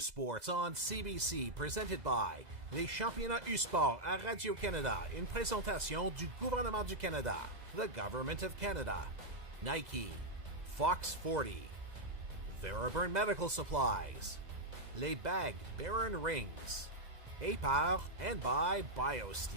U-Sports on CBC, presented by les championnats U-Sport à Radio-Canada, une présentation du gouvernement du Canada, the Government of Canada, Nike, Fox 40, Theraburn Medical Supplies, Les Bag Baron Rings, APAR, and by BioSteel.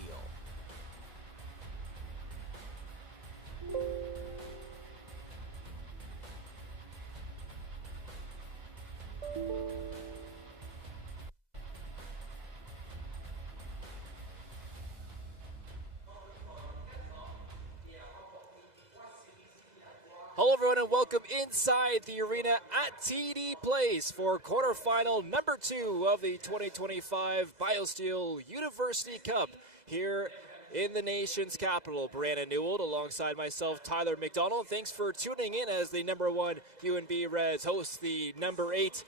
Hello everyone and welcome inside the arena at TD Place for quarterfinal number 2 of the 2025 BioSteel University Cup here in the nation's capital. Brandon Newell alongside myself, Tyler McDonald. Thanks for tuning in as the number 1 UNB Reds host the number 8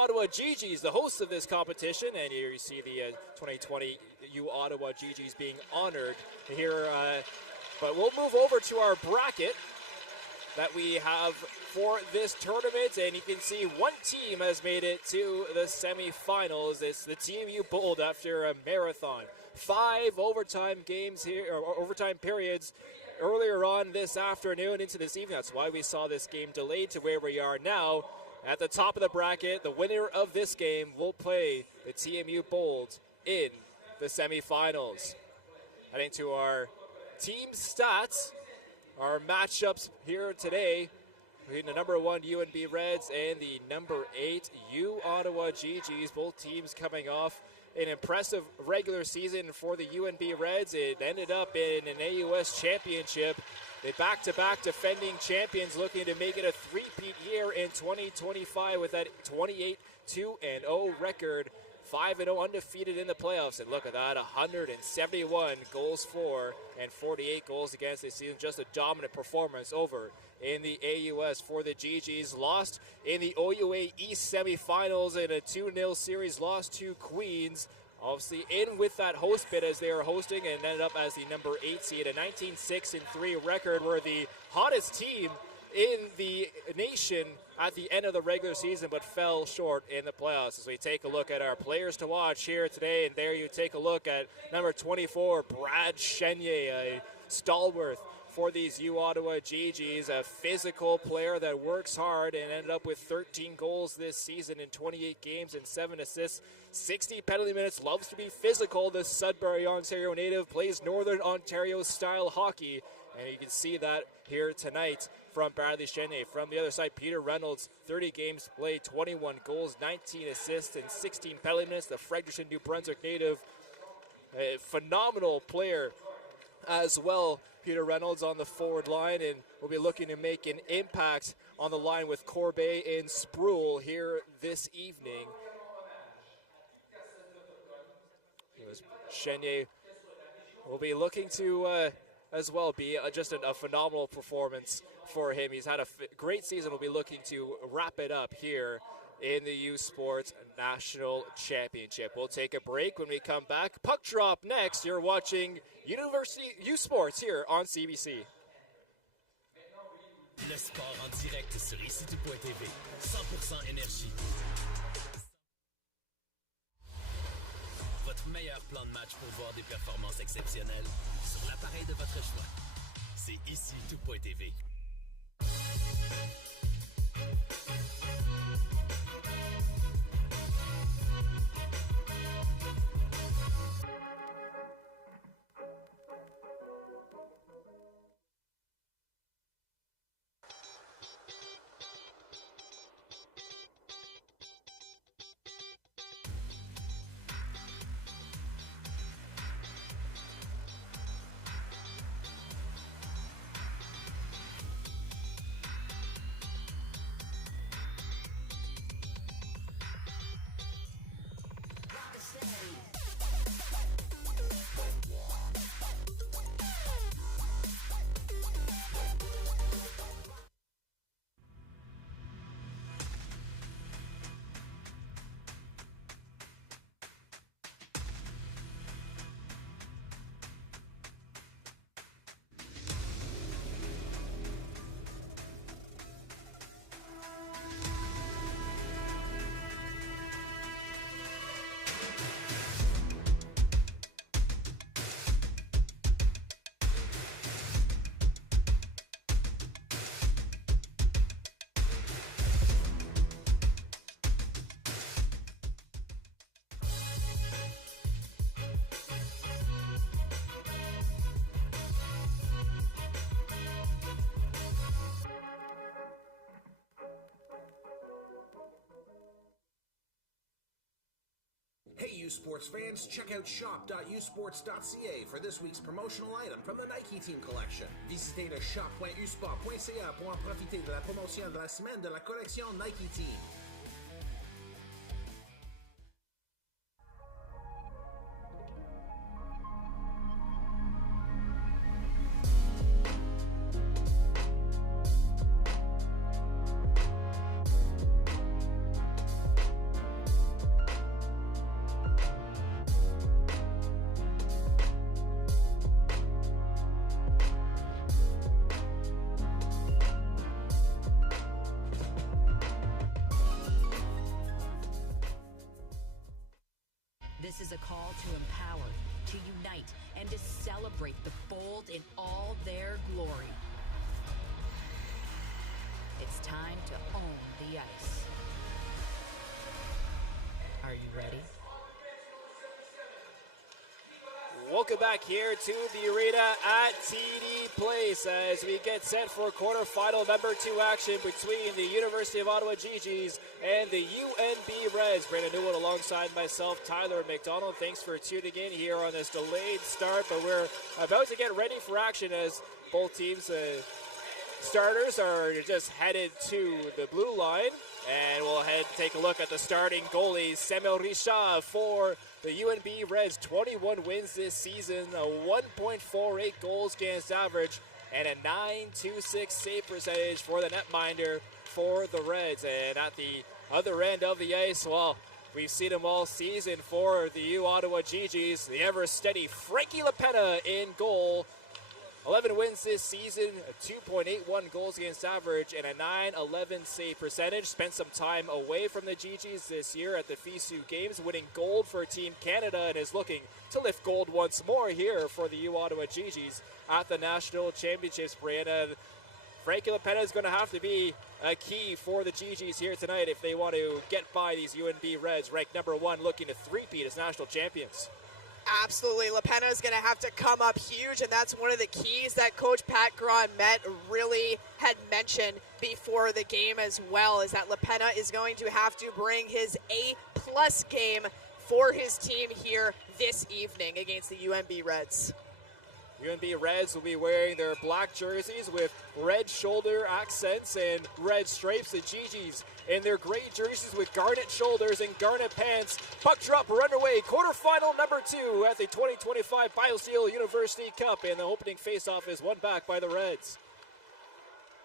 Ottawa Gee-Gees, the hosts of this competition. And here you see the 2020 Ottawa Gee-Gees being honored here. But we'll move over to our bracket that we have for this tournament, and you can see one team has made it to the semifinals. It's the TMU Bold after a marathon. 5 overtime games here, or overtime periods earlier on this afternoon into this evening. That's why we saw this game delayed to where we are now. At the top of the bracket, the winner of this game will play the TMU Bold in the semifinals. Heading to our team stats. Our matchups here today between the number 1 UNB Reds and the number 8 Ottawa Gee-Gees. Both teams coming off an impressive regular season for the UNB Reds. It ended up in an AUS championship. They back-to-back defending champions, looking to make it a three-peat year in 2025 with that 28-2-0 record. 5-0 undefeated in the playoffs, and look at that, 171 goals for and 48 goals against this season. Just a dominant performance over in the AUS for the Gee-Gees. Lost in the OUA East semifinals in a 2-0 series loss to Queens. Obviously in with that host bid as they are hosting, and ended up as the number 8 seed, a 19-6-3 record. Were the hottest team in the nation at the end of the regular season, but fell short in the playoffs. As we take a look at our players to watch here today, and there you take a look at number 24, Brad Chenier, a stalwart for these Ottawa Gee-Gees, a physical player that works hard and ended up with 13 goals this season in 28 games and 7 assists, 60 penalty minutes, loves to be physical. This Sudbury, Ontario native plays Northern Ontario style hockey, and you can see that here tonight from Bradley Chenier. From the other side, Peter Reynolds, 30 games played, 21 goals, 19 assists, and 16 penalty minutes. The Fredericton, New Brunswick native, a phenomenal player as well. Peter Reynolds on the forward line, and will be looking to make an impact on the line with Corbet and Sproul here this evening. Chenier will be looking to as well be just a phenomenal performance for him. He's had a great season. We'll be looking to wrap it up here in the U Sports National Championship. We'll take a break. When we come back, puck drop next. You're watching University U Sports here on CBC. Le sport en direct sur ICTU.tv. 100% énergie. Votre meilleur plan de match pour voir des performances exceptionnelles sur l'appareil de votre choix. C'est ici tout.tv. U Sports fans, check out shop.usports.ca for this week's promotional item from the Nike Team collection. Visitez le shop.usport.ca pour en profiter de la promotion de la semaine de la collection Nike Team. This is a call to empower, to unite, and to celebrate the bold in all their glory. It's time to own the ice. Are you ready? Welcome back here to the arena at TD Place as we get set for quarterfinal number 2 action between the University of Ottawa Gee-Gees and the UNB Reds. Brandon Newell alongside myself, Tyler McDonald. Thanks for tuning in here on this delayed start, but we're about to get ready for action as both teams' starters are just headed to the blue line. And we'll head and take a look at the starting goalies. Samuel Richard for the UNB Reds, 21 wins this season, a 1.48 goals against average, and a .926 save percentage for the netminder for the Reds. And at the other end of the ice, well, we've seen him all season for the U Ottawa Gee-Gees, the ever-steady Frankie LaPenna in goal. 11 wins this season, 2.81 goals against average, and a .911 save percentage. Spent some time away from the Gee-Gees this year at the FISU Games, winning gold for Team Canada, and is looking to lift gold once more here for the U Ottawa Gee-Gees at the National Championships. Brianna, Frankie LaPenna is going to have to be a key for the Gee-Gees here tonight if they want to get by these UNB Reds, ranked number 1, looking to three-peat as national champions. Absolutely. LaPenna is going to have to come up huge, and that's one of the keys that Coach Pat Grandmet really had mentioned before the game as well, is that LaPenna is going to have to bring his A+ game for his team here this evening against the UNB Reds. UNB Reds will be wearing their black jerseys with red shoulder accents and red stripes. The Gee-Gees in their gray jerseys with garnet shoulders and garnet pants. Puck drop, run away. Quarterfinal number 2 at the 2025 BioSteel University Cup. And the opening faceoff is won back by the Reds.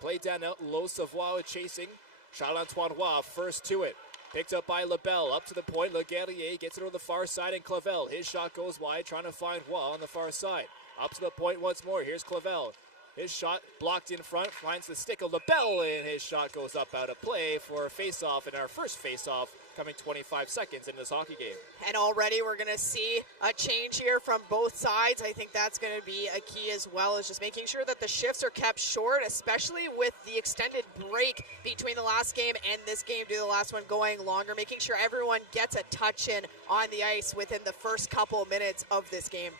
Played down out low, Savoie chasing. Charles-Antoine Roy first to it. Picked up by LaBelle, up to the point. Le Guerrier gets it on the far side, and Clavel. His shot goes wide, trying to find Roy on the far side. Up to the point once more. Here's Clavel. His shot blocked in front, finds the stick of LaBelle, and his shot goes up out of play for a face-off, and our first face-off coming 25 seconds in this hockey game. And already we're going to see a change here from both sides. I think that's going to be a key as well, is just making sure that the shifts are kept short, especially with the extended break between the last game and this game due to the last one going longer, making sure everyone gets a touch in on the ice within the first couple minutes of this game.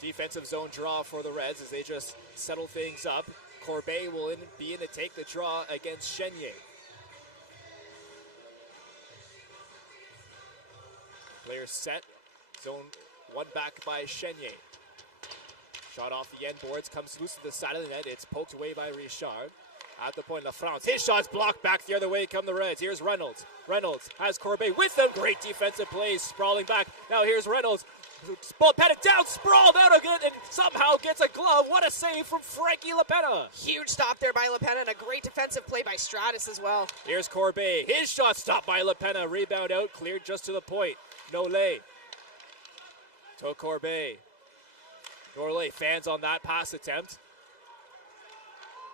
Defensive zone draw for the Reds as they just settle things up. Corbet will be in to take the draw against Chenier. Players set. Zone 1 back by Chenier. Shot off the end boards, comes loose to the side of the net. It's poked away by Richard. At the point, LaFrance. His shot's blocked back the other way come the Reds. Here's Reynolds. Reynolds has Corbet with them. Great defensive plays, sprawling back. Now here's Reynolds. Ball patted down, sprawled out again, and somehow gets a glove. What a save from Frankie LaPenna. Huge stop there by LaPenna, and a great defensive play by Stratus as well. Here's Corbet. His shot stopped by LaPenna. Rebound out, cleared just to the point. Nolay. To Corbet. Norley fans on that pass attempt.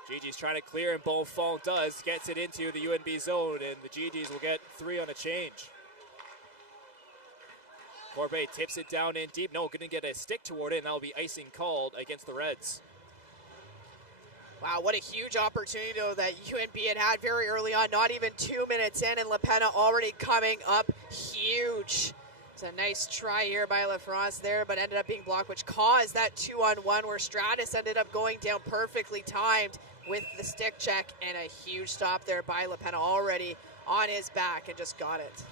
Gee-Gees trying to clear, and Bonfont does. Gets it into the UNB zone, and the Gee-Gees will get 3 on a change. Corbet tips it down in deep. No, going to get a stick toward it, and that'll be icing called against the Reds. Wow, what a huge opportunity, though, that UNB had very early on. Not even 2 minutes in, and LaPenna already coming up huge. It's a nice try here by LaFrance there, but ended up being blocked, which caused that 2-on-1 where Stratus ended up going down perfectly timed with the stick check, and a huge stop there by LaPenna already on his back and just got it.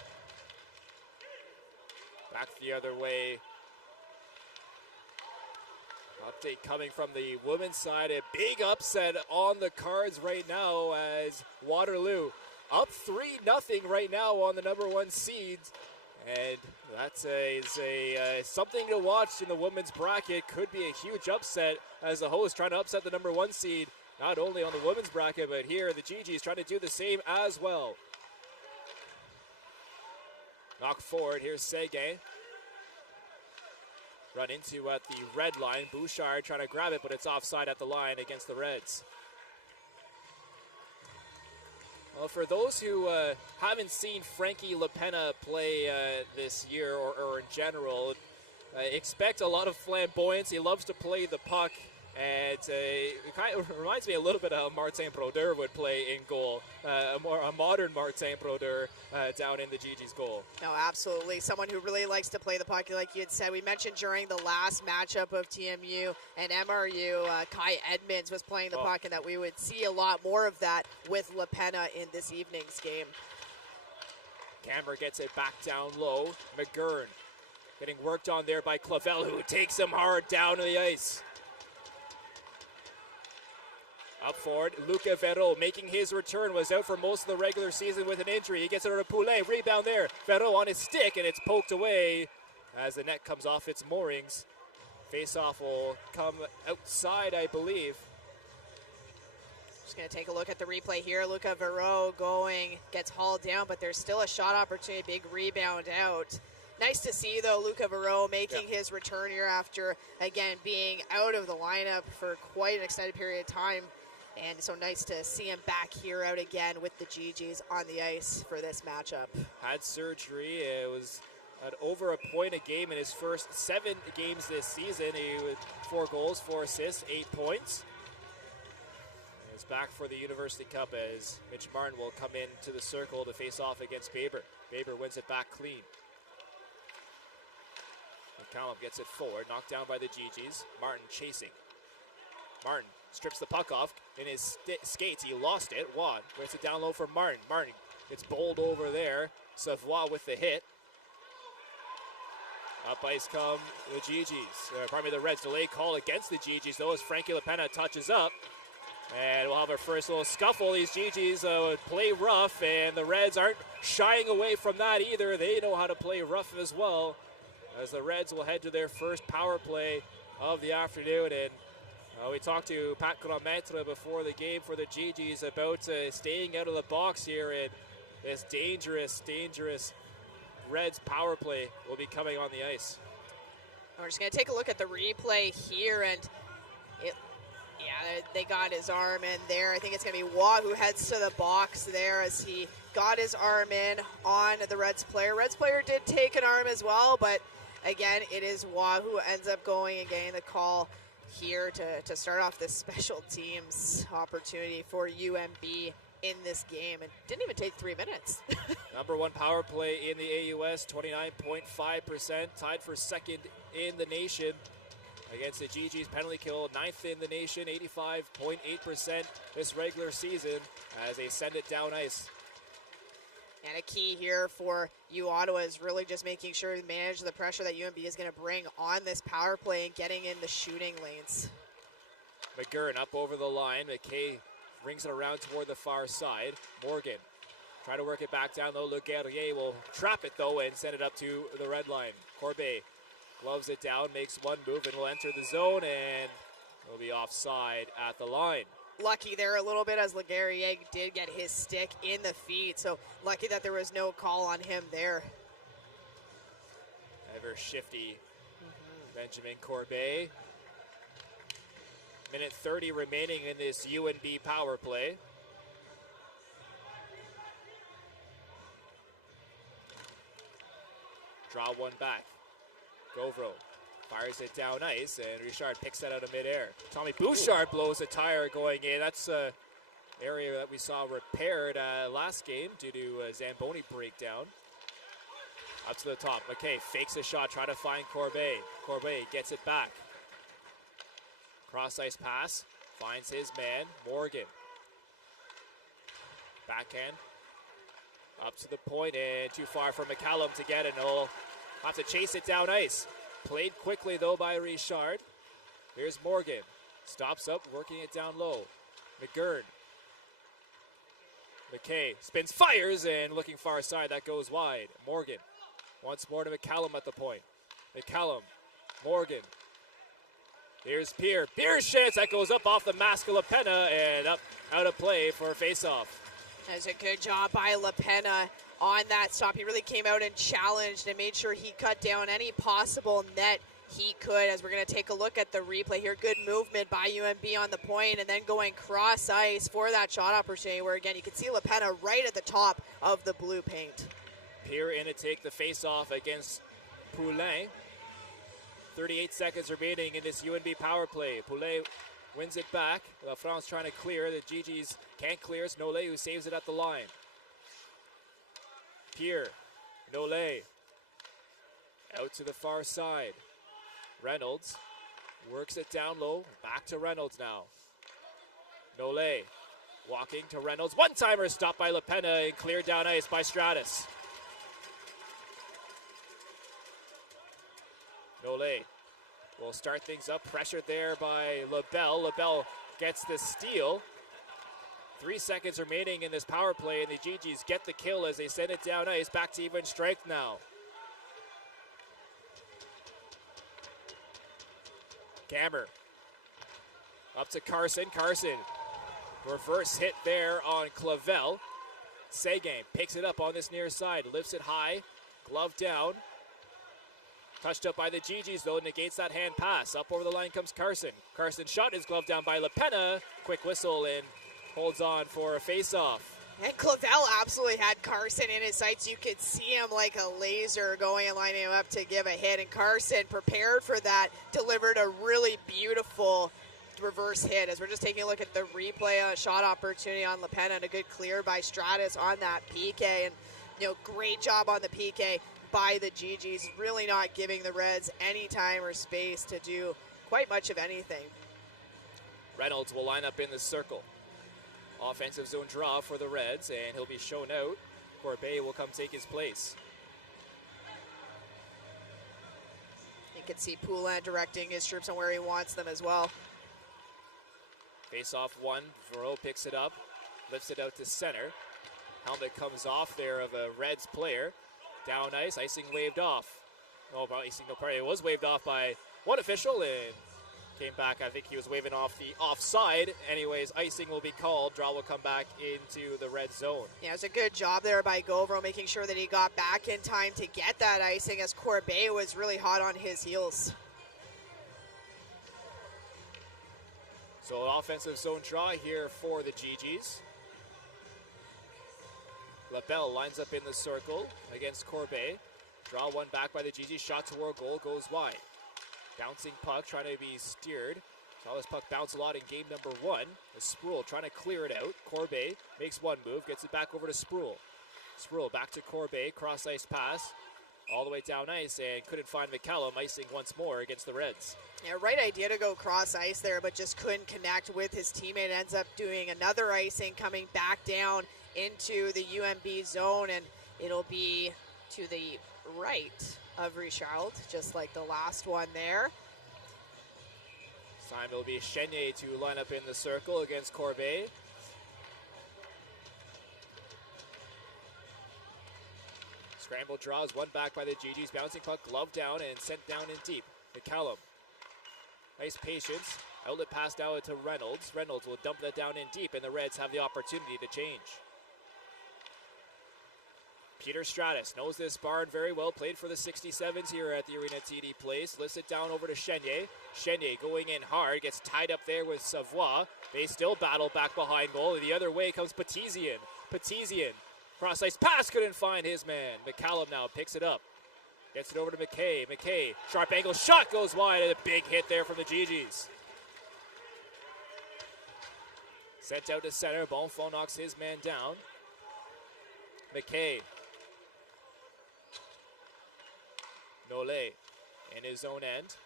Back the other way. Update coming from the women's side. A big upset on the cards right now as Waterloo up 3-0 right now on the number 1 seed. And that's something to watch in the women's bracket. Could be a huge upset as the host trying to upset the number 1 seed, not only on the women's bracket, but here the Gee-Gees trying to do the same as well. Knock forward, here's Seguin. Run into at the red line. Bouchard trying to grab it, but it's offside at the line against the Reds. Well, for those who haven't seen Frankie LaPena play this year or in general, expect a lot of flamboyance. He loves to play the puck, and it kind of reminds me a little bit of how Martin Brodeur would play in goal, a modern Martin Brodeur down in the Gee-Gees goal. No, absolutely. Someone who really likes to play the puck, like you had said. We mentioned during the last matchup of TMU and MRU, Kai Edmonds was playing the puck, and that we would see a lot more of that with LaPena in this evening's game. Camber gets it back down low. McGurn getting worked on there by Clavel, who takes him hard down to the ice. Up forward, Luca Verreau making his return, was out for most of the regular season with an injury. He gets it over to Poulet, rebound there. Verreau on his stick, and it's poked away as the net comes off its moorings. Face-off will come outside, I believe. Just going to take a look at the replay here. Luca Verreau gets hauled down, but there's still a shot opportunity, big rebound out. Nice to see, though, Luca Verreau making his return here after, again, being out of the lineup for quite an extended period of time. And so nice to see him back here out again with the Gee-Gees on the ice for this matchup. Had surgery. It was at over a point a game in his first 7 games this season. He with 4 goals, 4 assists, 8 points. He's back for the University Cup as Mitch Martin will come into the circle to face off against Baber. Baber wins it back clean. McCallum gets it forward, knocked down by the Gee-Gees. Martin chasing. Martin strips the puck off in his skates. He lost it. Watt gets it down low for Martin. Martin gets bowled over there. Savoie with the hit. Up ice come the Gee-Gees. The Reds. Delay call against the Gee-Gees, though, as Frankie LaPena touches up. And we'll have our first little scuffle. These Gee-Gees play rough, and the Reds aren't shying away from that either. They know how to play rough as well, as the Reds will head to their first power play of the afternoon. And we talked to Pat Grandmaître before the game for the Gee-Gees about staying out of the box here, and this dangerous Reds power play will be coming on the ice. We're just going to take a look at the replay here, and they got his arm in there. I think it's going to be Waugh who heads to the box there as he got his arm in on the Reds player. Reds player did take an arm as well, but again, it is Waugh who ends up going and getting the call here to start off this special teams opportunity for UNB in this game. It didn't even take 3 minutes. Number 1 power play in the AUS, 29.5%, tied for second in the nation against the Gee-Gees. Penalty kill, 9th in the nation, 85.8% this regular season as they send it down ice. And a key here for Ottawa is really just making sure to manage the pressure that UNB is going to bring on this power play and getting in the shooting lanes. McGurn up over the line. McKay brings it around toward the far side. Morgan trying to work it back down low. Le Guerrier will trap it though and send it up to the red line. Corbet gloves it down, makes one move, and will enter the zone, and will be offside at the line. Lucky there a little bit as Le Guerrier did get his stick in the feet, so lucky that there was no call on him there. Ever shifty Benjamin Corbet. Minute 30 remaining in this UNB power play. Draw one back. Govro fires it down ice, and Richard picks that out of midair. Tommy Bouchard blows a tire going in. That's an area that we saw repaired last game due to Zamboni breakdown. Up to the top. McKay fakes a shot, trying to find Corbet. Corbet gets it back. Cross ice pass. Finds his man, Morgan. Backhand. Up to the point, and too far for McCallum to get it. And he'll Have to chase it down ice. Played quickly, though, by Richard. Here's Morgan. Stops up, working it down low. McGurn. McKay spins, fires, and looking far side. That goes wide. Morgan. Once more to McCallum at the point. McCallum. Morgan. Here's Pierre. Pierre's chance. That goes up off the mask of LaPena and up out of play for a faceoff. That's a good job by LaPena on that stop. He really came out and challenged and made sure he cut down any possible net he could. As we're going to take a look at the replay here. Good movement by UNB on the point and then going cross ice for that shot opportunity where, again, you can see LaPena right at the top of the blue paint. Pierre in to take the face-off against Poulin. 38 seconds remaining in this UNB power play. Poulin wins it back. LaFrance trying to clear. The Gee-Gees can't clear. It's Nole who saves it at the line. Pierre, Nole, out to the far side. Reynolds works it down low. Back to Reynolds now. Nole walking to Reynolds. One-timer stopped by LaPena and cleared down ice by Stratus. Nole will start things up. Pressured there by LaBelle. LaBelle gets the steal. 3 seconds remaining in this power play, and the Gee-Gees get the kill as they send it down ice. Back to even strength now. Cammer. Up to Carson. Carson. Reverse hit there on Clavel. Seguin picks it up on this near side. Lifts it high. Glove down. Touched up by the Gee-Gees, though, negates that hand pass. Up over the line comes Carson. Carson shot his glove down by LaPena. Quick whistle and holds on for a face-off. And Clavel absolutely had Carson in his sights. You could see him like a laser going and lining him up to give a hit. And Carson, prepared for that, delivered a really beautiful reverse hit. As we're just taking a look at the replay on a shot opportunity on LaPena and a good clear by Stratus on that PK. And, great job on the PK by the Gee-Gees, really not giving the Reds any time or space to do quite much of anything. Reynolds will line up in the circle. Offensive zone draw for the Reds, and he'll be shown out. Corbet will come take his place. You can see Poulin directing his troops on where he wants them as well. Face off one, Verreau picks it up, lifts it out to center. Helmet comes off there of a Reds player. Down ice, icing waved off. It was waved off by one official and came back. I think he was waving off the offside. Anyways, icing will be called. Draw will come back into the red zone. Yeah, it was a good job there by Govro, making sure that he got back in time to get that icing as Corbet was really hot on his heels. So offensive zone draw here for the Gee-Gees. LaBelle lines up in the circle against Corbet. Draw one back by the Gee-Gees. Shot toward goal, goes wide. Bouncing puck, trying to be steered. Saw this puck bounce a lot in game number one. Sproul trying to clear it out. Corbet makes one move, gets it back over to Sproul. Sproul back to Corbet, cross ice pass. All the way down ice and couldn't find McCallum, icing once more against the Reds. Yeah, right idea to go cross ice there, but just couldn't connect with his teammate. Ends up doing another icing, coming back down into the UNB zone, and it'll be to the right of Richard, just like the last one there. This time it'll be Chenier to line up in the circle against Corbet. Scramble draws, one back by the Gee-Gees. Bouncing puck, glove down and sent down in deep. McCallum. Nice patience. Outlet pass now to Reynolds. Reynolds will dump that down in deep, and the Reds have the opportunity to change. Peter Stratus knows this barn very well. Played for the 67s here at the Arena TD Place. Lifts it down over to Chenier. Chenier going in hard. Gets tied up there with Savoie. They still battle back behind goal. The other way comes Petizian. Petizian. Cross ice pass, couldn't find his man. McCallum now picks it up. Gets it over to McKay. McKay, sharp angle shot goes wide, and a big hit there from the Gee-Gees. Sent out to center. Bonfond knocks his man down. McKay. Nole in his own end.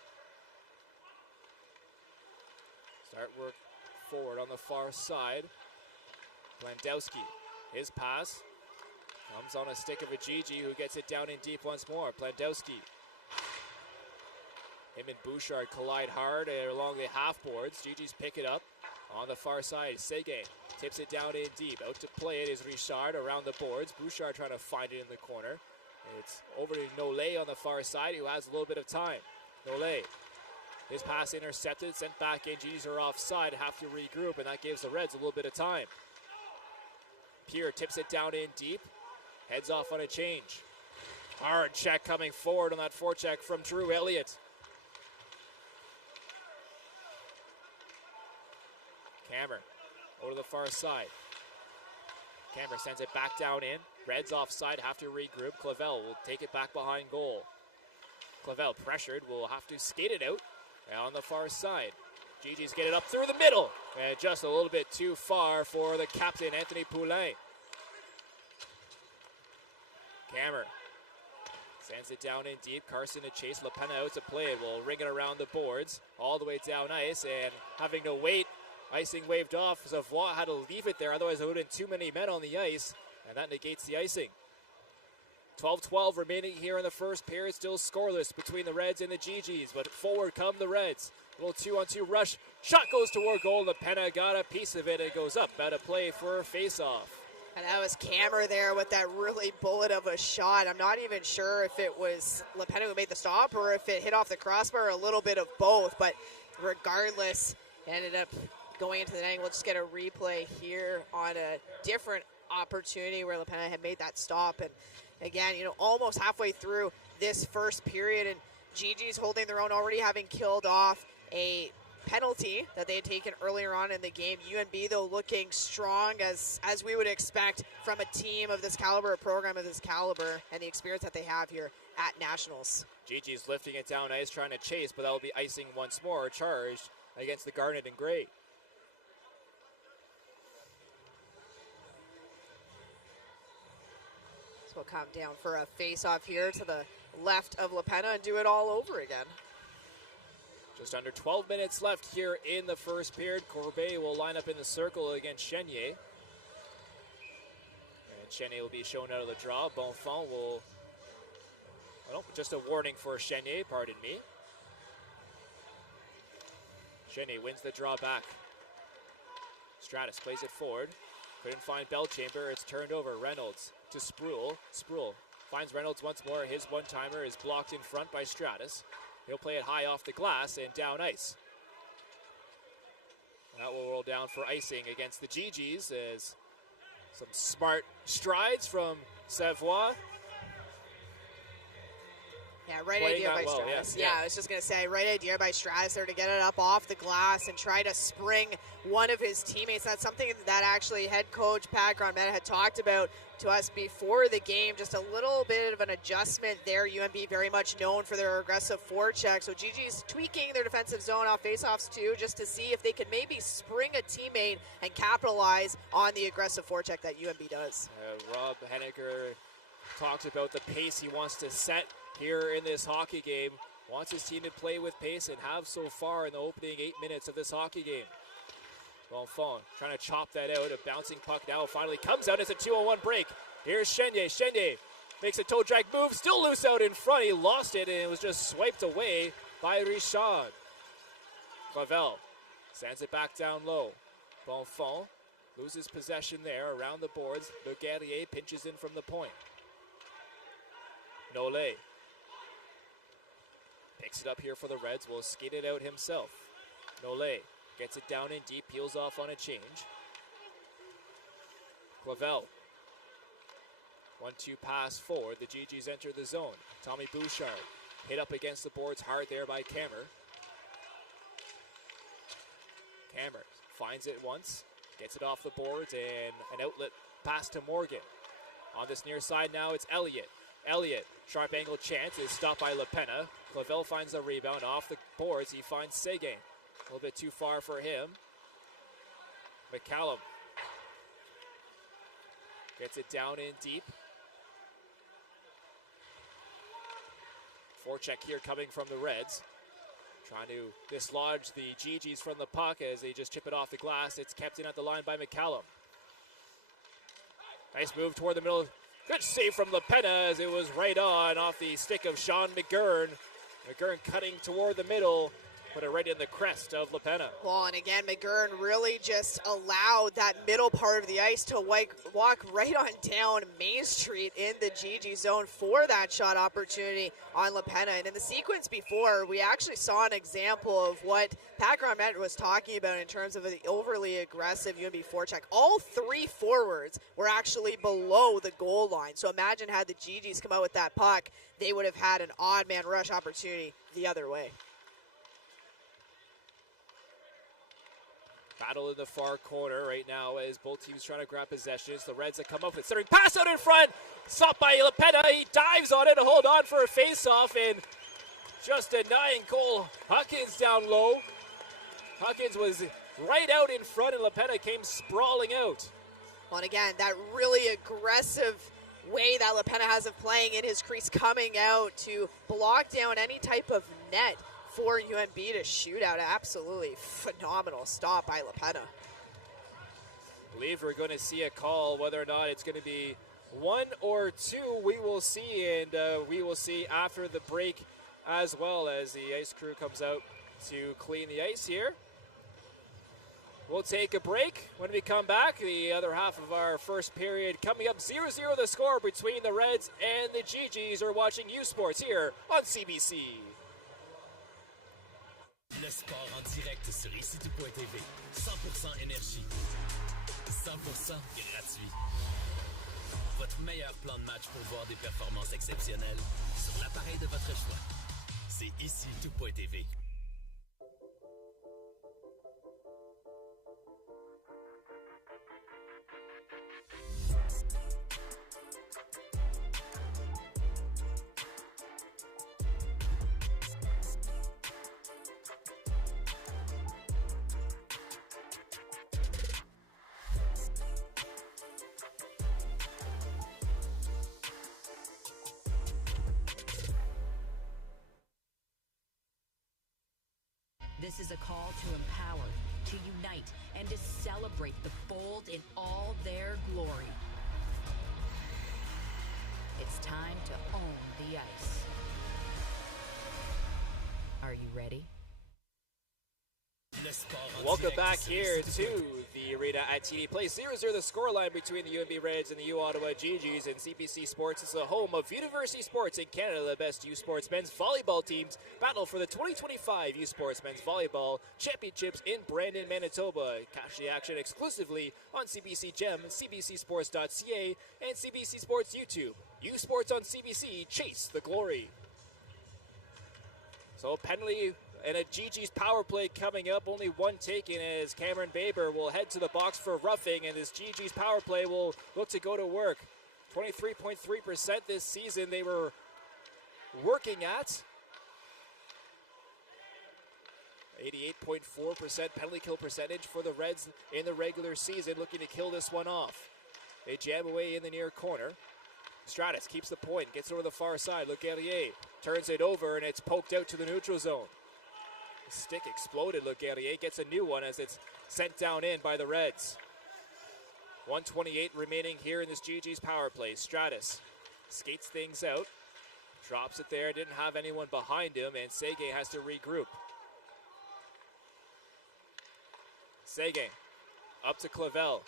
Start work forward on the far side. Blandowski, his pass. Comes on a stick of a Gee-Gee who gets it down in deep once more. Plandowski. Him and Bouchard collide hard along the half boards. Gee-Gees pick it up on the far side. Seguin tips it down in deep. Out to play it is Richard around the boards. Bouchard trying to find it in the corner. It's over to Nolay on the far side, who has a little bit of time. Nolay. His pass intercepted, sent back in. G's are offside, have to regroup, and that gives the Reds a little bit of time. Pierre tips it down in deep, heads off on a change. Hard check coming forward on that forecheck from Drew Elliott. Cammer over to the far side. Cammer sends it back down in. Reds offside, have to regroup. Clavel will take it back behind goal. Clavel pressured, will have to skate it out on the far side. Gee-Gees get it up through the middle. And just a little bit too far for the captain, Anthony Poulain. Cammer sends it down in deep. Carson to chase. LaPena out to play it. Will ring it around the boards. All the way down ice. And having to wait. Icing waved off. Savoie had to leave it there. Otherwise, there would have been too many men on the ice. And that negates the icing. 12-12 remaining here in the first period. Still scoreless between the Reds and the Gee-Gees. But forward come the Reds. A little 2-on-2 rush. Shot goes toward goal. LaPena got a piece of it. It goes up. Out of play for a face-off. And that was Cammer there with that really bullet of a shot. I'm not even sure if it was LaPena who made the stop or if it hit off the crossbar, a little bit of both. But regardless, ended up going into the net. We'll just get a replay here on a different opportunity where LaPena had made that stop. And again, almost halfway through this first period, and Gee-Gees holding their own, already having killed off a penalty that they had taken earlier on in the game. UNB, though, looking strong as we would expect from a team of this caliber, a program of this caliber, and the experience that they have here at Nationals. Gee-Gees lifting it down ice, trying to chase, but that will be icing once more, charged against the Garnet and Gray. So we'll come down for a face-off here to the left of LaPena and do it all over again. Just under 12 minutes left here in the first period. Corbet will line up in the circle against Chenier. And Chenier will be shown out of the draw. Bonfont will... Oh, just a warning for Chenier, pardon me. Chenier wins the draw back. Stratus plays it forward. Couldn't find Belchamber. It's turned over. Reynolds to Sproul. Sproul finds Reynolds once more. His one-timer is blocked in front by Stratus. He'll play it high off the glass and down ice. That will roll down for icing against the Gee-Gees as some smart strides from Savoie. Yeah, right idea by Stratus. Yeah, I was just going to say, right idea by Stratus there to get it up off the glass and try to spring one of his teammates. That's something that actually head coach Pat Grandmetta had talked about to us before the game. Just a little bit of an adjustment there. UNB very much known for their aggressive forecheck. So Gee-Gees tweaking their defensive zone off faceoffs too, just to see if they can maybe spring a teammate and capitalize on the aggressive forecheck that UNB does. Rob Henniger talked about the pace he wants to set here in this hockey game. Wants his team to play with pace and have so far in the opening 8 minutes of this hockey game. Bonfont trying to chop that out. A bouncing puck now finally comes out. It's a 2-on-1 break. Here's Chenier. Chenier makes a toe drag move. Still loose out in front. He lost it and it was just swiped away by Richard. Clavel sends it back down low. Bonfont loses possession there around the boards. Le Guerrier pinches in from the point. Nolay picks it up here for the Reds. Will skate it out himself. Nolay gets it down in deep. Peels off on a change. Clavel. 1-2 pass forward. The Gee-Gees enter the zone. Tommy Bouchard hit up against the boards hard there by Cammer. Cammer finds it once. Gets it off the boards and an outlet pass to Morgan. On this near side now it's Elliott. Elliott, sharp angle chance, is stopped by LaPena. Clavel finds the rebound off the boards. He finds Seguin. A little bit too far for him. McCallum gets it down in deep. Forecheck here coming from the Reds. Trying to dislodge the Gee-Gees from the puck as they just chip it off the glass. It's kept in at the line by McCallum. Nice move toward the middle. Good save from LaPena as it was right on off the stick of Sean McGurn. McGurn cutting toward the middle, put it right in the crest of LaPena. Well, and again, McGurn really just allowed that middle part of the ice to walk right on down Main Street in the Gee-Gee zone for that shot opportunity on LaPena. And in the sequence before, we actually saw an example of what Pat Grommet was talking about in terms of the overly aggressive UNB forecheck. All three forwards were actually below the goal line. So imagine had the Gee-Gees come out with that puck, they would have had an odd man rush opportunity the other way. Battle in the far corner right now as both teams trying to grab possessions. The Reds that come up with centering pass out in front. Stopped by LaPena. He dives on it to hold on for a face-off and just denying Cole Huckins down low. Huckins was right out in front and LaPena came sprawling out. Well, and again, that really aggressive way that LaPena has of playing in his crease, coming out to block down any type of net for UNB to shoot out. Absolutely phenomenal stop by LaPena. I believe we're going to see a call. Whether or not it's going to be one or two, we will see, and we will see after the break as well as the ice crew comes out to clean the ice here. We'll take a break. When we come back, the other half of our first period coming up 0-0 the score between the Reds and the Gee-Gees. Are watching U Sports here on CBC. Le sport en direct sur ici-tout.tv. 100% énergie. 100% gratuit. Votre meilleur plan de match pour voir des performances exceptionnelles sur l'appareil de votre choix. C'est ici-tout.tv. This is a call to empower, to unite, and to celebrate the bold in all their glory. It's time to own the ice. Are you ready? Welcome back here to the arena at TD Place. 0-0 the scoreline between the UNB Reds and the Ottawa Gee-Gees, and CBC Sports is the home of university sports in Canada. The best U Sports men's volleyball teams battle for the 2025 U Sports men's volleyball championships in Brandon, Manitoba. Catch the action exclusively on CBC Gem, cbcsports.ca, and CBC Sports YouTube. U Sports on CBC, chase the glory. So penalty and a Gee-Gees power play coming up. Only one taken as Cameron Baber will head to the box for roughing, and this Gee-Gees power play will look to go to work. 23.3% this season they were working at. 88.4% penalty kill percentage for the Reds in the regular season, looking to kill this one off. They jam away in the near corner. Stratus keeps the point, gets over the far side. Le Guerrier turns it over, and it's poked out to the neutral zone. Stick exploded. Le Guerrier gets a new one as it's sent down in by the Reds. 1:28 remaining here in this Gee-Gees power play. Stratus skates things out, drops it there, didn't have anyone behind him, and Sege has to regroup. Sege up to Clavel.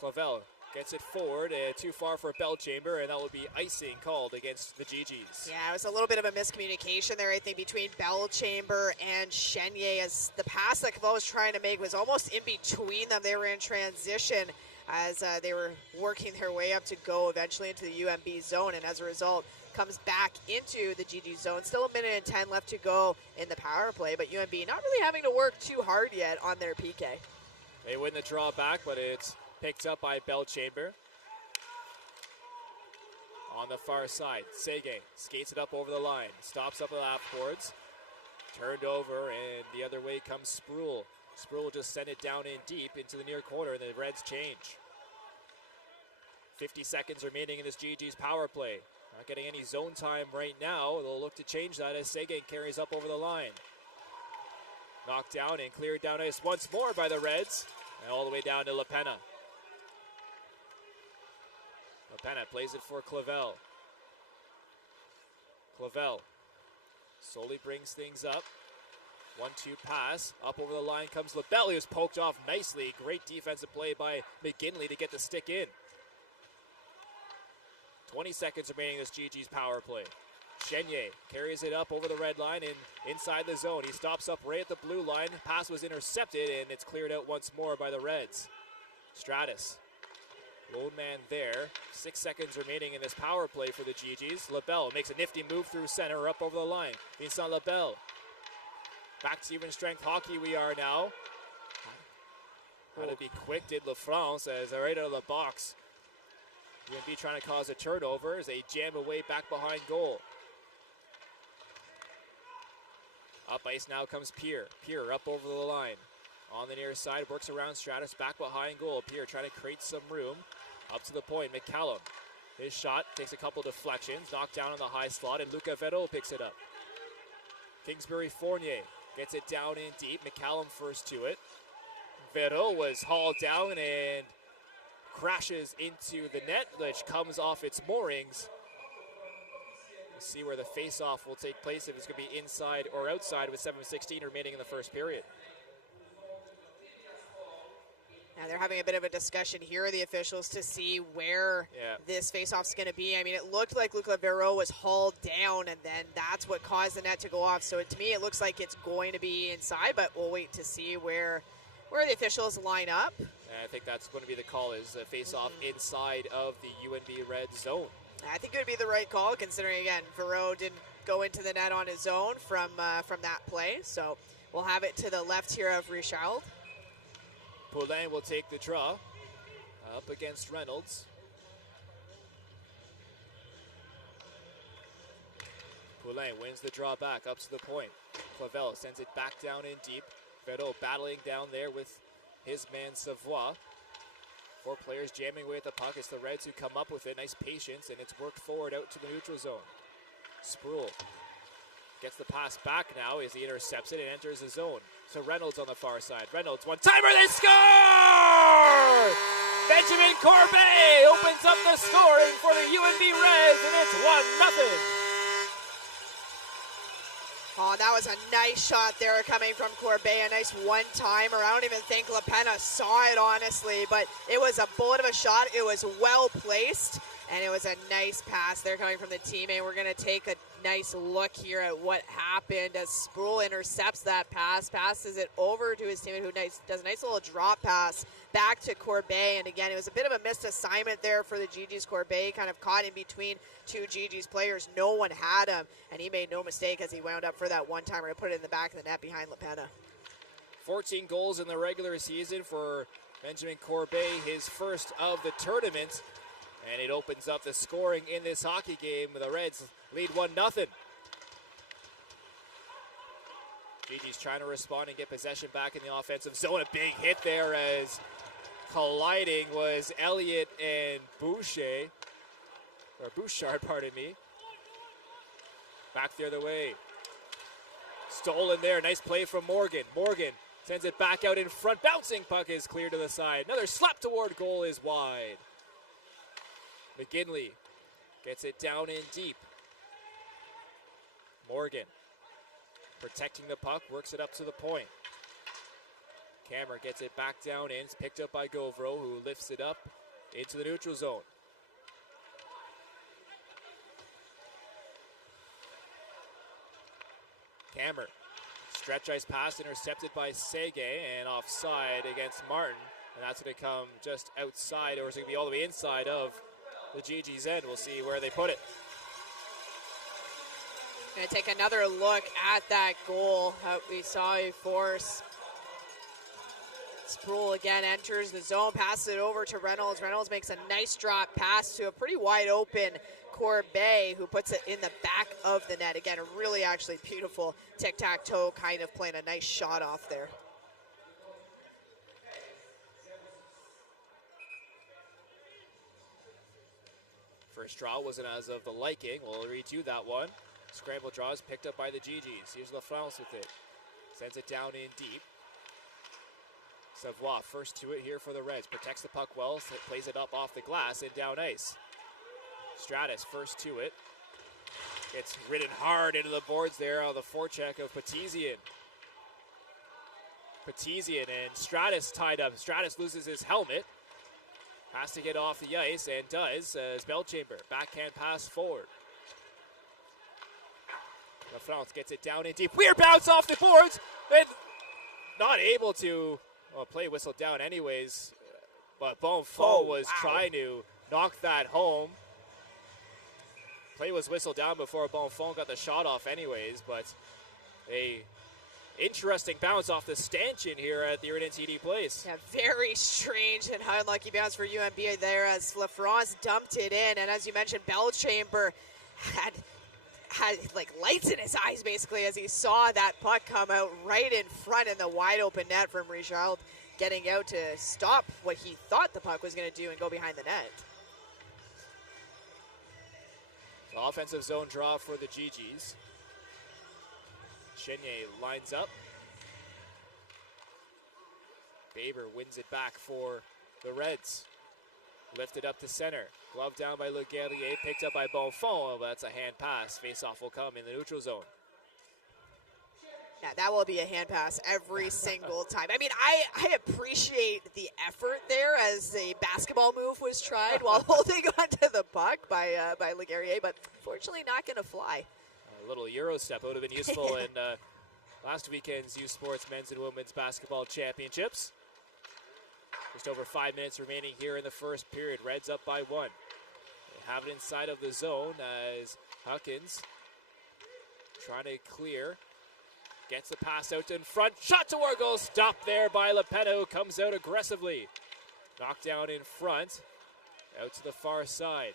Clavel gets it forward, too far for Bellchamber, and that will be icing called against the Gee-Gees. Yeah, it was a little bit of a miscommunication there, I think, between Bellchamber and Chenier, as the pass that Clavel was trying to make was almost in between them. They were in transition as they were working their way up to go eventually into the UNB zone, and as a result, comes back into the Gee-Gee zone. Still 1:10 left to go in the power play, but UNB not really having to work too hard yet on their PK. They win the draw back, but it's picked up by Bellchamber. On the far side, Sege skates it up over the line, stops up the lap boards, turned over, and the other way comes Sproul. Sproul will just send it down in deep into the near corner, and the Reds change. 50 seconds remaining in this Gee-Gees power play. Not getting any zone time right now. They'll look to change that as Sege carries up over the line. Knocked down and cleared down ice once more by the Reds, and all the way down to LaPena. LePena plays it for Clavel. Clavel slowly brings things up. 1-2 pass. Up over the line comes LaBelle. He was poked off nicely. Great defensive play by McGinley to get the stick in. 20 seconds remaining in this Gee-Gees power play. Chenier carries it up over the red line and inside the zone. He stops up right at the blue line. Pass was intercepted and it's cleared out once more by the Reds. Stratus. Lone man there. 6 seconds remaining in this power play for the Gee-Gees. LaBelle makes a nifty move through center up over the line. Vincent LaBelle. Back to even strength hockey we are now. Had to be quick, did LaFrance as right out of the box. UNB trying to cause a turnover as they jam away back behind goal. Up ice now comes Pierre. Pierre up over the line. On the near side, works around Stratus, back behind goal. Pierre trying to create some room. Up to the point, McCallum. His shot takes a couple deflections, knocked down in the high slot, and Luca Vetto picks it up. Kingsbury Fournier gets it down in deep. McCallum first to it. Vetto was hauled down and crashes into the net, which comes off its moorings. We'll see where the face-off will take place, if it's going to be inside or outside with 7:16 remaining in the first period. Now they're having a bit of a discussion here, the officials, to see where this face-off is going to be. I mean, it looked like Luca Vero was hauled down, and then that's what caused the net to go off. So to me, it looks like it's going to be inside, but we'll wait to see where the officials line up. And I think that's going to be the call, is a face-off inside of the UNB red zone. I think it would be the right call, considering, again, Vero didn't go into the net on his own from that play. So we'll have it to the left here of Richard. Poulin will take the draw up against Reynolds. Poulin wins the draw back up to the point. Clavel sends it back down in deep. Vetto battling down there with his man Savoie. 4 players jamming away at the puck. It's the Reds who come up with it. Nice patience, and it's worked forward out to the neutral zone. Sproul gets the pass back now as he intercepts it and enters the zone. So Reynolds on the far side. Reynolds, one-timer, they score! Benjamin Corbet opens up the scoring for the UNB Reds, and it's 1-0. Oh, that was a nice shot there coming from Corbet, a nice one-timer. I don't even think LePena saw it, honestly, but it was a bullet of a shot. It was well placed, and it was a nice pass there coming from the teammate. We're going to take a nice look here at what happened as Sproul intercepts that pass, passes it over to his teammate, who does a nice little drop pass back to Corbet. And again, it was a bit of a missed assignment there for the Gee-Gees. Corbet kind of caught in between 2 Gee-Gees players. No one had him, and he made no mistake as he wound up for that one-timer to put it in the back of the net behind LePena. 14 goals in the regular season for Benjamin Corbet, his first of the tournament. And it opens up the scoring in this hockey game. The Reds lead 1-0. Gee-Gees trying to respond and get possession back in the offensive zone. A big hit there as colliding was Elliott and Bouchard, pardon me. Back the other way. Stolen there. Nice play from Morgan. Morgan sends it back out in front. Bouncing puck is clear to the side. Another slap toward goal is wide. McGinley gets it down in deep. Morgan protecting the puck, works it up to the point. Cameron gets it back down in. It's picked up by Govro, who lifts it up into the neutral zone. Cameron, stretch ice pass intercepted by Sege and offside against Martin. And that's going to come just outside, or is it going to be all the way inside of the Gee-Gees end? We'll see where they put it. Going to take another look at that goal that we saw before. Sproul again enters the zone, passes it over to Reynolds. Reynolds makes a nice drop pass to a pretty wide open Corbet, who puts it in the back of the net. Again, a really actually beautiful tic-tac-toe kind of playing a nice shot off there. First draw wasn't as of the liking. We'll redo that one. Scramble draws picked up by the Gee-Gees. Here's LaFrance with it. Sends it down in deep. Savoie first to it here for the Reds. Protects the puck well, plays it up off the glass and down ice. Stratus first to it. It's ridden hard into the boards there on the forecheck of Petizian. Petizian and Stratus tied up. Stratus loses his helmet. Has to get off the ice and does as Belchamber. Backhand pass forward. LaFrance gets it down in deep. Weird bounce off the boards. And not able to play whistled down anyways. But Bonfont was trying to knock that home. Play was whistled down before Bonfont got the shot off anyways, but a interesting bounce off the stanchion here at the Arena TD Place. Yeah, very strange and unlucky bounce for UNB there as LaFrance dumped it in, and as you mentioned, Belchamber had like lights in his eyes basically as he saw that puck come out right in front in the wide open net from Richard, getting out to stop what he thought the puck was going to do and go behind the net. Offensive zone draw for the Gee-Gees. Chenier lines up. Baber wins it back for the Reds. Lifted up to center. Glove down by Le Guerrier, picked up by Bonfont, but that's a hand pass. Face-off will come in the neutral zone. Yeah, that will be a hand pass every single time. I mean, I appreciate the effort there as the basketball move was tried while holding onto the puck by Le Guerrier, but unfortunately not going to fly. A little Euro step would have been useful in last weekend's U Sports Men's and Women's Basketball Championships. Just over 5 minutes remaining here in the first period. Reds up by 1. They have it inside of the zone as Huckins trying to clear. Gets the pass out in front. Shot toward goal. Stopped there by LaPena, who comes out aggressively. Knocked down in front. Out to the far side.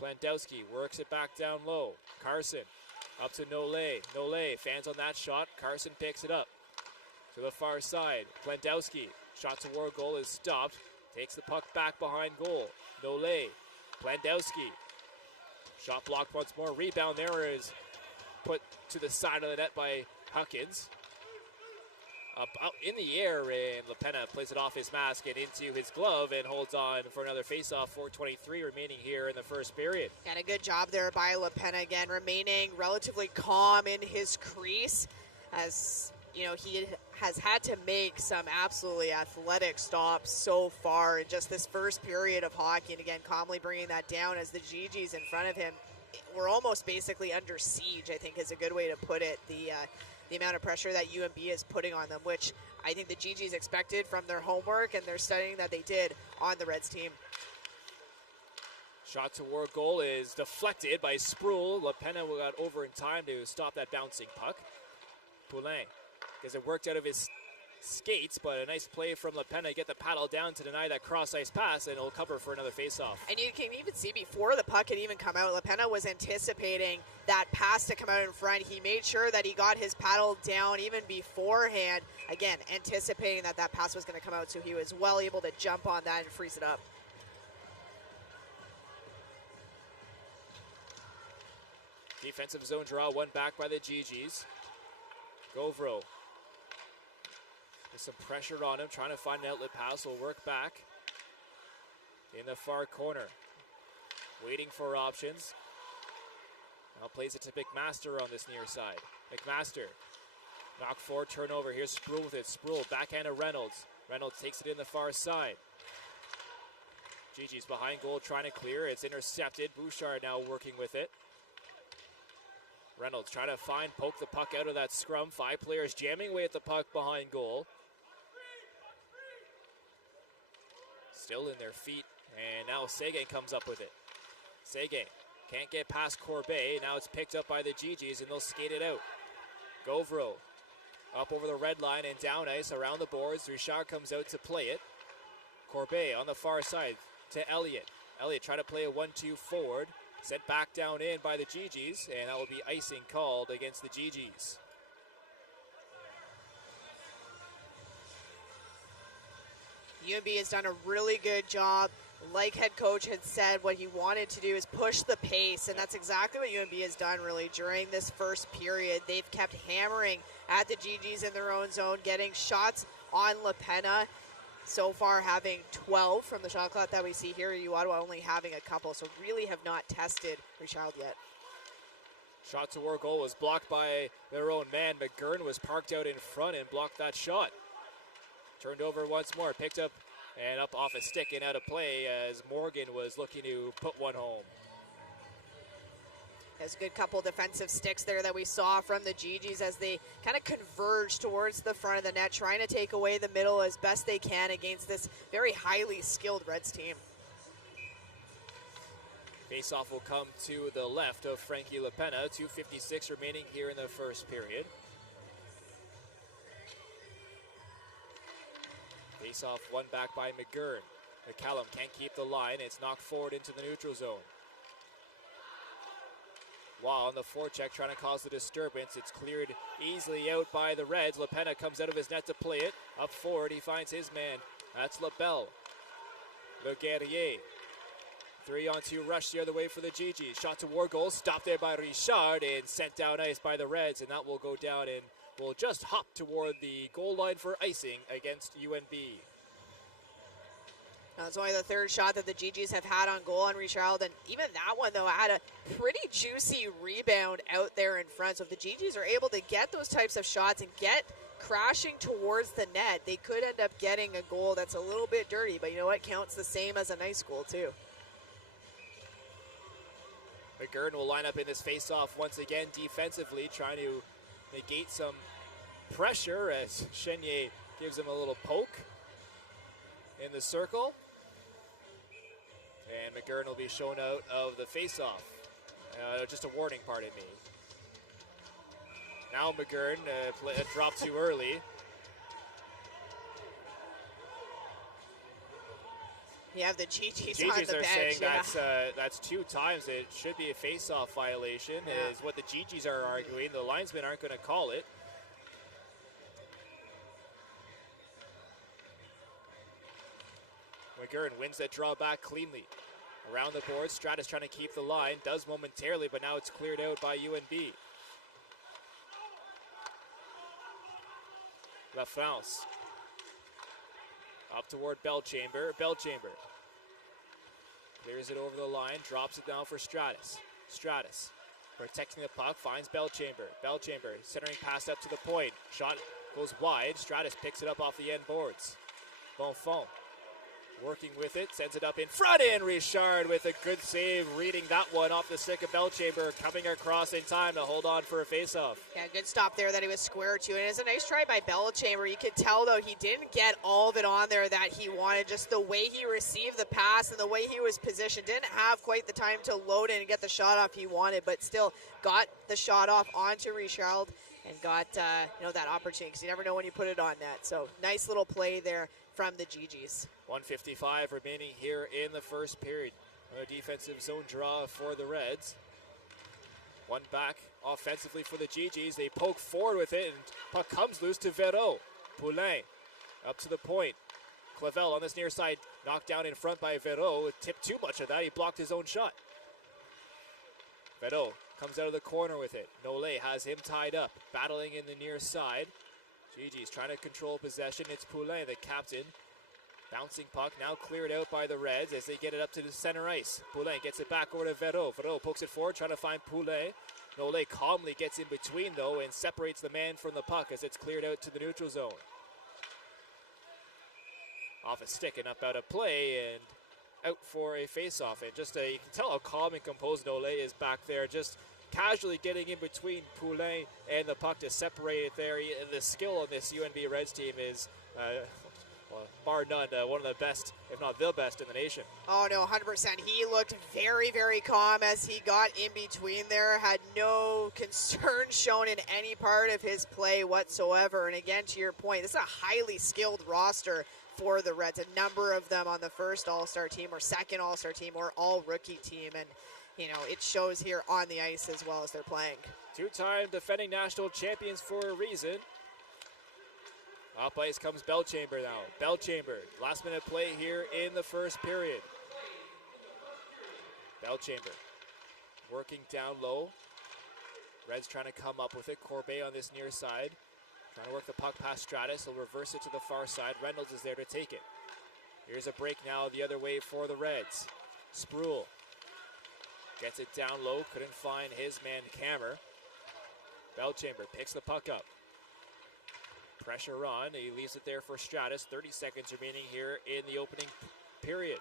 Blandowski works it back down low. Carson up to Nolay. Nolay fans on that shot. Carson picks it up. To the far side. Blandowski. Shot toward goal is stopped. Takes the puck back behind goal. Nolay. Blandowski. Shot blocked once more. Rebound there is put to the side of the net by Huckins. Up out in the air, and LaPena plays it off his mask and into his glove and holds on for another face-off. 4:23 remaining here in the first period. And a good job there by LaPena again, remaining relatively calm in his crease as you know he has had to make some absolutely athletic stops so far in just this first period of hockey, and again calmly bringing that down as the Gee-Gees in front of him were almost basically under siege, I think is a good way to put it. The amount of pressure that UNB is putting on them, which I think the Gee-Gees expected from their homework and their studying that they did on the Reds team. Shot toward goal is deflected by Sproul. LaPena got over in time to stop that bouncing puck. Poulin gets it worked out of his skates, but a nice play from LaPena. Get the paddle down to deny that cross-ice pass, and it'll cover for another face-off. And you can even see before the puck had even come out, LaPena was anticipating that pass to come out in front. He made sure that he got his paddle down even beforehand, again, anticipating that that pass was going to come out, so he was well able to jump on that and freeze it up. Defensive zone draw, one back by the Gee-Gees. Govro. There's some pressure on him, trying to find an outlet pass. Will work back in the far corner. Waiting for options. Now plays it to McMaster on this near side. McMaster. Knock forward, turnover. Here's Sproul with it. Sproul, backhand to Reynolds. Reynolds takes it in the far side. Gee-Gees behind goal, trying to clear. It's intercepted. Bouchard now working with it. Reynolds trying to poke the puck out of that scrum. 5 players jamming away at the puck behind goal. Still in their feet, and now Seguin comes up with it. Seguin can't get past Corbet. Now it's picked up by the Gee-Gees, and they'll skate it out. Govro up over the red line and down ice around the boards. Richard comes out to play it. Corbet on the far side to Elliott. Elliott trying to play a 1-2 forward. Sent back down in by the Gee-Gees, and that will be icing called against the Gee-Gees. UNB has done a really good job. Like head coach had said, what he wanted to do is push the pace, and that's exactly what UNB has done really during this first period. They've kept hammering at the Gee-Gees in their own zone, getting shots on LaPena. so far having 12 from the shot clock that we see here. Ottawa only having a couple, so really have not tested Richard yet. Shot toward goal was blocked by their own man. McGurn was parked out in front and blocked that shot. Turned over once more, picked up and up off a stick and out of play as Morgan was looking to put one home. There's a good couple defensive sticks there that we saw from the Gee-Gees as they kind of converge towards the front of the net, trying to take away the middle as best they can against this very highly skilled Reds team. Faceoff will come to the left of Frankie LaPena. 2:56 remaining here in the first period. Faceoff won back by McGurn. McCallum can't keep the line. It's knocked forward into the neutral zone. While on the forecheck trying to cause the disturbance, it's cleared easily out by the Reds. LaPena comes out of his net to play it. Up forward, he finds his man. That's LaBelle. Le Guerrier. 3-on-2 rush the other way for the Gee-Gees. Shot toward goal, stopped there by Richard and sent down ice by the Reds, and that will go down and will just hop toward the goal line for icing against UNB. That's only the third shot that the Gee-Gees have had on goal on Richard, and even that one, though, had a pretty juicy rebound out there in front. So if the Gee-Gees are able to get those types of shots and get crashing towards the net, they could end up getting a goal that's a little bit dirty, but you know what? Counts the same as a nice goal, too. McGurn will line up in this face-off once again defensively, trying to negate some pressure as Chenier gives him a little poke in the circle. And McGurn will be shown out of the face-off. Just a warning, pardon me. Now McGurn dropped too early. You have the Gee-Gees on Gee-Gees the are bench. saying that's 2 times. It should be a face-off violation, is what the Gee-Gees are arguing. The linesmen aren't going to call it. McGurn wins that draw back cleanly. Around the board, Stratus trying to keep the line. Does momentarily, but now it's cleared out by UNB. La France. Up toward Belchamber. Belchamber clears it over the line, drops it down for Stratus. Stratus protecting the puck, finds Belchamber. Belchamber centering pass up to the point. Shot goes wide. Stratus picks it up off the end boards. Bonfont working with it, sends it up in front, and Richard with a good save, reading that one off the stick of Belchamber, coming across in time to hold on for a face-off. Yeah, good stop there that he was square to, and it's a nice try by Belchamber. You could tell, though, he didn't get all of it on there that he wanted, just the way he received the pass and the way he was positioned. Didn't have quite the time to load in and get the shot off he wanted, but still got the shot off onto Richard and got that opportunity, because you never know when you put it on net. So nice little play there from the Gee-Gees. 1:55 remaining here in the first period. Another defensive zone draw for the Reds. One back offensively for the Gee-Gees. They poke forward with it, and puck comes loose to Verreau. Poulain up to the point. Clavel on this near side, knocked down in front by Verreau. Tipped too much of that. He blocked his own shot. Verreau comes out of the corner with it. Nolé has him tied up, battling in the near side. Gee-Gees trying to control possession. It's Poulain, the captain. Bouncing puck, now cleared out by the Reds as they get it up to the center ice. Poulain gets it back over to Verreau. Verreau pokes it forward, trying to find Poulain. Nolé calmly gets in between, though, and separates the man from the puck as it's cleared out to the neutral zone. Off a stick and up out of play, and out for a face-off. And just you can tell how calm and composed Nolé is back there, just casually getting in between Poulain and the puck to separate it there. The skill on this UNB Reds team is, bar none, one of the best, if not the best in the nation. Oh, no, 100%. He looked very, very calm as he got in between there. Had no concern shown in any part of his play whatsoever. And again, to your point, this is a highly skilled roster for the Reds. A number of them on the first All-Star team or second All-Star team or all-rookie team. And it shows here on the ice as well as they're playing. 2-time defending national champions for a reason. Up ice comes Belchamber now. Belchamber, last minute play here in the first period. Belchamber working down low. Reds trying to come up with it. Corbet on this near side. Trying to work the puck past Stratus. He'll reverse it to the far side. Reynolds is there to take it. Here's a break now the other way for the Reds. Spruill gets it down low, couldn't find his man Kammer. Belchamber picks the puck up. Pressure on, he leaves it there for Stratus. 30 seconds remaining here in the opening period.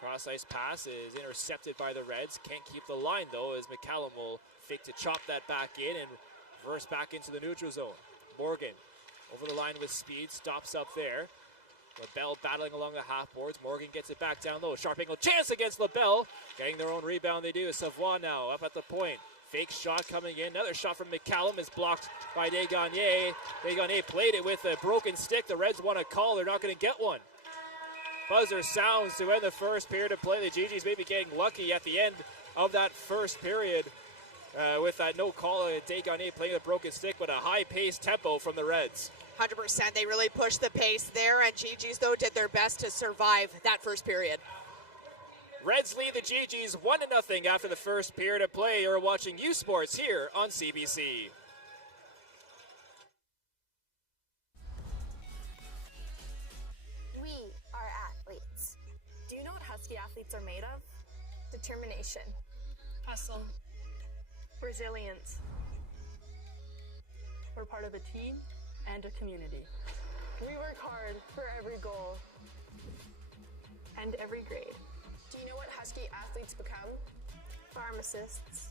Cross-ice pass is intercepted by the Reds. Can't keep the line though, as McCallum will fake to chop that back in and reverse back into the neutral zone. Morgan over the line with speed, stops up there. LaBelle battling along the half boards. Morgan gets it back down low. Sharp angle chance against LaBelle. Getting their own rebound they do. Savoie now up at the point. Fake shot coming in. Another shot from McCallum is blocked by Desgagnés. Desgagnés played it with a broken stick. The Reds want a call. They're not going to get one. Buzzer sounds to end the first period of play. The Gee-Gees may be getting lucky at the end of that first period with that no call. Desgagnés playing the broken stick, but a high-paced tempo from the Reds. 100%. They really pushed the pace there, and Gee-Gees, though, did their best to survive that first period. Reds lead the Gee-Gees 1-0 after the first period of play. You're watching U Sports here on CBC. We are athletes. Do you know what Husky athletes are made of? Determination, hustle, resilience. We're part of a team and a community. We work hard for every goal and every grade. Do you know what Husky athletes become? Pharmacists,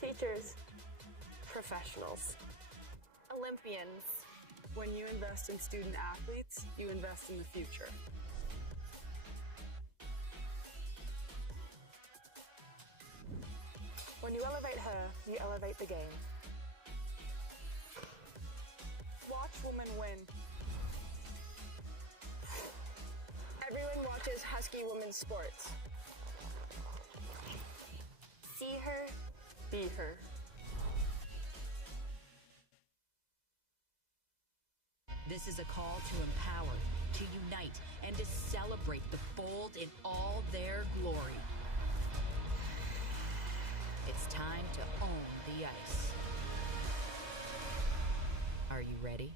teachers, professionals, Olympians. When you invest in student athletes, you invest in the future. When you elevate her, you elevate the game. Watch women win. Everyone watches Husky women's sports. See her, Be her. This is a call to empower, to unite, and to celebrate the bold in all their glory. It's time to own the ice. Are you ready?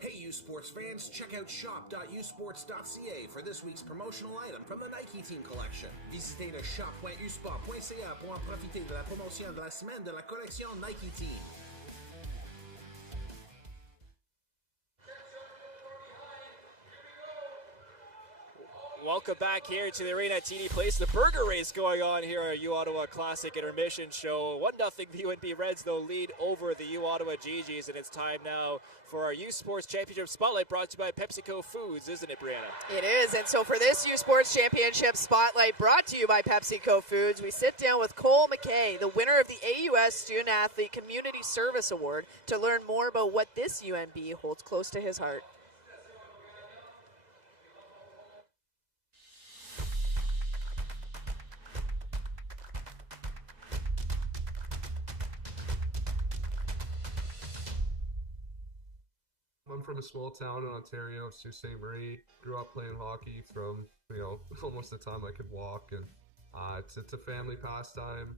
Hey, U Sports fans, check out shop.usports.ca for this week's promotional item from the Nike Team Collection. Visitez le shop.usport.ca pour en profiter de la promotion de la semaine de la collection Nike Team. Welcome back here to the arena at TD Place. The burger race going on here at U Ottawa Classic Intermission Show. 1-0 the UNB Reds, though, lead over the U Ottawa Gee-Gees, and it's time now for our U Sports Championship Spotlight, brought to you by PepsiCo Foods, isn't it, Brianna? It is, and so for this U Sports Championship Spotlight, brought to you by PepsiCo Foods, we sit down with Cole McKay, the winner of the AUS Student Athlete Community Service Award, to learn more about what this UNB holds close to his heart. I'm from a small town in Ontario, Sault Ste. Marie. Grew up playing hockey from, almost the time I could walk, and it's a family pastime.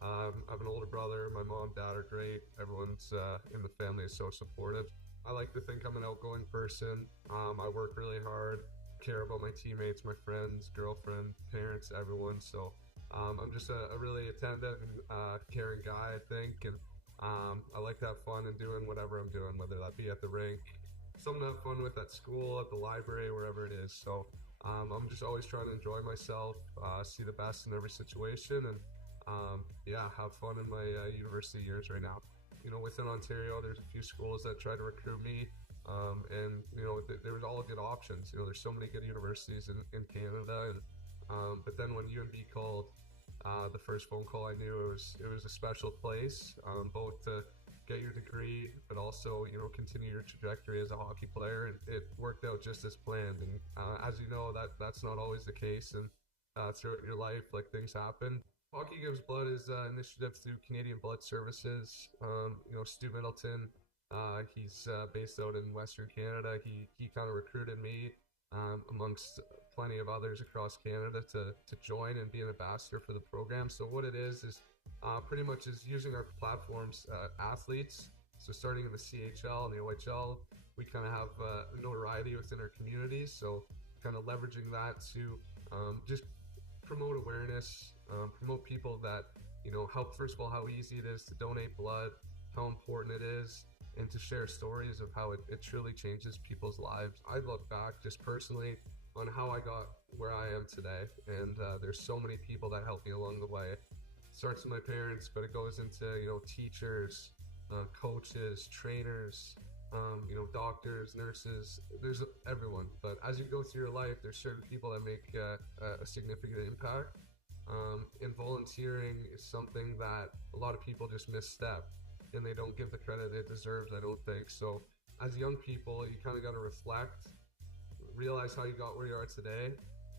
I have an older brother. My mom, dad are great. Everyone's in the family is so supportive. I like to think I'm an outgoing person. I work really hard, care about my teammates, my friends, girlfriend, parents, everyone. So I'm just a really attentive and caring guy, I think, and I like to have fun and doing whatever I'm doing, whether that be at the rink, something to have fun with at school, at the library, wherever it is. So I'm just always trying to enjoy myself, see the best in every situation, and have fun in my university years right now. Within Ontario, there's a few schools that try to recruit me, and there's all good options. There's so many good universities in Canada, and but then when UNB called, the first phone call, I knew it was a special place, both to get your degree, but also continue your trajectory as a hockey player. And it worked out just as planned. And as you know, that's not always the case, and throughout your life, like, things happen. Hockey Gives Blood is an initiative through Canadian Blood Services. Stu Middleton, he's based out in Western Canada. He kind of recruited me, amongst plenty of others across Canada, to join and be an ambassador for the program. So what it is pretty much is using our platforms, athletes. So starting in the CHL and the OHL, we kind of have notoriety within our communities. So kind of leveraging that to just promote awareness, promote people that, help, first of all, how easy it is to donate blood, how important it is, and to share stories of how it truly changes people's lives. I look back just personally on how I got where I am today, and there's so many people that helped me along the way. It starts with my parents, but it goes into, teachers, coaches, trainers, doctors, nurses. There's everyone. But as you go through your life, there's certain people that make a significant impact. And volunteering is something that a lot of people just misstep, and they don't give the credit it deserves, I don't think. So as young people, you kind of got to reflect, realize how you got where you are today,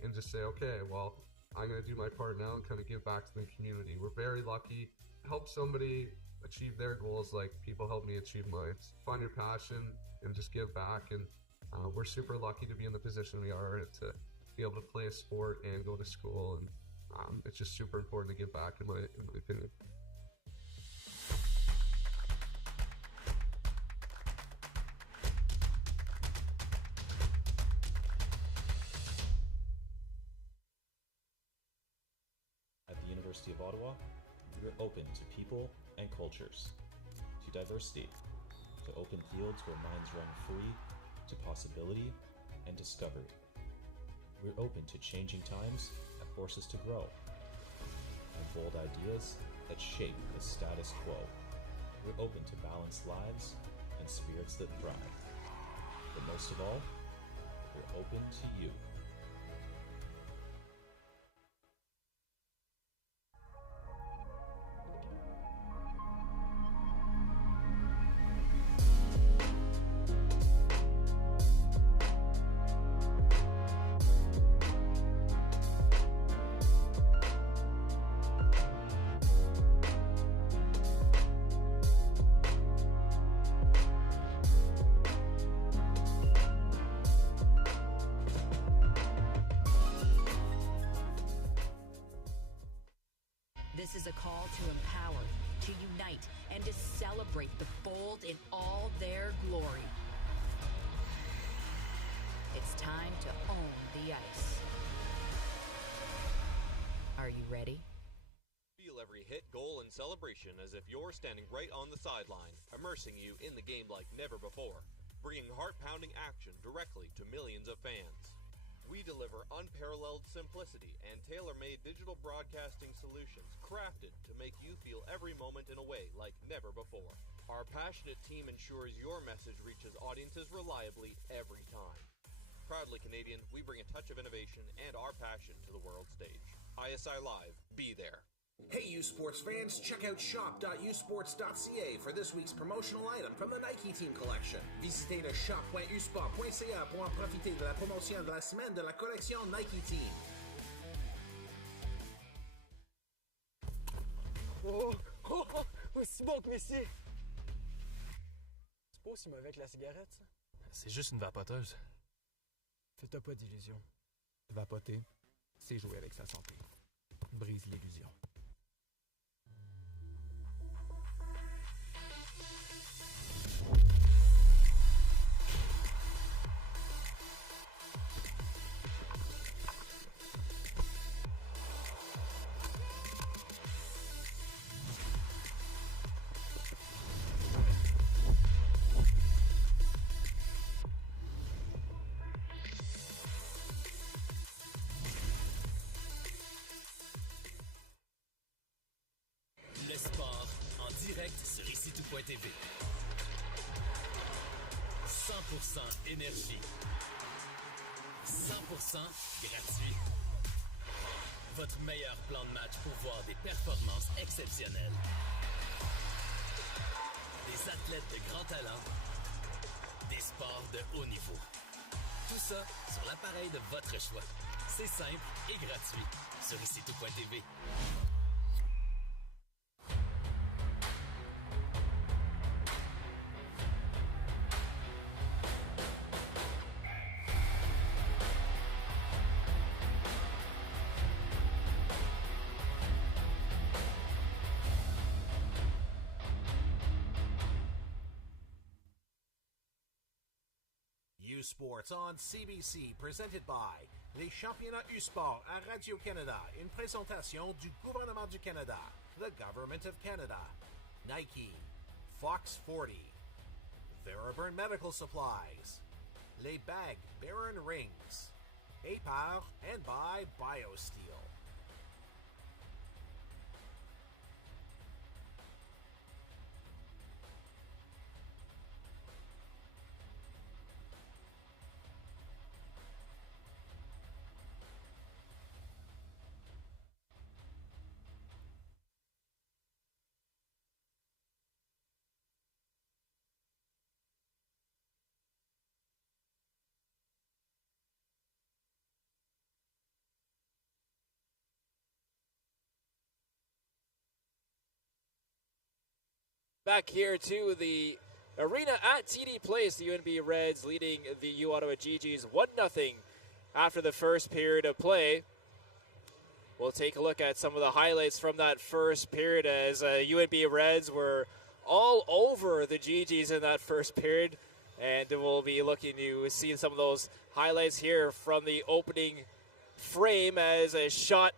and just say, okay, well, I'm going to do my part now and kind of give back to the community. We're very lucky to help somebody achieve their goals like people help me achieve mine. Find your passion and just give back. And we're super lucky to be in the position we are, to be able to play a sport and go to school. And it's just super important to give back, in my opinion. At the University of Ottawa, we're open to people and cultures, to diversity, to open fields where minds run free, to possibility and discovery. We're open to changing times that force us to grow, and bold ideas that shape the status quo. We're open to balanced lives and spirits that thrive. But most of all, we're open to you. This is a call to empower, to unite, and to celebrate the bold in all their glory. It's time to own the ice. Are you ready? Feel every hit, goal, and celebration as if you're standing right on the sideline, immersing you in the game like never before, bringing heart-pounding action directly to millions of fans. We deliver unparalleled simplicity and tailor-made digital broadcasting solutions crafted to make you feel every moment in a way like never before. Our passionate team ensures your message reaches audiences reliably every time. Proudly Canadian, we bring a touch of innovation and our passion to the world stage. ISI Live, be there. Hey, U Sports fans, check out shop.usports.ca for this week's promotional item from the Nike Team Collection. Visitez le shop.usport.ca pour en profiter de la promotion de la semaine de la collection Nike Team. Aussi bon que Messi! C'est pas aussi mauvais que la cigarette, ça? C'est juste une vapoteuse. Fais-toi pas d'illusions. Vapoter, c'est jouer avec sa santé. Brise l'illusion. CBC2.tv. 100% énergie. 100% gratuit. Votre meilleur plan de match pour voir des performances exceptionnelles. Des athlètes de grand talent. Des sports de haut niveau. Tout ça sur l'appareil de votre choix. C'est simple et gratuit sur ICTO.tv. Sports on CBC, presented by les championnats U-Sport à Radio-Canada, une présentation du gouvernement du Canada, the Government of Canada, Nike, Fox 40, Theraburn Medical Supplies, les Bag Baron Rings, APAR, and by BioSteel. Back here to the arena at TD Place, the UNB Reds leading the Ottawa Gee-Gees 1-0 after the first period of play. We'll take a look at some of the highlights from that first period as UNB Reds were all over the Gee-Gees in that first period, and we'll be looking to see some of those highlights here from the opening frame as a shot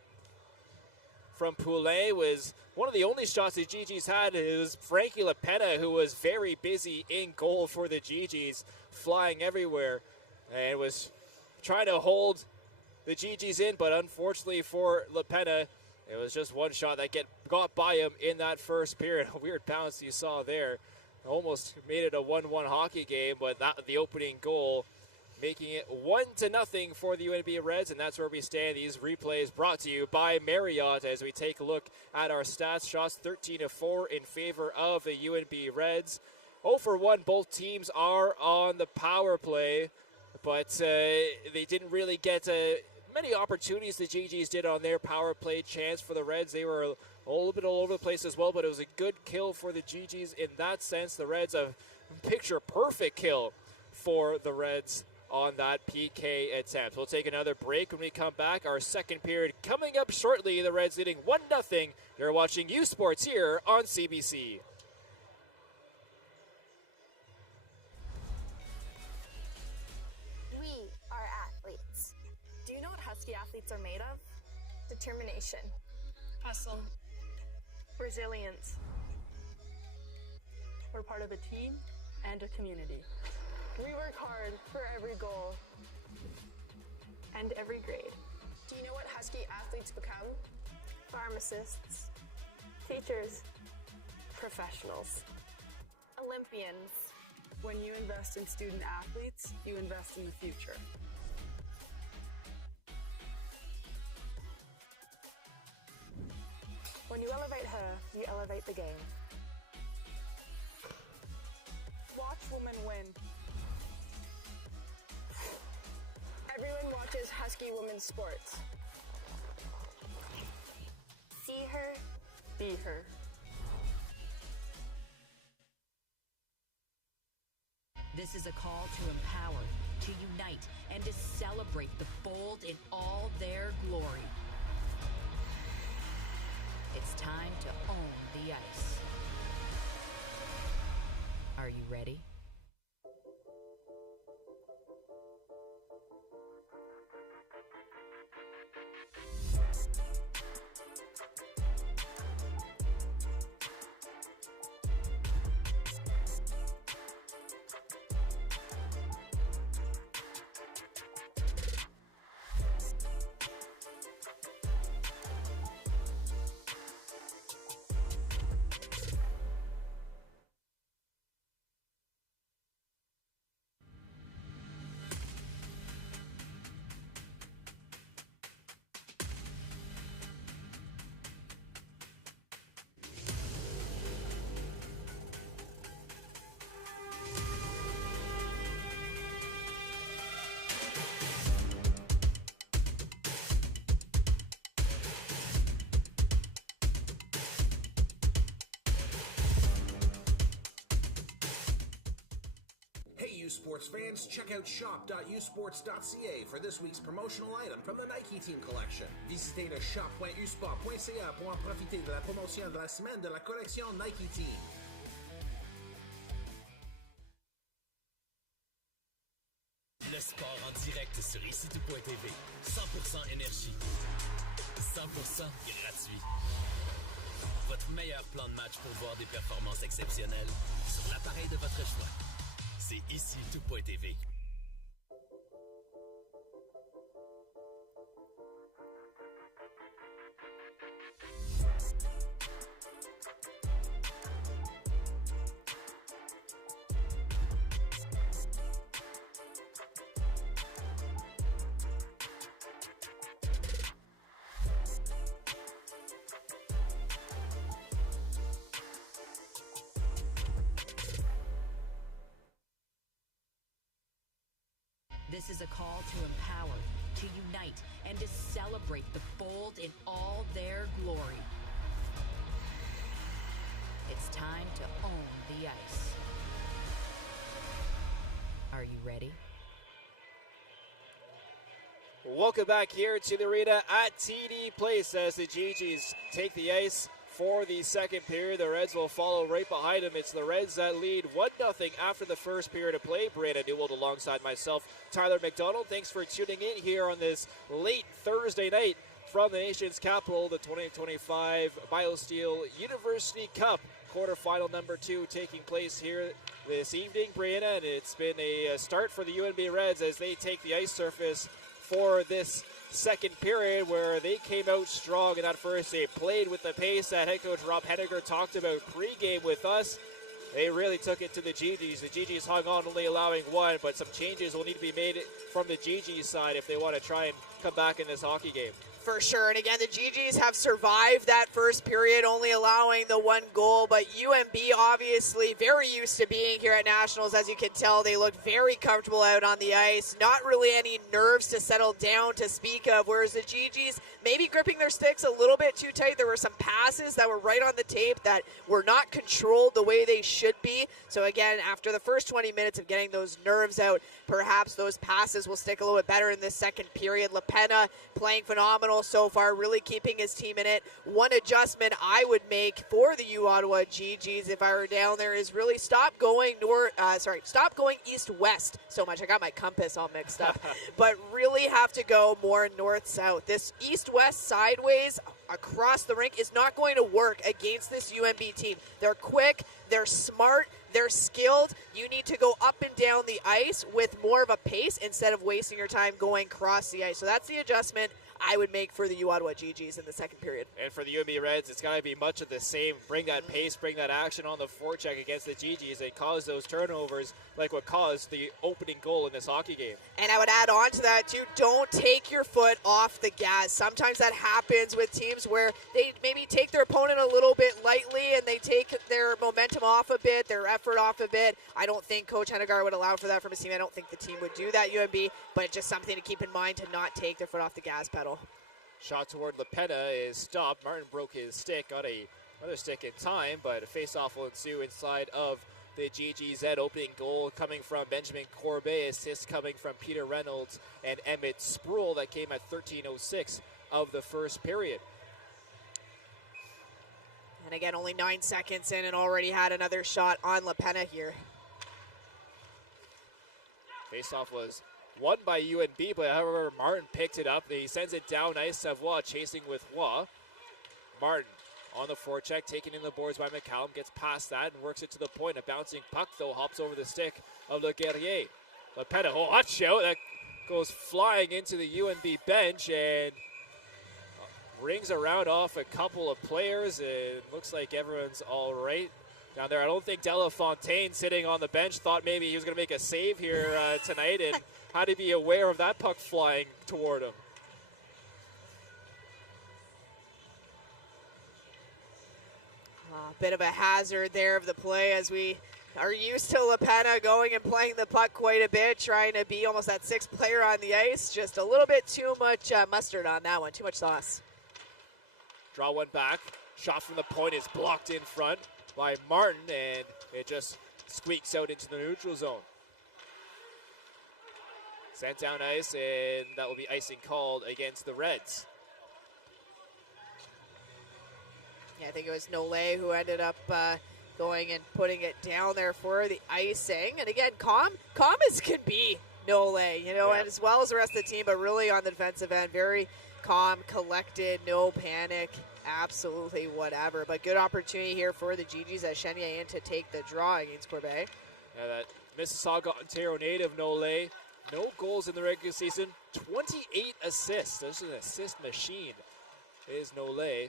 from Poulin was one of the only shots the Gee-Gees had. It was Frankie LaPena, who was very busy in goal for the Gee-Gees, flying everywhere, and was trying to hold the Gee-Gees in, but unfortunately for LaPena, it was just one shot that got by him in that first period. A weird bounce you saw there. Almost made it a 1-1 hockey game, but that the opening goal making it 1-0 for the UNB Reds, and that's where we stand. These replays brought to you by Marriott as we take a look at our stats. Shots 13-4 in favor of the UNB Reds. 0-1, both teams are on the power play, but they didn't really get many opportunities the Gee-Gees did on their power play chance for the Reds. They were a little bit all over the place as well, but it was a good kill for the Gee-Gees in that sense. The Reds, a picture-perfect kill for the Reds on that PK attempt. We'll take another break. When we come back, our second period coming up shortly. The Reds leading 1-0. You're watching U Sports here on CBC. We are athletes. Do you know what Husky athletes are made of? Determination, hustle, resilience. We're part of a team and a community. We work hard for every goal and every grade. Do you know what Husky athletes become? Pharmacists, teachers, professionals, Olympians. When you invest in student athletes, you invest in the future. When you elevate her, you elevate the game. Watch women win. Everyone watches Husky women's sports. See her, Be her. This is a call to empower, to unite, and to celebrate the bold in all their glory. It's time to own the ice. Are you ready? Sports fans, check out shop.usports.ca for this week's promotional item from the Nike Team collection. Visitez le shop.usport.ca pour en profiter de la promotion de la semaine de la collection Nike Team. Le sport en direct sur ICTV. 100% énergie. 100% gratuit. Votre meilleur plan de match pour voir des performances exceptionnelles sur l'appareil de votre choix. C'est ici tout.tv. This is a call to empower, to unite, and to celebrate the bold in all their glory. It's time to own the ice. Are you ready? Welcome back here to the arena at TD Place as the Gee-Gees take the ice for the second period. The Reds will follow right behind them. It's the Reds that lead 1-0 after the first period of play. Brandon Newell alongside myself, Tyler McDonald. Thanks for tuning in here on this late Thursday night from the nation's capital, the 2025 BioSteel University Cup quarterfinal number 2 taking place here this evening, Brianna, and it's been a start for the UNB Reds as they take the ice surface for this second period, where they came out strong in that first. They played with the pace that head coach Rob Henniger talked about pregame with us. They really took it to the Gee-Gees. The Gee-Gees hung on, only allowing one, but some changes will need to be made from the Gee-Gees side if they want to try and come back in this hockey game. For sure, and again, the Gee-Gees have survived that first period, only allowing the one goal, but UNB obviously very used to being here at Nationals. As you can tell, they look very comfortable out on the ice, not really any nerves to settle down to speak of, whereas the Gee-Gees maybe gripping their sticks a little bit too tight. There were some passes that were right on the tape that were not controlled the way they should be. So again, after the first 20 minutes of getting those nerves out, perhaps those passes will stick a little bit better in this second period. LaPenna playing phenomenal so far, really keeping his team in it. One adjustment I would make for the Ottawa Gee-Gees if I were down there is really stop going east-west so much. I got my compass all mixed up. But really have to go more north-south. This east-west sideways across the rink is not going to work against this UNB team. They're quick, they're smart, they're skilled. You need to go up and down the ice with more of a pace instead of wasting your time going across the ice. So that's the adjustment I would make for the Ottawa Gee-Gees in the second period. And for the UNB Reds, it's got to be much of the same. Bring that pace, bring that action on the forecheck against the Gee-Gees and cause those turnovers like what caused the opening goal in this hockey game. And I would add on to that, too, don't take your foot off the gas. Sometimes that happens with teams where they maybe take their opponent a little bit lightly and they take their momentum off a bit, their effort off a bit. I don't think Coach Hennigar would allow for that from his team. I don't think the team would do that, UNB, but just something to keep in mind to not take their foot off the gas pedal. Shot toward LaPenna is stopped. Martin broke his stick, got another stick in time, but a face-off will ensue inside of the Gee-Gees. That opening goal coming from Benjamin Corbet, assist coming from Peter Reynolds and Emmett Spruill. That came at 13:06 of the first period. And again, only 9 seconds in and already had another shot on LaPenna here. Face-off was won by UNB, but however, Martin picked it up. He sends it down ice. Savoie chasing with Waugh. Martin on the forecheck, taken in the boards by McCallum, gets past that and works it to the point. A bouncing puck, though, hops over the stick of Le Guerrier. LaPenna, hot shout. That goes flying into the UNB bench and rings around off a couple of players. It looks like everyone's all right down there. I don't think Delafontaine, sitting on the bench, thought maybe he was going to make a save here tonight and had to be aware of that puck flying toward him. Bit of a hazard there of the play, as we are used to LaPenna going and playing the puck quite a bit, trying to be almost that sixth player on the ice. Just a little bit too much mustard on that one, too much sauce. Draw one back. Shot from the point is blocked in front by Martin, and it just squeaks out into the neutral zone. Sent down ice, and that will be icing called against the Reds. Yeah, I think it was Nole who ended up going and putting it down there for the icing. And again, calm as can be, Nole, and as well as the rest of the team, but really on the defensive end, very calm, collected, no panic, absolutely whatever. But good opportunity here for the Gee-Gees as Chenier in to take the draw against Corbet. Yeah, that Mississauga, Ontario native, Nole. No goals in the regular season, 28 assists. This is an assist machine, is Nole.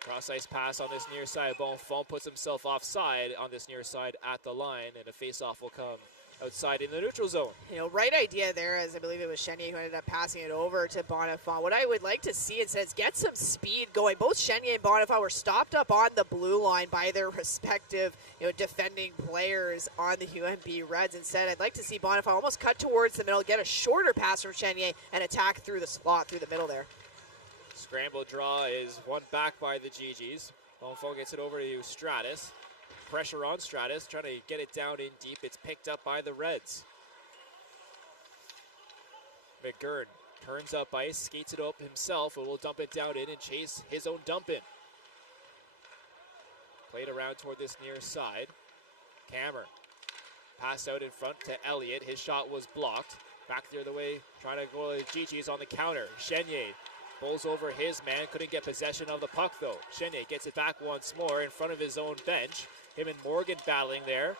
Cross-ice pass on this near side. Bonfont puts himself offside on this near side at the line, and a face-off will come outside in the neutral zone. Right idea there, as I believe it was Chenier who ended up passing it over to Bonifant. What I would like to see instead is get some speed going. Both Chenier and Bonifant were stopped up on the blue line by their respective, defending players on the UNB Reds. Instead, I'd like to see Bonifant almost cut towards the middle, get a shorter pass from Chenier, and attack through the slot, through the middle there. Scramble draw is won back by the Gee-Gees. Bonfont gets it over to Stratus. Pressure on Stratus, trying to get it down in deep. It's picked up by the Reds. McGurn turns up ice, skates it up himself, and will dump it down in and chase his own dump in. Played around toward this near side. Kammer passed out in front to Elliott. His shot was blocked. Back the other way, trying to go to Gee-Gees on the counter. Chenier bowls over his man, couldn't get possession of the puck though. Chenier gets it back once more in front of his own bench. Him and Morgan battling there.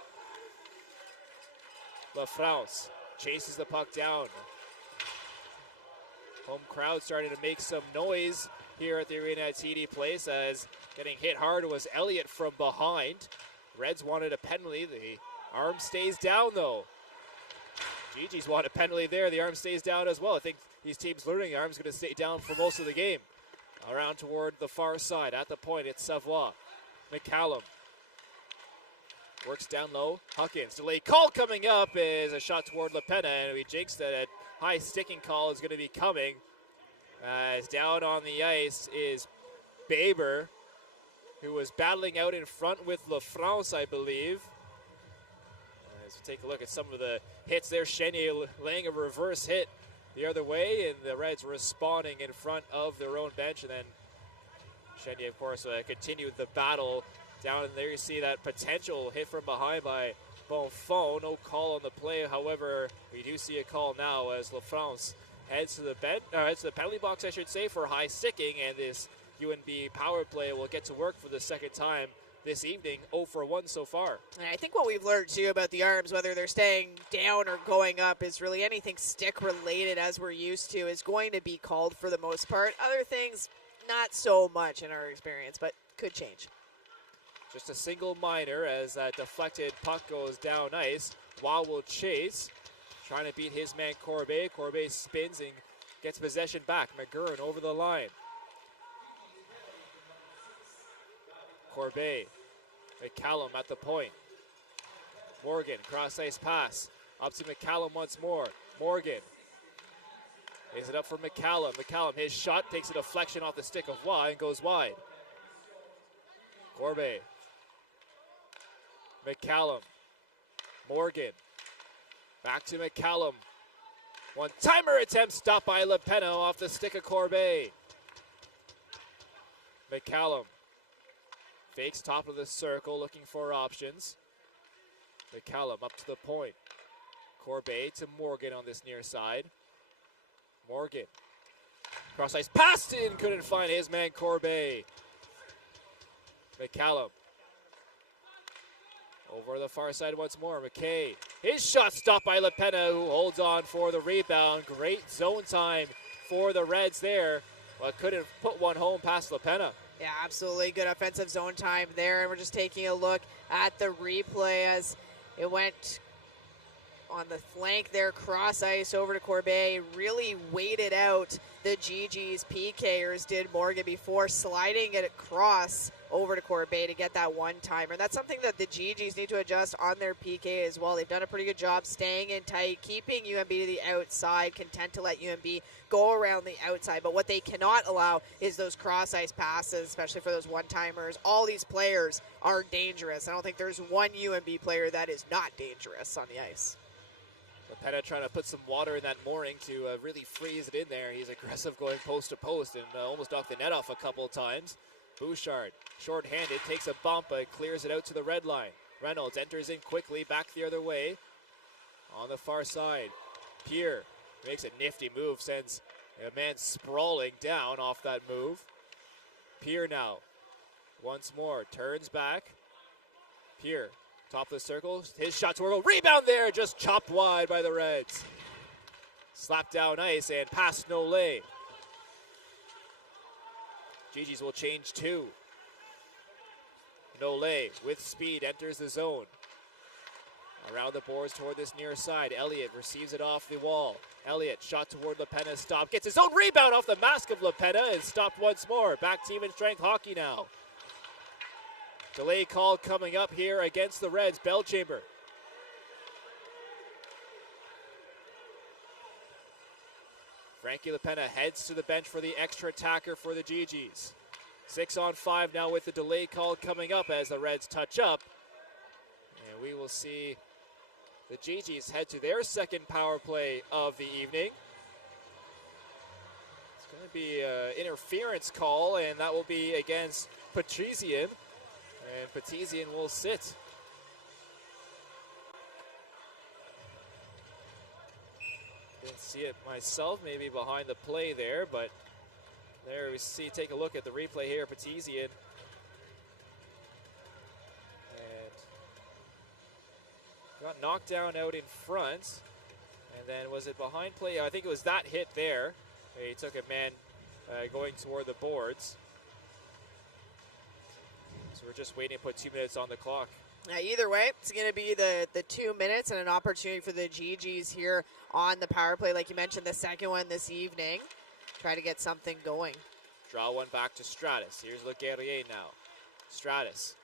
LaFrance chases the puck down. Home crowd starting to make some noise here at the arena at TD Place, as getting hit hard was Elliott from behind. Reds wanted a penalty. The arm stays down though. Gee-Gees want a penalty there. The arm stays down as well. I think these teams learning the arm's going to stay down for most of the game. Around toward the far side. At the point, it's Savoie. McCallum works down low. Huckins, delayed call coming up is a shot toward LaPena, and we jinx that a high sticking call is going to be coming. As down on the ice is Baber, who was battling out in front with LaFrance, I believe. As we take a look at some of the hits there, Chenier laying a reverse hit the other way, and the Reds responding in front of their own bench. And then Chenier, of course, continued the battle. Down in there, you see that potential hit from behind by Bonfont. No call on the play. However, we do see a call now as LaFrance heads to the penalty box, I should say, for high sticking, and this UNB power play will get to work for the second time this evening. 0 for 1 so far. And I think what we've learned too about the arms, whether they're staying down or going up, is really anything stick related, as we're used to, is going to be called for the most part. Other things, not so much in our experience, but could change. Just a single minor as that deflected puck goes down ice. Wah will chase, trying to beat his man Corbet. Corbet spins and gets possession back. McGurn over the line. Corbet, McCallum at the point. Morgan, cross-ice pass. Up to McCallum once more. Morgan lays it up for McCallum. McCallum, his shot takes a deflection off the stick of Wah and goes wide. Corbet. McCallum. Morgan. Back to McCallum. One-timer attempt stopped by LaPena off the stick of Corbet. McCallum. Fakes top of the circle, looking for options. McCallum up to the point. Corbet to Morgan on this near side. Morgan. Cross-ice passed in, couldn't find his man Corbet. McCallum. Over the far side once more. McKay. His shot stopped by LaPena, who holds on for the rebound. Great zone time for the Reds there, but couldn't put one home past LaPena. Yeah, absolutely. Good offensive zone time there. And we're just taking a look at the replay as it went on the flank there, cross ice over to Corbet. Really waited out the Gee-Gees PKers, did Morgan, before sliding it across over to Corbet to get that one-timer. That's something that the Gee-Gees need to adjust on their PK as well. They've done a pretty good job staying in tight, keeping UNB to the outside, content to let UNB go around the outside. But what they cannot allow is those cross-ice passes, especially for those one-timers. All these players are dangerous. I don't think there's one UNB player that is not dangerous on the ice. LaPena trying to put some water in that mooring to really freeze it in there. He's aggressive going post to post and almost knocked the net off a couple of times. Bouchard, short-handed, takes a bump but clears it out to the red line. Reynolds enters in quickly, back the other way. On the far side, Pierre makes a nifty move, sends a man sprawling down off that move. Pierre now, once more, turns back. Pierre, top of the circle, his shot to goal. Rebound there, just chopped wide by the Reds. Slapped down ice and past Nolay. Gee-Gees will change 2. Nolay with speed enters the zone. Around the boards toward this near side. Elliott receives it off the wall. Elliott shot toward LaPena, stop. Gets his own rebound off the mask of LaPena and stopped once more. Back team in strength hockey now. Delay call coming up here against the Reds. Belchamber. Frankie LaPena heads to the bench for the extra attacker for the Gee-Gees. 6-on-5 now with the delay call coming up as the Reds touch up. And we will see the Gee-Gees head to their second power play of the evening. It's going to be an interference call, and that will be against Patrician. And Patrician will sit. Didn't see it myself, maybe behind the play there, but there we see, take a look at the replay here, Patrician. And got knocked down out in front. And then was it behind play? Yeah, I think it was that hit there. He took a man going toward the boards. So we're just waiting to put 2 minutes on the clock. Either way, it's going to be the 2 minutes and an opportunity for the Gee-Gees here on the power play. Like you mentioned, the second one this evening. Try to get something going. Draw one back to Stratus. Here's Le Guerrier now. Stratus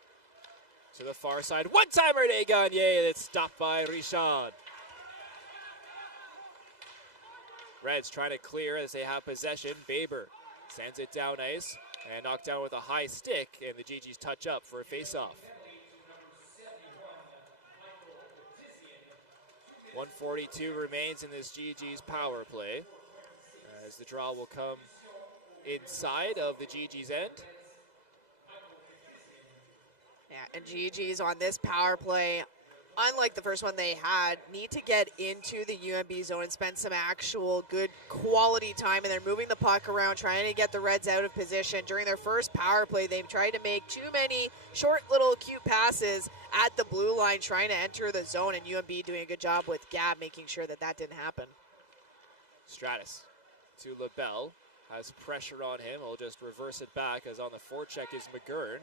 to the far side. One-timer to Gagné that's stopped by Richard. Reds trying to clear as they have possession. Baber sends it down ice and knocked down with a high stick, and the Gee-Gees touch up for a face-off. 1:42 remains in this Gee-Gees power play as the draw will come inside of the Gee-Gees end. Yeah, and Gee-Gees on this power play, unlike the first one they had, need to get into the UNB zone and spend some actual good quality time. And they're moving the puck around, trying to get the Reds out of position. During their first power play, they've tried to make too many short little cute passes at the blue line, trying to enter the zone, and UNB doing a good job with Gab making sure that that didn't happen. Stratus to LaBelle, has pressure on him. He'll just reverse it back as on the forecheck is McGurn.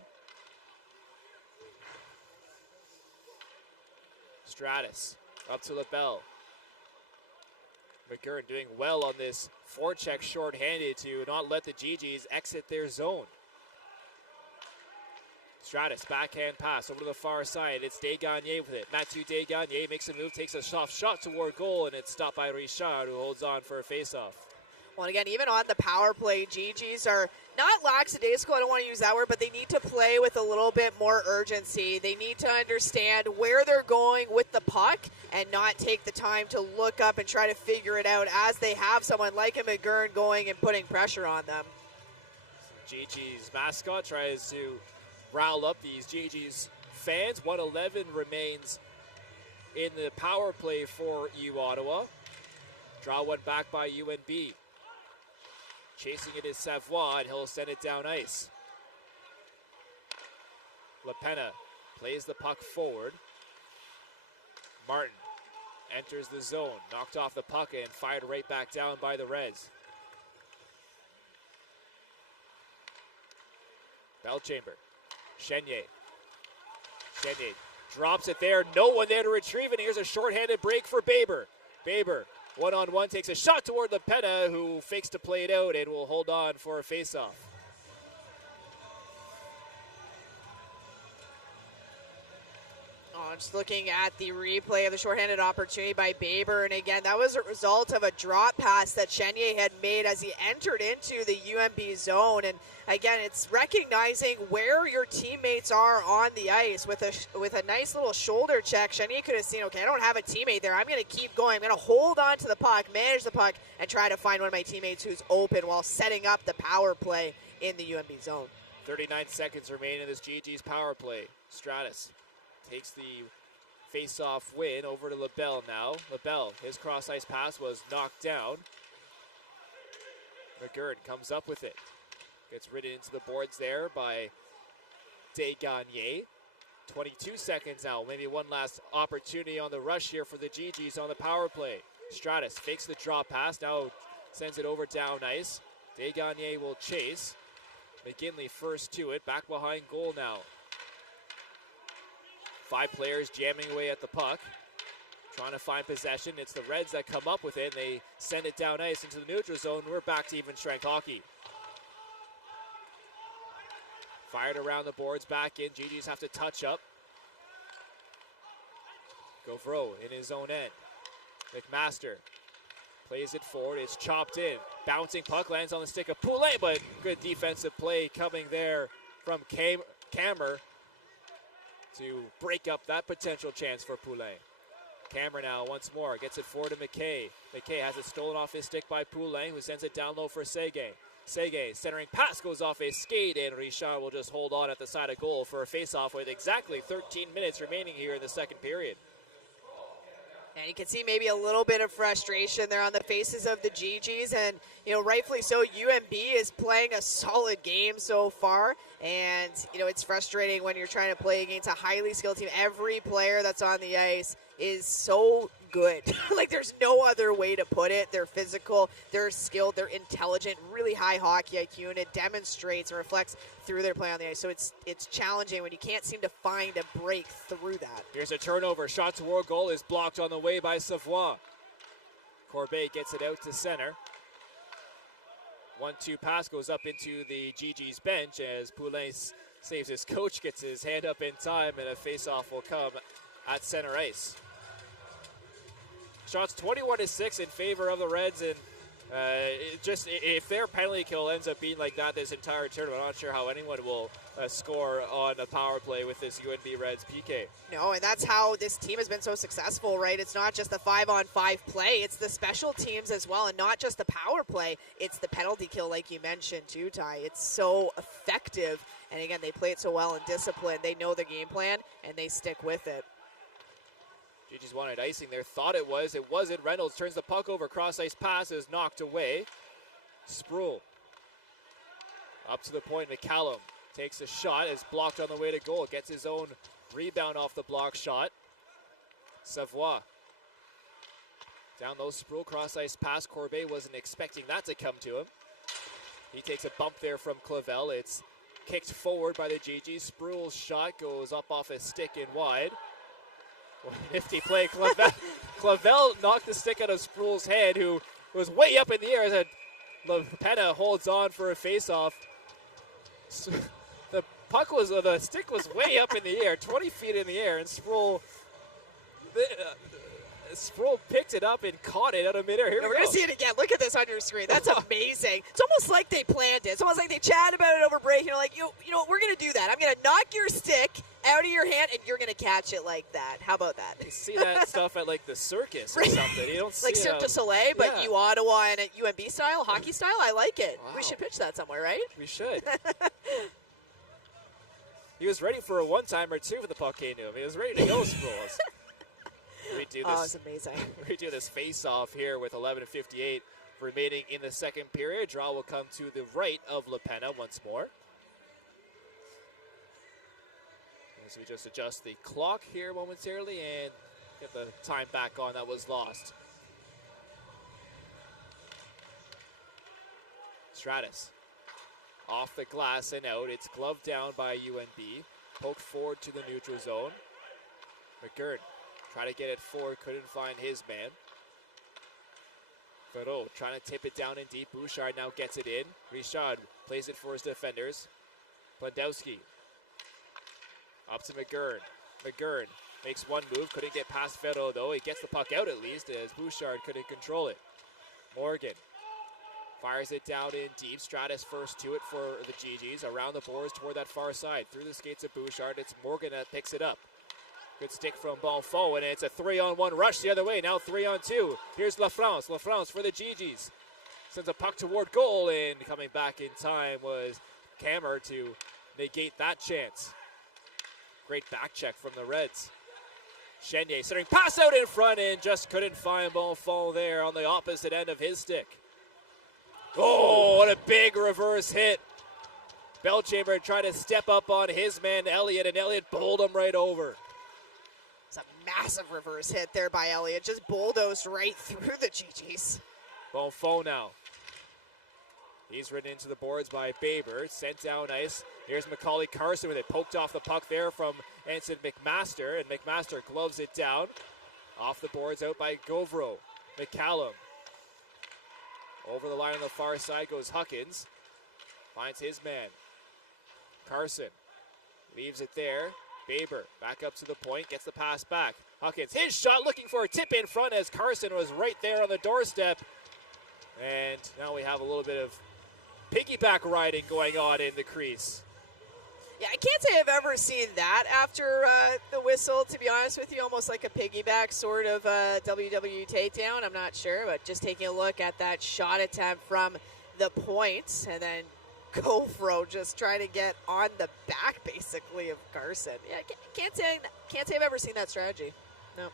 Stratus up to LaBelle. McGurn doing well on this forecheck short-handed to not let the Gee-Gees exit their zone. Stratus, backhand pass over to the far side. It's Desgagnés with it. Mathieu Desgagnés makes a move, takes a soft shot toward goal, and it's stopped by Richard, who holds on for a face-off. Well, again, even on the power play, Gee-Gees are not lackadaisical, I don't want to use that word, but they need to play with a little bit more urgency. They need to understand where they're going with the puck and not take the time to look up and try to figure it out as they have someone like a McGurn going and putting pressure on them. Gee-Gees mascot tries to rile up these Gee-Gees fans. 111 remains in the power play for U Ottawa. Draw one back by UNB. Chasing it is Savoie, and he'll send it down ice. LaPena plays the puck forward. Martin enters the zone, knocked off the puck and fired right back down by the Reds. Belchamber, Chenier drops it there, no one there to retrieve it. Here's a shorthanded break for Baber. Baber, one-on-one, takes a shot toward LaPena, who fakes to play it out and will hold on for a face-off. Oh, I'm just looking at the replay of the shorthanded opportunity by Baber, and again, that was a result of a drop pass that Chenier had made as he entered into the UNB zone. And again, it's recognizing where your teammates are on the ice with a nice little shoulder check. Chenier could have seen, okay, I don't have a teammate there. I'm going to keep going. I'm going to hold on to the puck, manage the puck, and try to find one of my teammates who's open while setting up the power play in the UNB zone. 39 seconds remain in this Gee-Gees power play. Stratus takes the face-off win over to LaBelle now. LaBelle, his cross-ice pass was knocked down. McGurn comes up with it. Gets ridden into the boards there by Desgagnés. 22 seconds now. Maybe one last opportunity on the rush here for the Gee-Gees on the power play. Stratus fakes the drop pass. Now sends it over down ice. Desgagnés will chase. McGinley first to it. Back behind goal now. 5 players jamming away at the puck, trying to find possession. It's the Reds that come up with it, and they send it down ice into the neutral zone. We're back to even strength hockey. Fired around the boards, back in. Gee-Gees have to touch up. Gauvreau in his own end. McMaster plays it forward. It's chopped in. Bouncing puck lands on the stick of Poulet, but good defensive play coming there from Kammer to break up that potential chance for Poulet. Kammer now once more gets it forward to McKay. McKay has it stolen off his stick by Poulet, who sends it down low for Séguin. Séguin centering pass goes off a skate, and Richard will just hold on at the side of goal for a face-off with exactly 13 minutes remaining here in the second period. And you can see maybe a little bit of frustration there on the faces of the Gee-Gees, and rightfully so. UNB is playing a solid game so far, and it's frustrating when you're trying to play against a highly skilled team. Every player that's on the ice is so good. Like, there's no other way to put it. They're physical, they're skilled, they're intelligent, really high hockey IQ, and it demonstrates and reflects through their play on the ice. So it's challenging when you can't seem to find a break through that. Here's a turnover. Shot toward goal is blocked on the way by Savoie. Corbet gets it out to center. 1-2 pass goes up into the Gee-Gees bench as Poulet saves his coach, gets his hand up in time, and a face-off will come at center ice. Shots 21-6 in favor of the Reds, and if their penalty kill ends up being like that this entire tournament, I'm not sure how anyone will score on a power play with this UNB Reds PK. No, and that's how this team has been so successful, right? It's not just the 5-on-5 play, it's the special teams as well, and not just the power play, it's the penalty kill like you mentioned too, Ty. It's so effective, and again, they play it so well and disciplined. They know the game plan, and they stick with it. Gee-Gees wanted icing there, thought it was. It wasn't. Reynolds turns the puck over. Cross-ice pass is knocked away. Sproul up to the point. McCallum takes a shot. It's blocked on the way to goal. Gets his own rebound off the block shot. Savoie. Down low, Sproul. Cross-ice pass. Corbet wasn't expecting that to come to him. He takes a bump there from Clavel. It's kicked forward by the Gee-Gees. Sproul's shot goes up off his stick and wide. What a nifty play. Clavel knocked the stick out of Sproul's head, who was way up in the air as LaPena holds on for a face-off. The stick was way up in the air, 20 feet in the air, and Sproul picked it up and caught it out of midair. We're going to see it again. Look at this on your screen. That's amazing. It's almost like they planned it. It's almost like they chatted about it over break. Like, we're going to do that. I'm going to knock your stick out of your hand, and you're going to catch it like that. How about that? You see that stuff at, like, the circus or something. You don't see like Cirque du Soleil, but yeah. U Ottawa and UNB style, hockey style. I like it. Wow. We should pitch that somewhere, right? We should. He was ready for a one-timer, too, for the puck came to him. He was ready to go, Sproul. It's amazing. We do this face-off here with 11:58 remaining in the second period. Draw will come to the right of LaPena once more. As we just adjust the clock here momentarily and get the time back on that was lost. Stratus off the glass and out. It's gloved down by UNB. Poked forward to the neutral zone. McGurn try to get it forward, couldn't find his man. Ferreau trying to tip it down in deep. Bouchard now gets it in. Richard plays it for his defenders. Blandowski up to McGurn. McGurn Makes one move, couldn't get past Ferro though. He gets the puck out at least as Bouchard couldn't control it. Morgan fires it down in deep. Stratus first to it for the Gee-Gees. Around the boards toward that far side. Through the skates of Bouchard. It's Morgan that picks it up. Good stick from Bonfond, and it's a 3-on-1 rush the other way. Now 3-on-2. Here's LaFrance. LaFrance for the Gee-Gees. Sends a puck toward goal, and coming back in time was Kammer to negate that chance. Great back check from the Reds. Chenier centering pass out in front and just couldn't find Bonfond there on the opposite end of his stick. Oh, what a big reverse hit. Belchamber tried to step up on his man Elliott, and Elliott bowled him right over. It's a massive reverse hit there by Elliott. Just bulldozed right through the Gee-Gees. Bonfond now. He's ridden into the boards by Baber. Sent down ice. Here's Macaulay Carson with it. Poked off the puck there from Ensign McMaster. And McMaster gloves it down. Off the boards out by Govro. McCallum. Over the line on the far side goes Huckins. Finds his man. Carson. Leaves it there. Baber back up to the point. Gets the pass back. Huckins. His shot looking for a tip in front as Carson was right there on the doorstep. And now we have a little bit of piggyback riding going on in the crease. Yeah, I can't say I've ever seen that after the whistle, to be honest with you. Almost like a piggyback sort of WWE takedown. I'm not sure, but just taking a look at that shot attempt from the point, and then Govro just trying to get on the back, basically, of Carson. Yeah, can't say I've ever seen that strategy. No.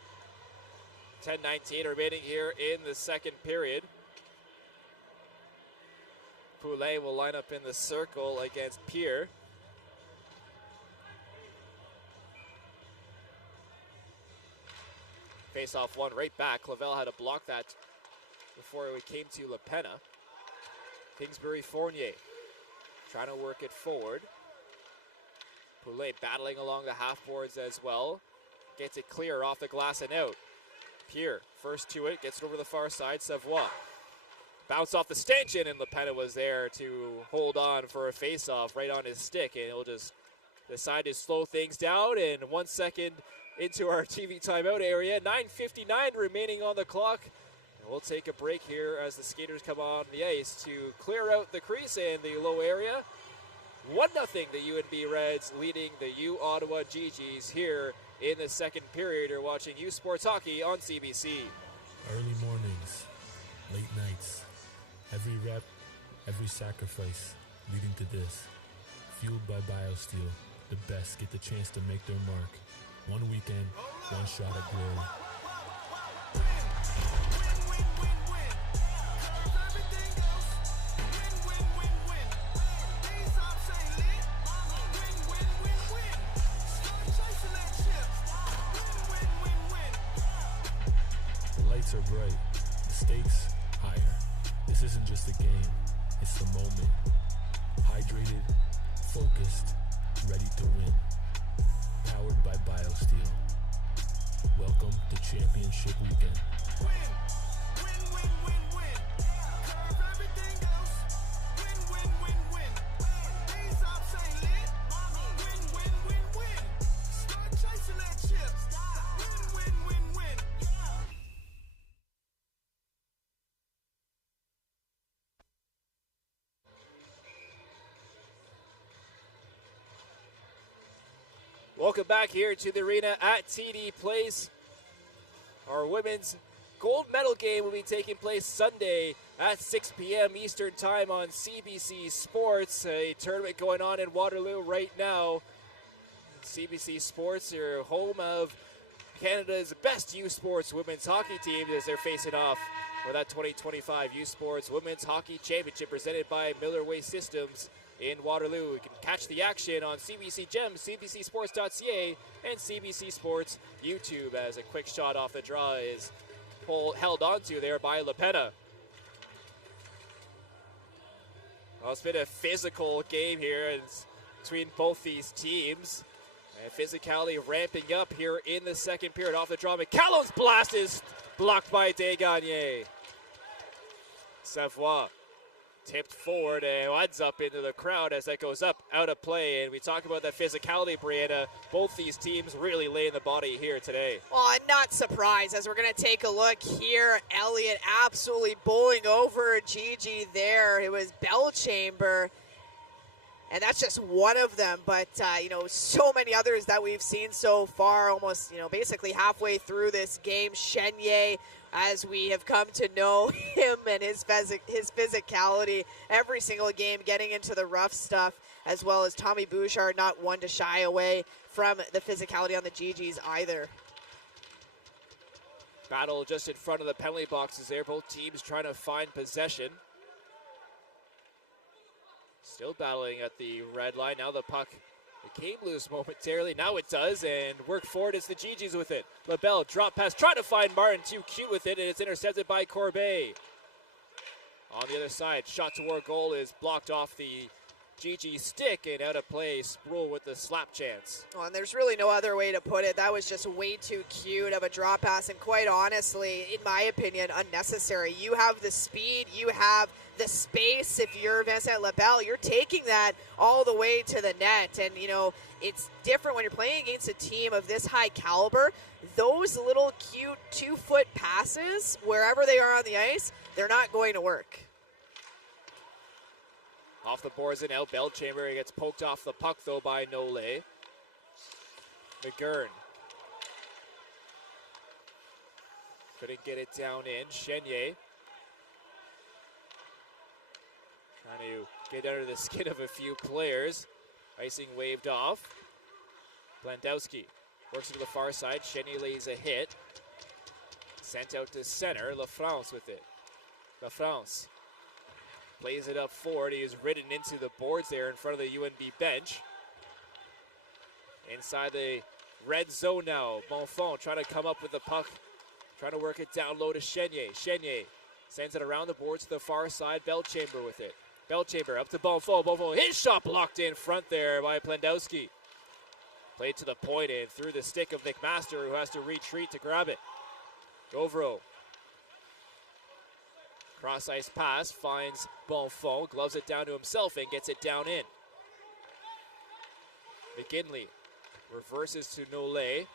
10:19 remaining here in the second period. Poulet will line up in the circle against Pierre. Face off one right back. Clavel had to block that before we came to LaPenna. Kingsbury Fournier trying to work it forward. Poulet battling along the half boards as well. Gets it clear off the glass and out. Pierre first to it, gets it over the far side. Savoie. Bounce off the stanchion, and LaPenna was there to hold on for a face-off right on his stick, and he'll just decide to slow things down. And 1 second into our TV timeout area, 9:59 remaining on the clock. And we'll take a break here as the skaters come on the ice to clear out the crease and the low area. 1-0 the UNB Reds leading the U Ottawa Gee-Gees here in the second period. You're watching U Sports Hockey on CBC. Early mornings, late nights, every rep, every sacrifice leading to this. Fueled by BioSteel, the best get the chance to make their mark. One weekend, one shot at glory. The lights are bright, the stakes higher. This isn't just a game, it's the moment. Hydrated, focused, ready to win. Powered by BioSteel. Welcome to Championship Weekend. Win, win, win, win, win. Curve everything else. Win, win, win, win. These ops ain't lit. Win, win, win, win. Start chasing that chip. Win, win, win, win. Welcome back here to the arena at TD Place. Our women's gold medal game will be taking place Sunday at 6 p.m. Eastern Time on CBC Sports. A tournament going on in Waterloo right now. CBC Sports, your home of Canada's best U Sports women's hockey team, as they're facing off for that 2025 U Sports Women's Hockey Championship presented by Miller Waste Systems in Waterloo. You can catch the action on CBC Gems, cbcsports.ca, and CBC Sports YouTube as a quick shot off the draw is held onto there by LaPenna. Well, it's been a physical game here between both these teams. And physicality ramping up here in the second period. Off the draw, McCallum's blast is blocked by Desgagne. Savoie Tipped forward and odds up into the crowd as that goes up, out of play. And we talk about that physicality, Brianna. Both these teams really laying the body here today. Well, I'm not surprised as we're going to take a look here. Elliott absolutely bowling over Gee-Gee there. It was Bellchamber. And that's just one of them, but, so many others that we've seen so far, almost, basically halfway through this game. Chenye, as we have come to know him and his physicality every single game, getting into the rough stuff, as well as Tommy Bouchard, not one to shy away from the physicality on the Gee-Gees either. Battle just in front of the penalty boxes there. Both teams trying to find possession. Still battling at the red line. Now the puck, it came loose momentarily. Now it does, and work forward as the Gee-Gees with it. LaBelle, drop pass, trying to find Martin, too cute with it, and it's intercepted by Corbet. On the other side, shot toward goal is blocked off the Gee-Gee stick, and out of play, Sproul with the slap chance. Oh, and there's really no other way to put it. That was just way too cute of a drop pass, and quite honestly, in my opinion, unnecessary. You have the speed, you have the space. If you're Vincent LaBelle, you're taking that all the way to the net. And, it's different when you're playing against a team of this high caliber. Those little cute 2-foot passes, wherever they are on the ice, they're not going to work. Off the boards and out. Bellchamber gets poked off the puck, though, by Nole. McGurn. Couldn't get it down in. Chenye. Trying to get under the skin of a few players. Icing waved off. Blandowski works to the far side. Chenye lays a hit. Sent out to center. LaFrance with it. LaFrance plays it up forward. He is ridden into the boards there in front of the UNB bench. Inside the red zone now. Bonfont trying to come up with the puck. Trying to work it down low to Chenye. Chenye sends it around the boards to the far side. Bellchamber with it. Bellchamber up to Bonfont. Bonfont, his shot blocked in front there by Plandowski. Played to the point and through the stick of McMaster, who has to retreat to grab it. Govro. Cross ice pass, finds Bonfont, gloves it down to himself and gets it down in. McGinley reverses to Nole.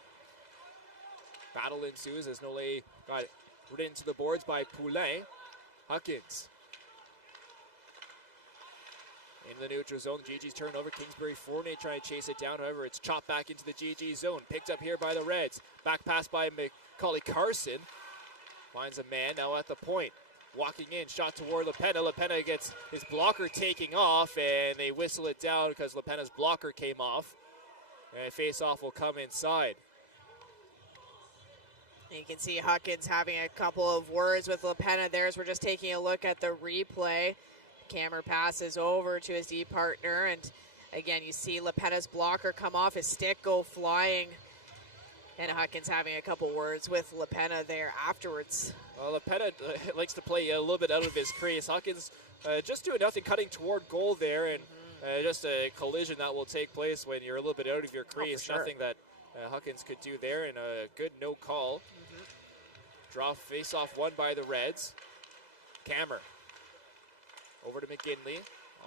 Battle ensues as Nole got ridden to the boards by Poulain. Huckins. In the neutral zone, Gee-Gees turnover. Kingsbury Fournier trying to chase it down. However, it's chopped back into the Gee-Gee zone. Picked up here by the Reds. Back pass by Macaulay Carson. Finds a man now at the point. Walking in, shot toward LaPena. LaPena gets his blocker taking off, and they whistle it down because LaPena's blocker came off. And face-off will come inside. You can see Huckins having a couple of words with LaPena there as we're just taking a look at the replay. Camera passes over to his D partner, and again, you see LaPena's blocker come off, his stick go flying, and Huckins having a couple words with LaPena there afterwards. Well, LaPena likes to play a little bit out of his crease. Huckins just doing nothing, cutting toward goal there, and just a collision that will take place when you're a little bit out of your crease. Sure. Nothing that Huckins could do there, and a good no call. Draw face-off won by the Reds. Kammer. Over to McGinley.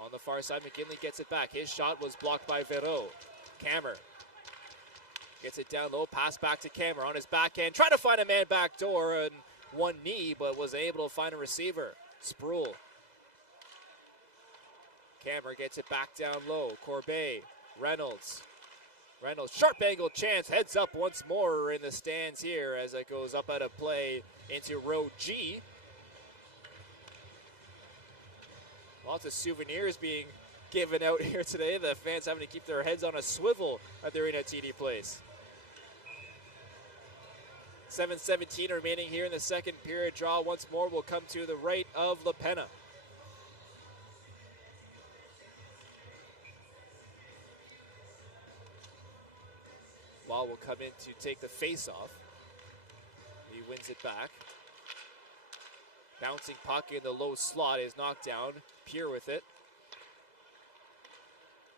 On the far side, McGinley gets it back. His shot was blocked by Verreau. Kammer gets it down low. Pass back to Kammer on his backhand. Trying to find a man back door and one knee, but was able to find a receiver. Sproul. Kammer gets it back down low. Corbet. Reynolds. Sharp angle chance. Heads up once more in the stands here as it goes up out of play into row G. Lots of souvenirs being given out here today. The fans having to keep their heads on a swivel at the Arena TD Place. 7:17 remaining here in the second period. Draw once more will come to the right of LaPena. Law will come in to take the face-off. He wins it back. Bouncing puck in the low slot is knocked down. Pure with it.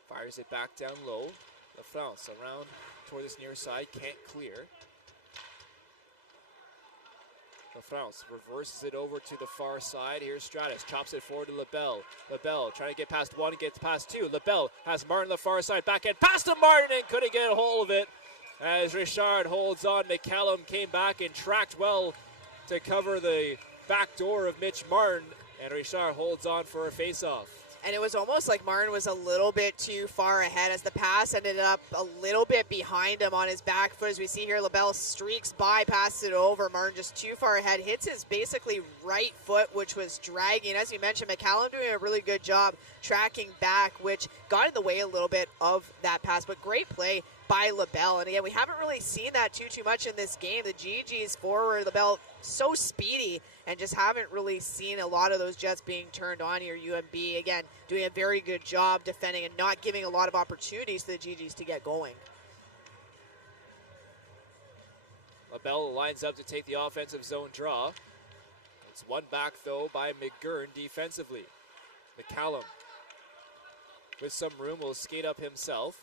Fires it back down low. LaFrance around toward this near side. Can't clear. LaFrance reverses it over to the far side. Here's Stratus, chops it forward to LaBelle. LaBelle trying to get past one, gets past two. LaBelle has Martin on the far side, backhand pass to Martin and couldn't get a hold of it. As Richard holds on, McCallum came back and tracked well to cover the back door of Mitch Martin, and Richard holds on for a face-off. And it was almost like Martin was a little bit too far ahead as the pass ended up a little bit behind him on his back foot. As we see here, LaBelle streaks by, passes it over. Martin just too far ahead, hits his basically right foot, which was dragging. As you mentioned, McCallum doing a really good job tracking back, which got in the way a little bit of that pass. But great play by LaBelle. And again, we haven't really seen that too much in this game. The Gee-Gees forward, LaBelle so speedy, and just haven't really seen a lot of those jets being turned on here. UNB, again, doing a very good job defending and not giving a lot of opportunities to the Gee-Gees to get going. LaBelle lines up to take the offensive zone draw. It's one back, though, by McGurn defensively. McCallum, with some room, will skate up himself.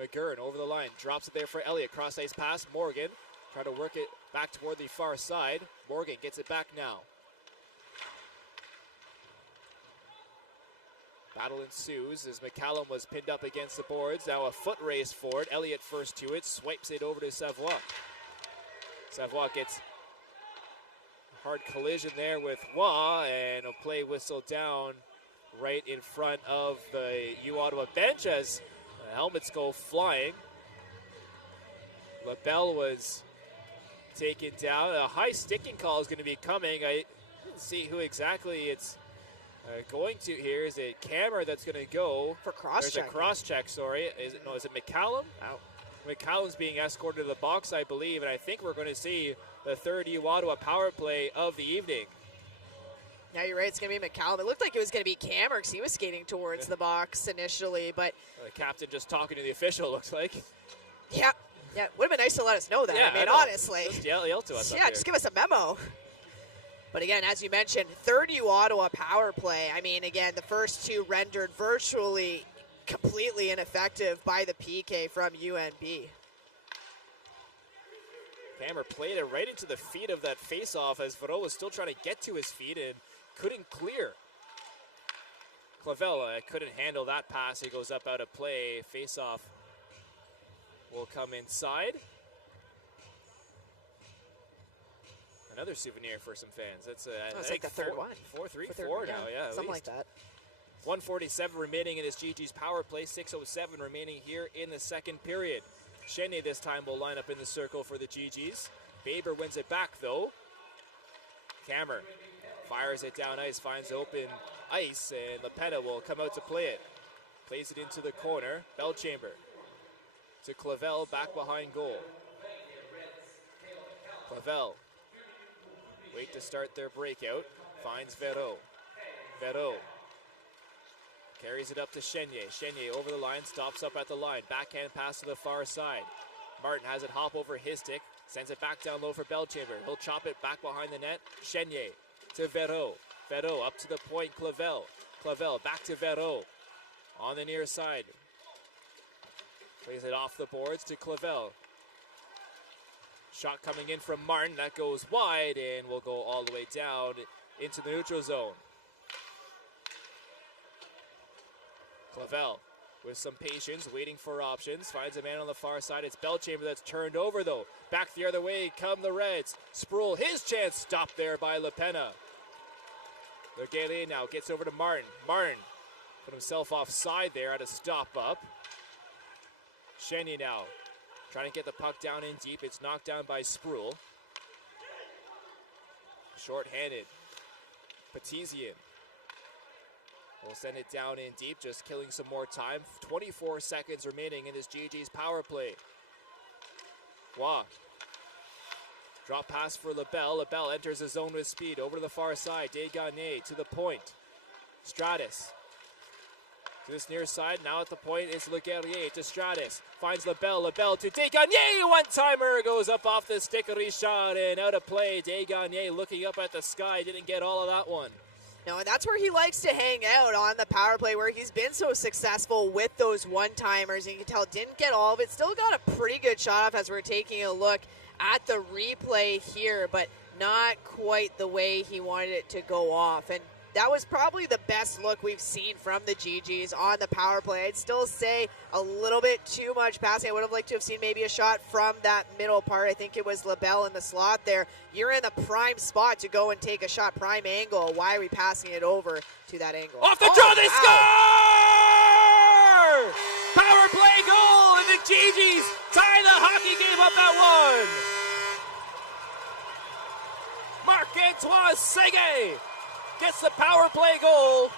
McGurn over the line, drops it there for Elliott. Cross ice pass, Morgan. Try to work it back toward the far side. Morgan gets it back now. Battle ensues as McCallum was pinned up against the boards. Now a foot race for it. Elliott first to it, swipes it over to Savoie. Savoie gets a hard collision there with Waugh, and a play whistle down right in front of the U Ottawa bench as the helmets go flying. LaBelle was taken down. A high sticking call is going to be coming. I didn't see who exactly it's going to here. Is it Cameron that's going to go for cross-check? There's a cross-check, sorry. Is it McCallum? Out. McCallum's being escorted to the box, I believe, and I think we're going to see the third U Ottawa power play of the evening. Yeah, you're right. It's going to be McCallum. It looked like it was going to be Cameron because he was skating towards the box initially, but the captain just talking to the official, looks like. Yeah. Yeah, would have been nice to let us know that. Yeah, I mean, honestly. Just yell to us. Yeah, just give us a memo. But again, as you mentioned, third U Ottawa power play. I mean, again, the first two rendered virtually completely ineffective by the PK from UNB. Hammer played it right into the feet of that face-off as Vero was still trying to get to his feet and couldn't clear. Clavella couldn't handle that pass. He goes up out of play. Face-off will come inside. Another souvenir for some fans. That's like the third one. 4-3-4 now, yeah. Something like that. 1:47 remaining in this Gee-Gees power play. 6:07 remaining here in the second period. Cheney this time will line up in the circle for the Gee-Gees. Baber wins it back though. Cameron fires it down ice, finds open ice, and LaPena will come out to play it. Plays it into the corner. Belchamber to Clavel, back behind goal. Clavel, wait to start their breakout. Finds Vero. Vero carries it up to Chenier. Chenier over the line, stops up at the line. Backhand pass to the far side. Martin has it hop over his stick, sends it back down low for Belchamber. He'll chop it back behind the net. Chenier to Vero. Vero up to the point, Clavel. Clavel back to Vero. On the near side. Plays it off the boards to Clavel. Shot coming in from Martin. That goes wide and will go all the way down into the neutral zone. Clavel with some patience, waiting for options. Finds a man on the far side. It's Belchamber that's turned over, though. Back the other way come the Reds. Sproul, his chance, stopped there by LaPena. Legele now gets over to Martin. Martin put himself offside there at a stop-up. Chenier now trying to get the puck down in deep. It's knocked down by Sproul. Short-handed. Petizian will send it down in deep, just killing some more time. 24 seconds remaining in this Gee-Gees power play. Waugh. Drop pass for LaBelle. LaBelle enters the zone with speed. Over to the far side. Desgagne to the point. Stratus to this near side. Now at the point, it's Le Guerrier to Stratus. Finds LaBelle. LaBelle to Desgagne. One-timer goes up off the stick of Richard and out of play. Desgagne looking up at the sky. Didn't get all of that one. No, and that's where he likes to hang out, on the power play, where he's been so successful with those one-timers. And you can tell didn't get all of it. Still got a pretty good shot off as we're taking a look at the replay here. But not quite the way he wanted it to go off. And that was probably the best look we've seen from the Gee-Gees on the power play. I'd still say a little bit too much passing. I would have liked to have seen maybe a shot from that middle part. I think it was LaBelle in the slot there. You're in the prime spot to go and take a shot, prime angle. Why are we passing it over to that angle? Off the draw, they score! Power play goal, and the Gee-Gees tie the hockey game up at 1. Marc-Antoine Séguin gets the power play goal.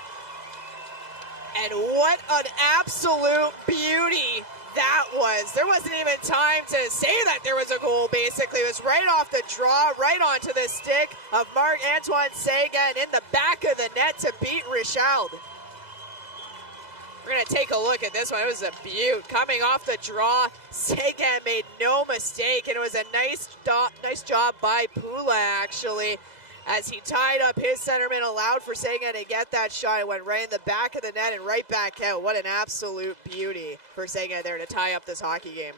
And what an absolute beauty that was. There wasn't even time to say that there was a goal, basically. It was right off the draw, right onto the stick of Marc-Antoine Séguin in the back of the net to beat Richard. We're going to take a look at this one. It was a beaut. Coming off the draw, Séguin made no mistake, and it was a nice job by Poulin, actually, as he tied up his centerman, allowed for Séguin to get that shot. It went right in the back of the net and right back out. What an absolute beauty for Séguin there to tie up this hockey game.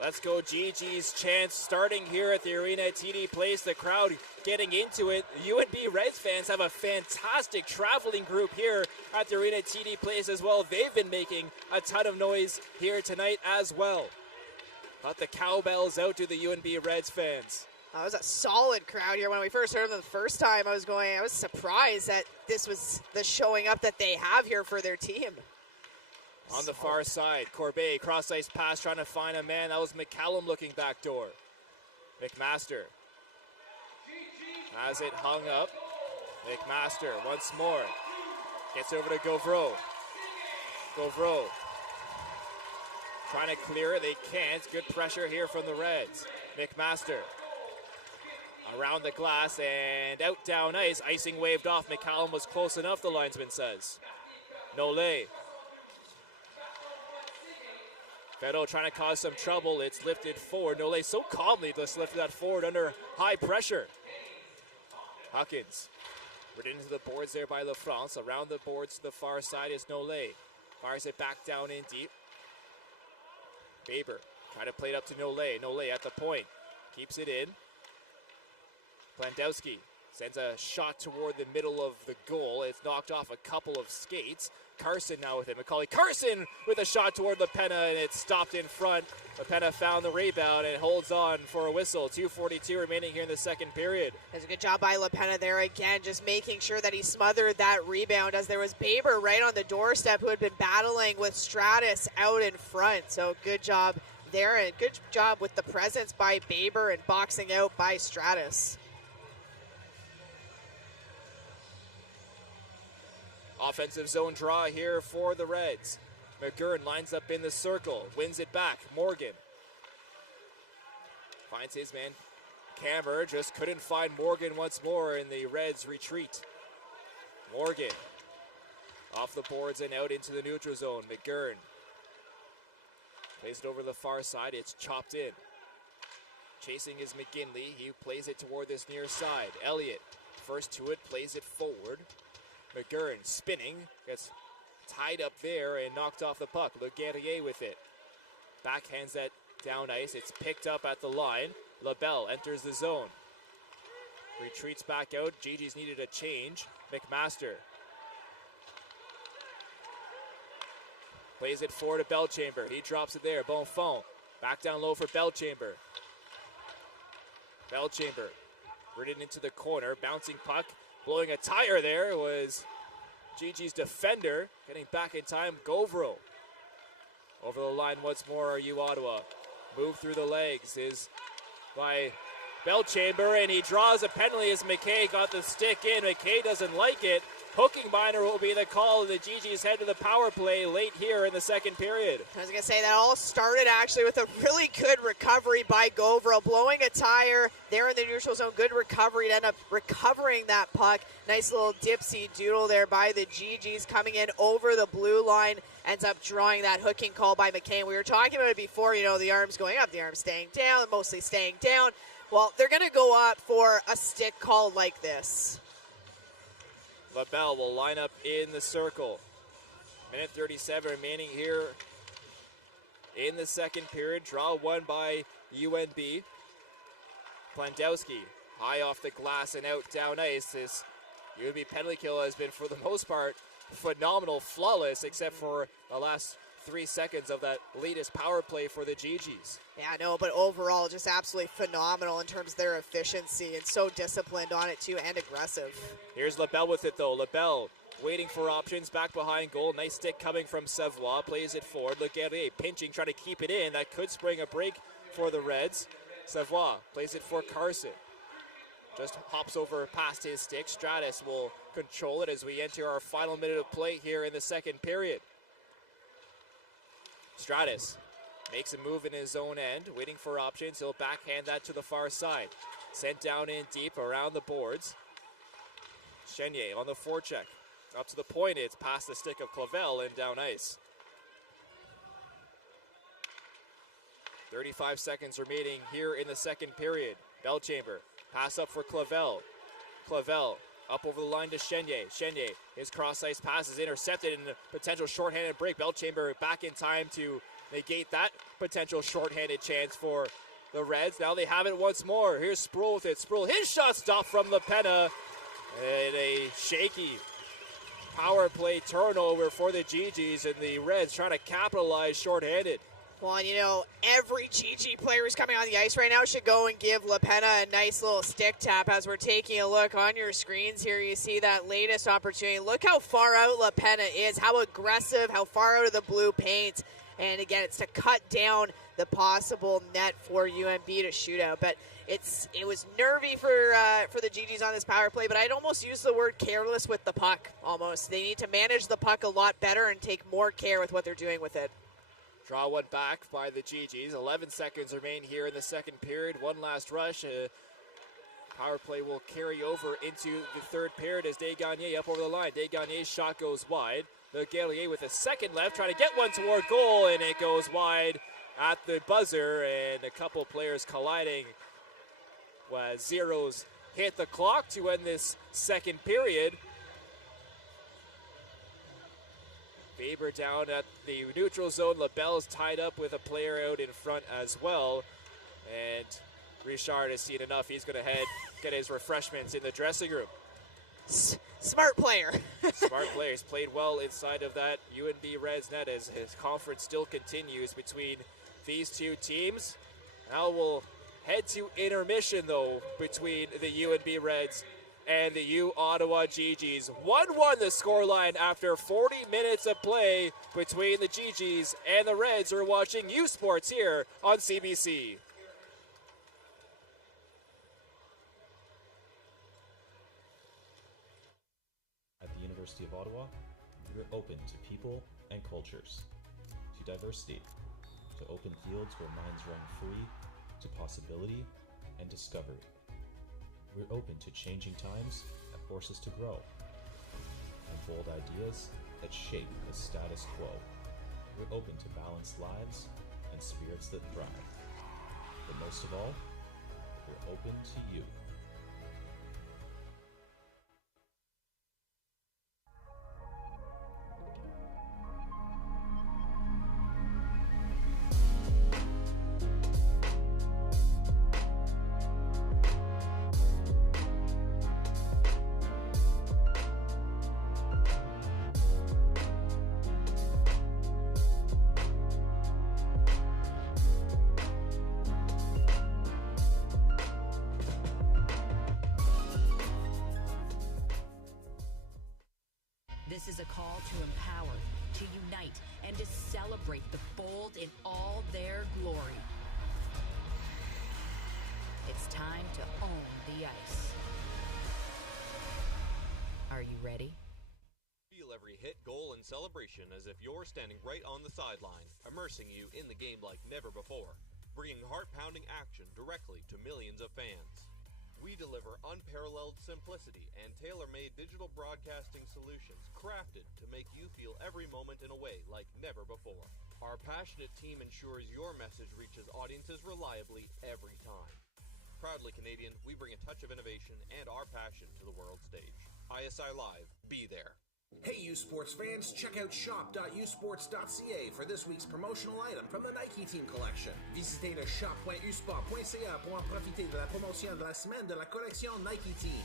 Let's go Gee-Gees chance starting here at the arena at TD Place. The crowd getting into it. UNB Reds fans have a fantastic traveling group here at the arena at TD Place as well. They've been making a ton of noise here tonight as well. Got the cowbells out to the UNB Reds fans. It was a solid crowd here. When we first heard them the first time, I was surprised that this was the showing up that they have here for their team. On the far side, Corbet, cross-ice pass, trying to find a man. That was McCallum looking back door. McMaster has it hung up. McMaster once more. Gets over to Gauvreau. Gauvreau trying to clear it. They can't. Good pressure here from the Reds. McMaster around the glass and out down ice. Icing waved off. McCallum was close enough, the linesman says. Nolay. Vetto trying to cause some trouble. It's lifted forward. Nolay so calmly just lifted that forward under high pressure. Huckins. Ridden into the boards there by LaFrance. Around the boards to the far side is Nolay. Fires it back down in deep. Baber trying to play it up to Nolay. Nolay at the point. Keeps it in. Plandowski sends a shot toward the middle of the goal. It's knocked off a couple of skates. Carson now with it. Macaulay Carson with a shot toward LaPena, and it's stopped in front. LaPena found the rebound and holds on for a whistle. 2:42 remaining here in the second period. That's a good job by LaPena there again, just making sure that he smothered that rebound, as there was Baber right on the doorstep who had been battling with Stratus out in front. So good job there, and good job with the presence by Baber and boxing out by Stratus. Offensive zone draw here for the Reds. McGurn lines up in the circle, wins it back. Morgan finds his man. Kammer just couldn't find Morgan once more, and the Reds retreat. Morgan off the boards and out into the neutral zone. McGurn plays it over the far side. It's chopped in. Chasing is McGinley. He plays it toward this near side. Elliott first to it, plays it forward. McGurn spinning, gets tied up there and knocked off the puck. Le Guerrier with it. Backhands that down ice. It's picked up at the line. LaBelle enters the zone. Retreats back out. Gee-Gees needed a change. McMaster plays it forward to Belchamber. He drops it there. Bonfont back down low for Belchamber. Belchamber ridden into the corner. Bouncing puck. Blowing a tire there was Gee-Gees defender. Getting back in time, Gauvreau. Over the line once more are you Ottawa. Move through the legs is by Belchamber, and he draws a penalty as McKay got the stick in. McKay doesn't like it. Hooking minor will be the call. The Gee-Gees head to the power play late here in the second period. I was going to say that all started actually with a really good recovery by Gauvreau, blowing a tire there in the neutral zone. Good recovery to end up recovering that puck. Nice little dipsy doodle there by the Gee-Gees coming in over the blue line. Ends up drawing that hooking call by McCain. We were talking about it before, you know, the arms going up, the arms staying down, mostly staying down. Well, they're going to go up for a stick call like this. LaBelle will line up in the circle. Minute 37 remaining here in the second period. Draw one by UNB. Plandowski high off the glass and out down ice. This UNB penalty kill has been, for the most part, phenomenal, flawless, except for the last 3 seconds of that latest power play for the Gee-Gees. Yeah, no, but overall just absolutely phenomenal in terms of their efficiency, and so disciplined on it too, and aggressive. Here's LaBelle with it though. LaBelle waiting for options, back behind goal. Nice stick coming from Savoie, plays it forward. Le Guerrier pinching, trying to keep it in. That could spring a break for the Reds. Savoie plays it for Carson. Just hops over past his stick. Stratus will control it as we enter our final minute of play here in the second period. Stratus makes a move in his own end, waiting for options. He'll backhand that to the far side. Sent down in deep around the boards. Chenier on the forecheck. Up to the point, it's past the stick of Clavel and down ice. 35 seconds remaining here in the second period. Belchamber, pass up for Clavel. Clavel up over the line to Chenier. Chenier, his cross-ice pass is intercepted and a potential shorthanded break. Belchamber back in time to negate that potential shorthanded chance for the Reds. Now they have it once more. Here's Sproul with it. Sproul, his shot stopped from LaPenna. And a shaky power play turnover for the Gee-Gees, and the Reds trying to capitalize shorthanded. Well, and you know, every Gee-Gee player who's coming on the ice right now should go and give LaPenna a nice little stick tap. As we're taking a look on your screens here, you see that latest opportunity. Look how far out LaPenna is, how aggressive, how far out of the blue paint. And again, it's to cut down the possible net for UNB to shoot out. But it was nervy for the Gee-Gees on this power play, but I'd almost use the word careless with the puck, almost. They need to manage the puck a lot better and take more care with what they're doing with it. Draw one back by the Gee-Gees. 11 seconds remain here in the second period. One last rush. Power play will carry over into the third period as Desgagnés up over the line. Desgagnés' shot goes wide. Le Guerrier with a second left, trying to get one toward goal, and it goes wide at the buzzer, and a couple players colliding. Zeros hit the clock to end this second period. Faber down at the neutral zone. LaBelle's tied up with a player out in front as well. And Richard has seen enough. He's going to get his refreshments in the dressing room. Smart player. Smart player. He's played well inside of that UNB Reds net as his conference still continues between these two teams. Now we'll head to intermission, though, between the UNB Reds and the U Ottawa Gee-Gees. 1-1 the scoreline after 40 minutes of play between the Gee-Gees and the Reds. Are watching U Sports here on CBC. At the University of Ottawa, we're open to people and cultures, to diversity, to open fields where minds run free, to possibility and discovery. We're open to changing times that force us to grow, and bold ideas that shape the status quo. We're open to balanced lives and spirits that thrive. But most of all, we're open to you. This is a call to empower, to unite, and to celebrate the bold in all their glory. It's time to own the ice. Are you ready? Feel every hit, goal, and celebration as if you're standing right on the sideline, immersing you in the game like never before, bringing heart-pounding action directly to millions of fans. We deliver unparalleled simplicity and tailor-made digital broadcasting solutions crafted to make you feel every moment in a way like never before. Our passionate team ensures your message reaches audiences reliably every time. Proudly Canadian, we bring a touch of innovation and our passion to the world stage. ISI Live, be there. Hey, U Sports fans, check out shop.usports.ca for this week's promotional item from the Nike Team Collection. Visitez le shop.usport.ca pour en profiter de la promotion de la semaine de la collection Nike Team.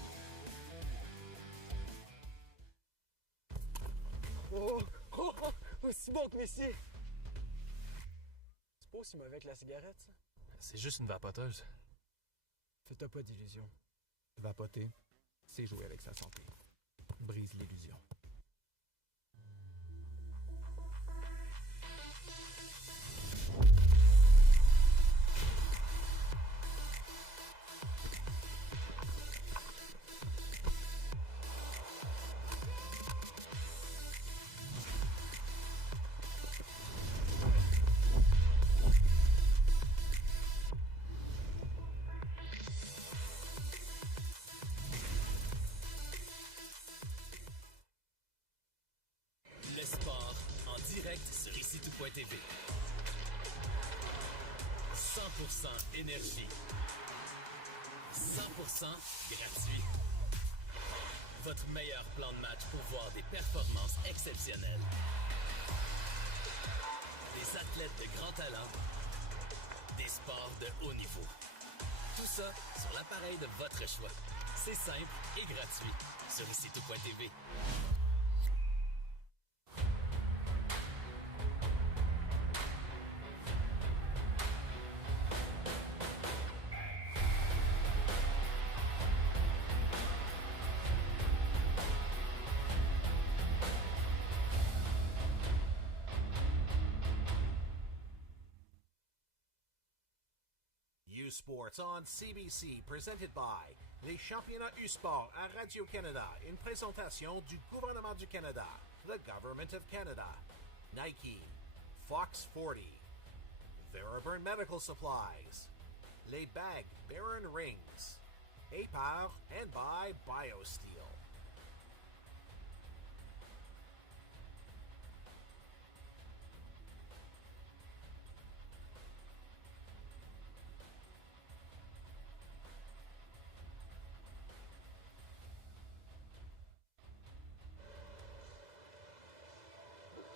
Aussi bon que Messi! C'est pas aussi mauvais que la cigarette, ça? C'est juste une vapoteuse. Fais-toi pas d'illusions. Vapoter, c'est jouer avec sa santé. Brise l'illusion. Le sport en direct sur ICTout.tv. 100% énergie. 100% gratuit. Votre meilleur plan de match pour voir des performances exceptionnelles. Des athlètes de grand talent. Des sports de haut niveau. Tout ça sur l'appareil de votre choix. C'est simple et gratuit sur ICTout.tv. U Sports on CBC, presented by les championnats U-Sport à Radio-Canada, une présentation du gouvernement du Canada, the Government of Canada, Nike, Fox 40, Theraburn Medical Supplies, les Bags Baron Rings, APAR, and by BioSteel.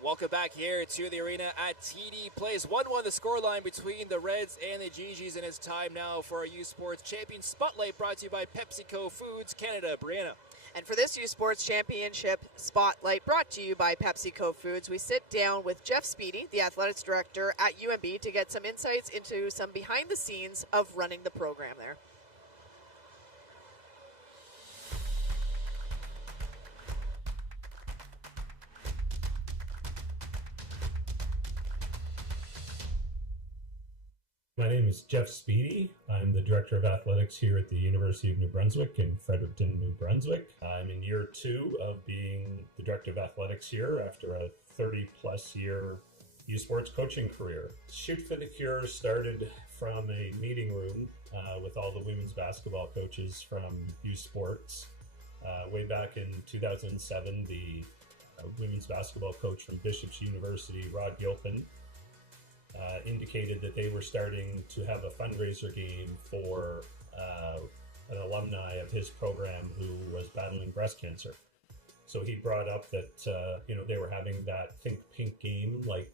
Welcome back here to the arena at TD Place. 1-1 the scoreline between the Reds and the Gee-Gees, and it's time now for our U Sports Champion Spotlight brought to you by PepsiCo Foods Canada. Brianna. And for this U Sports Championship Spotlight brought to you by PepsiCo Foods, we sit down with Jeff Speedy, the athletics director at UNB, to get some insights into some behind the scenes of running the program there. My name is Jeff Speedy. I'm the Director of Athletics here at the University of New Brunswick in Fredericton, New Brunswick. I'm in year 2 of being the Director of Athletics here after a 30-plus year U Sports coaching career. Shoot for the Cure started from a meeting room with all the women's basketball coaches from U Sports. Way back in 2007, the women's basketball coach from Bishop's University, Rod Gilpin, indicated that they were starting to have a fundraiser game for an alumni of his program who was battling breast cancer. So he brought up that they were having that Think Pink game like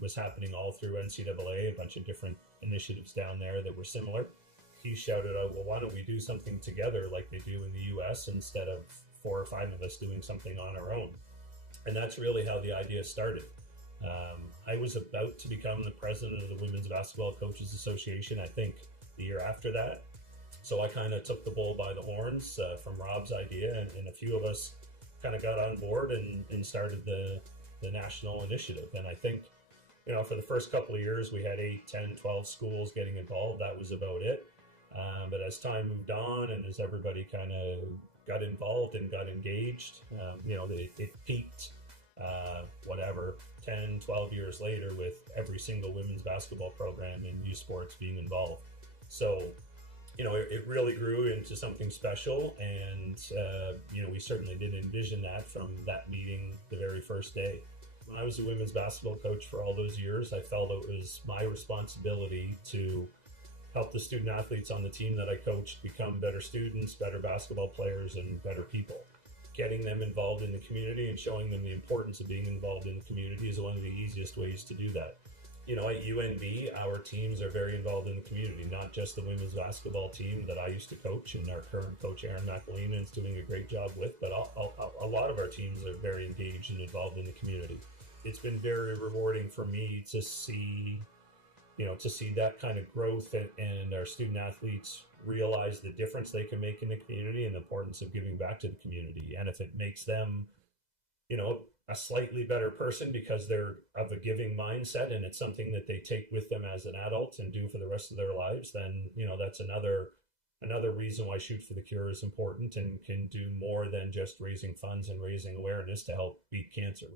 was happening all through NCAA, a bunch of different initiatives down there that were similar. He shouted out, well, why don't we do something together like they do in the US instead of 4 or 5 of us doing something on our own? And that's really how the idea started. I was about to become the president of the Women's Basketball Coaches Association, I think, the year after that. So I kind of took the bull by the horns from Rob's idea, and a few of us kind of got on board and started the national initiative. And I think, for the first couple of years, we had 8, 10, 12 schools getting involved. That was about it. But as time moved on and as everybody kind of got involved and got engaged, it peaked, 10, 12 years later with every single women's basketball program in U Sports being involved. So, it really grew into something special, and, we certainly didn't envision that from that meeting the very first day. When I was a women's basketball coach for all those years, I felt it was my responsibility to help the student athletes on the team that I coached become better students, better basketball players, and better people. getting them involved in the community and showing them the importance of being involved in the community is one of the easiest ways to do that. You know, at UNB, our teams are very involved in the community, not just the women's basketball team that I used to coach and our current coach, Aaron McElhenney, is doing a great job with, but a lot of our teams are very engaged and involved in the community. It's been very rewarding for me to see, you know, to see that kind of growth and our student athletes realize the difference they can make in the community and the importance of giving back to the community. And if it makes them, you know, a slightly better person because they're of a giving mindset and it's something that they take with them as an adult and do for the rest of their lives, then, you know, that's another reason why Shoot for the Cure is important and can do more than just raising funds and raising awareness to help beat cancer.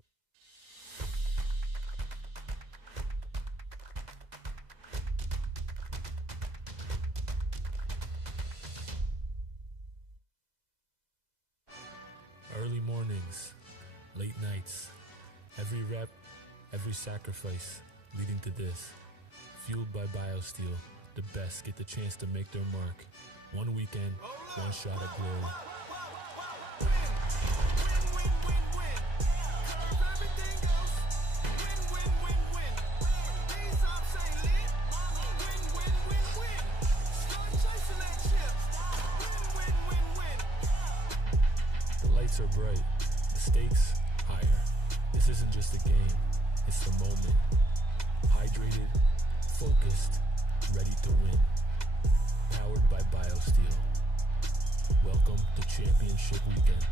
Early mornings, late nights, every rep, every sacrifice leading to this. Fueled by BioSteel, the best get the chance to make their mark. One weekend, one shot at glory. The lights are bright, the stakes higher. This isn't just a game, it's the moment. Hydrated, focused, ready to win. Powered by BioSteel. Welcome to Championship Weekend.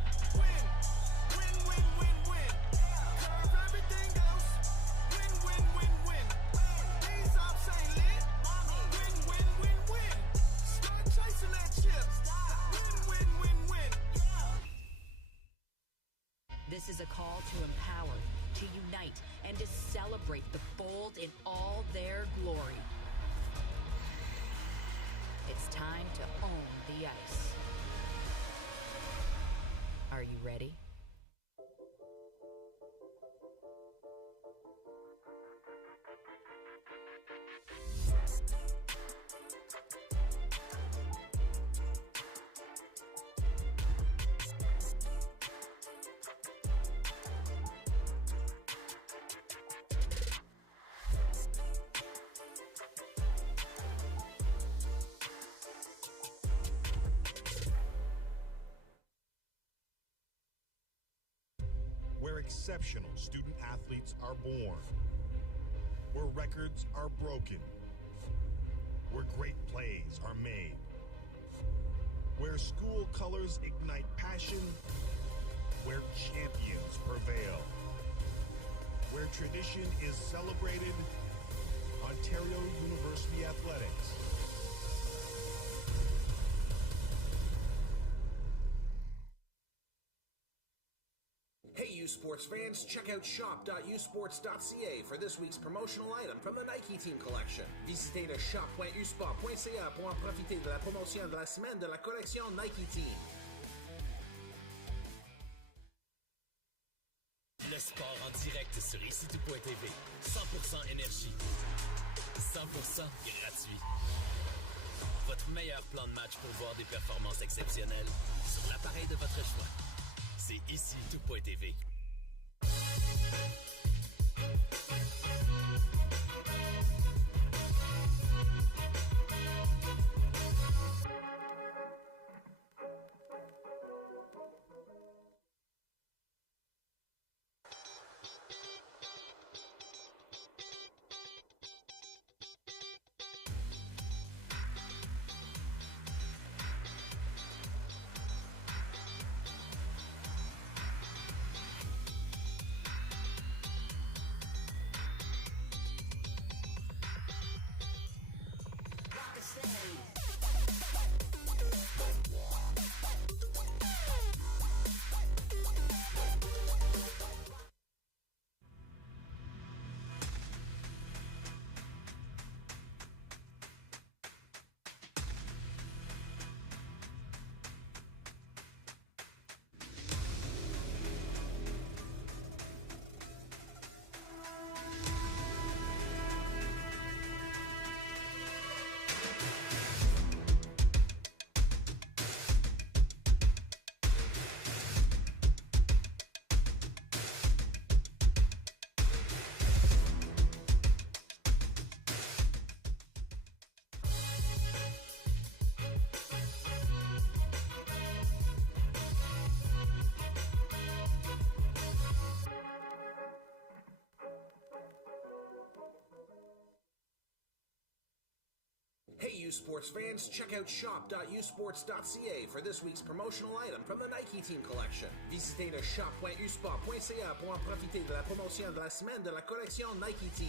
This is a call to empower, to unite, and to celebrate the bold in all their glory. It's time to own the ice. Are you ready? Where exceptional student athletes are born, where records are broken, where great plays are made, where school colors ignite passion, where champions prevail, where tradition is celebrated. Ontario University Athletics. Hey, U Sports fans, check out shop.usports.ca for this week's promotional item from the Nike Team Collection. Visitez le shop.usport.ca pour en profiter de la promotion de la semaine de la collection Nike Team. Le sport en direct sur ICTV. 100% énergie. 100% gratuit. Votre meilleur plan de match pour voir des performances exceptionnelles sur l'appareil de votre choix. C'est ici tout.tv. U Sports fans, check out shop.usports.ca for this week's promotional item from the Nike Team Collection. Visitez le shop.usport.ca pour en profiter de la promotion de la semaine de la collection Nike Team.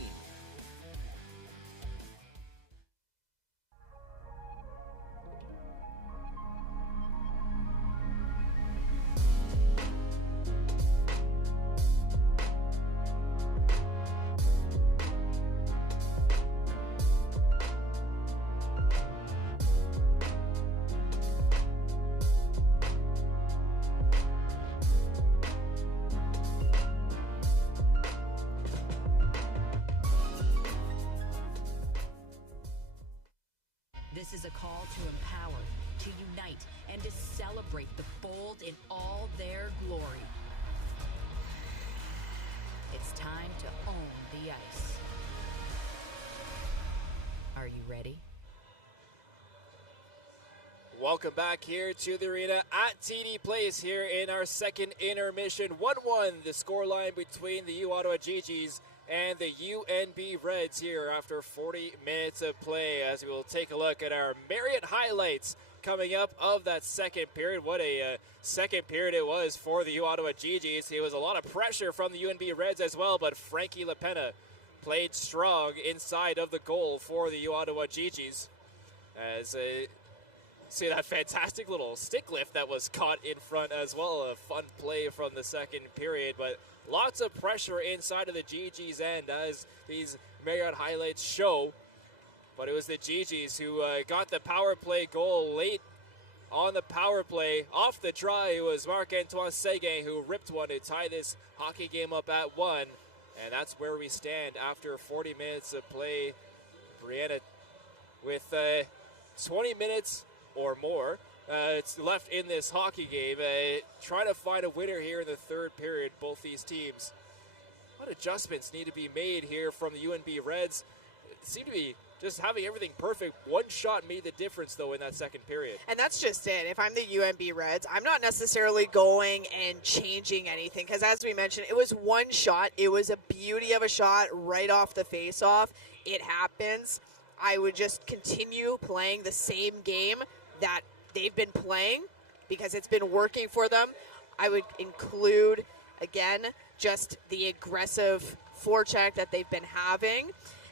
This is a call to empower, to unite, and to celebrate the bold in all their glory. It's time to own the ice. Are you ready? Welcome back here to the arena at TD Place here in our second intermission. 1-1 the scoreline between the Ottawa Gee-Gees and the UNB Reds here after 40 minutes of play, as we will take a look at our Marriott highlights coming up of that second period. What a second period it was for the Ottawa Gee-Gees. It was a lot of pressure from the UNB Reds as well, but Frankie LaPena played strong inside of the goal for the Ottawa Gee-Gees. As see that fantastic little stick lift that was caught in front as well. A fun play from the second period, but lots of pressure inside of the Gee-Gees end, as these Marriott highlights show. But it was the Gee-Gees who got the power play goal late on the power play. Off the try, it was Marc-Antoine Seguin who ripped one to tie this hockey game up at 1. And that's where we stand after 40 minutes of play. Brianna with 20 minutes or more it's left in this hockey game, trying to find a winner here in the third period. Both these teams, what adjustments need to be made here from the UNB Reds? Seem to be just having everything perfect. One shot made the difference, though, in that second period. And that's just it. If I'm the UNB Reds, I'm not necessarily going and changing anything, because as we mentioned, it was one shot. It was a beauty of a shot right off the face-off. It happens. I would just continue playing the same game that they've been playing because it's been working for them. I would include, again, just the aggressive forecheck that they've been having.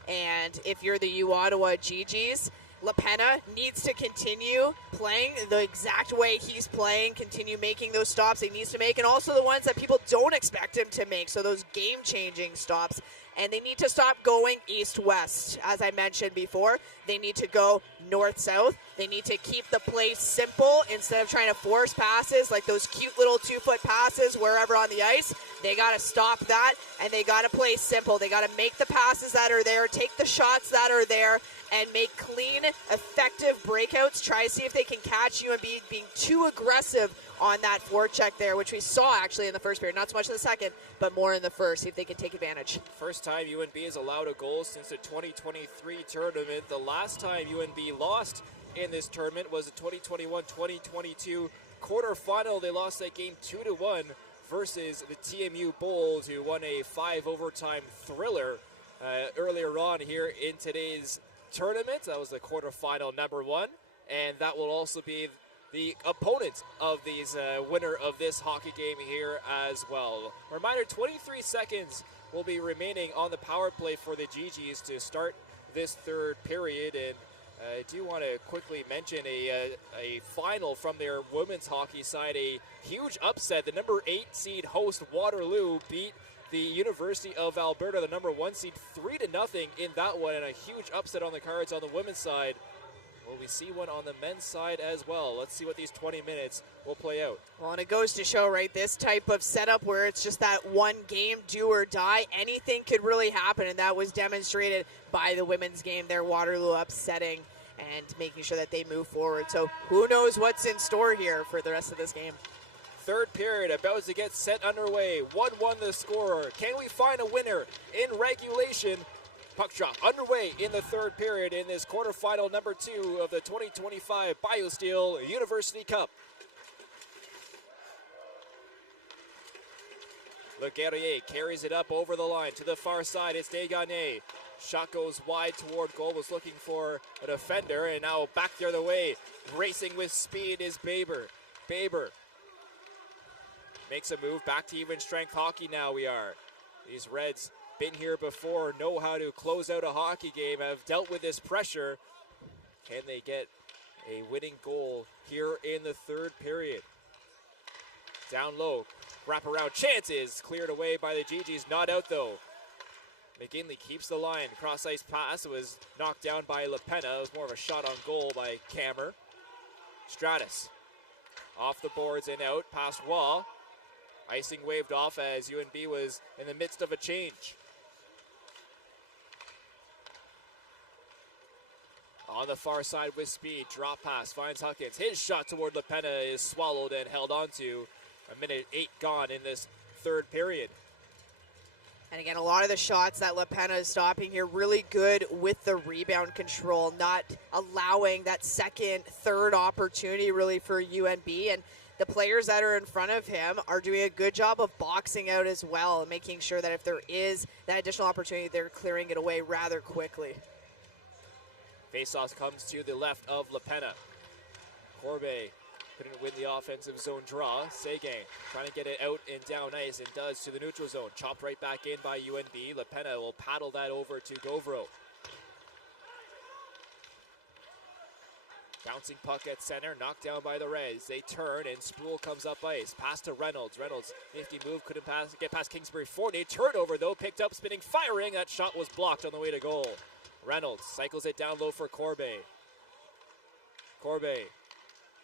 And if you're the Ottawa Gee-Gees, LaPena needs to continue playing the exact way he's playing, continue making those stops he needs to make, and also the ones that people don't expect him to make, so those game-changing stops. And they need to stop going east-west. As I mentioned before, they need to go north-south. They need to keep the play simple instead of trying to force passes like those cute little 2-foot passes wherever on the ice. They got to stop that, and they got to play simple. They got to make the passes that are there, take the shots that are there, and make clean, effective breakouts. Try to see if they can catch UNB being too aggressive on that forecheck there, which we saw actually in the first period. Not so much in the second, but more in the first. See if they can take advantage. First time UNB has allowed a goal since the 2023 tournament. The last time UNB lost in this tournament was the 2021-2022 quarterfinal. They lost that game 2-1 versus the TMU Bulls, who won a 5-overtime thriller earlier on here in today's tournament. That was the quarterfinal number 1, and that will also be the opponent of these winner of this hockey game here as well. Reminder, 23 seconds will be remaining on the power play for the Gee-Gees to start this third period. And I do want to quickly mention a final from their women's hockey side, a huge upset. The number 8 seed host Waterloo beat the University of Alberta, the number 1 seed, 3-0 in that one, and a huge upset on the cards on the women's side. Will we see one on the men's side as well? Let's see what these 20 minutes will play out. Well, and it goes to show, right, this type of setup where it's just that one game, do or die, anything could really happen, and that was demonstrated by the women's game there, Waterloo upsetting and making sure that they move forward. So who knows what's in store here for the rest of this game. Third period about to get set underway. 1-1 the scorer. Can we find a winner in regulation? Puck drop underway in the third period in this quarterfinal number 2 of the 2025 BioSteel University Cup. Le Guerrier carries it up over the line to the far side. It's Desgagnés. Shot goes wide toward goal. Was looking for a defender, and now back the other way. Racing with speed is Baber. Baber makes a move back to even strength hockey now we are. These Reds been here before, know how to close out a hockey game, have dealt with this pressure. Can they get a winning goal here in the third period? Down low, wraparound chances, cleared away by the Gee-Gees, not out though. McGinley keeps the line, cross ice pass, it was knocked down by LaPena. It was more of a shot on goal by Kammer. Stratus, off the boards and out, past Wall. Icing waved off as UNB was in the midst of a change. On the far side with speed, drop pass, finds Huckins. His shot toward LaPena is swallowed and held onto. A minute 8 gone in this third period. And again, a lot of the shots that LaPena is stopping here, really good with the rebound control, not allowing that second, third opportunity really for UNB. And the players that are in front of him are doing a good job of boxing out as well, and making sure that if there is that additional opportunity, they're clearing it away rather quickly. Faceoff comes to the left of LaPena. Corbeil couldn't win the offensive zone draw. Seguin trying to get it out and down ice, and does to the neutral zone. Chopped right back in by UNB. LaPena will paddle that over to Govro. Bouncing puck at center, knocked down by the Reds. They turn, and Sproul comes up ice. Pass to Reynolds. Reynolds, nifty move, couldn't get past Kingsbury Fournier. Turnover, though, picked up, spinning, firing. That shot was blocked on the way to goal. Reynolds cycles it down low for Corbeil. Corbeil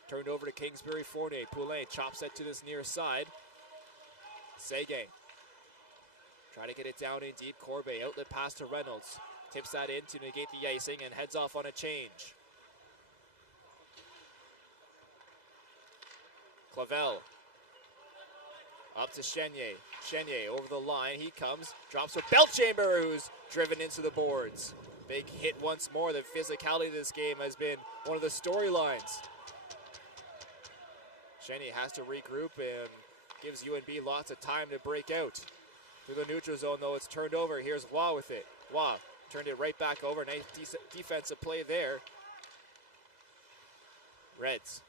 turned over to Kingsbury Fournier. Poulain chops it to this near side. Seguin try to get it down in deep. Corbeil, outlet pass to Reynolds. Tips that in to negate the icing and heads off on a change. Clavel up to Chenier. Chenier over the line. He comes, drops for Belchamber, who's driven into the boards. Big hit once more. The physicality of this game has been one of the storylines. Chenier has to regroup and gives UNB lots of time to break out. Through the neutral zone, though, it's turned over. Here's Wah with it. Wah turned it right back over. Nice defensive play there. Reds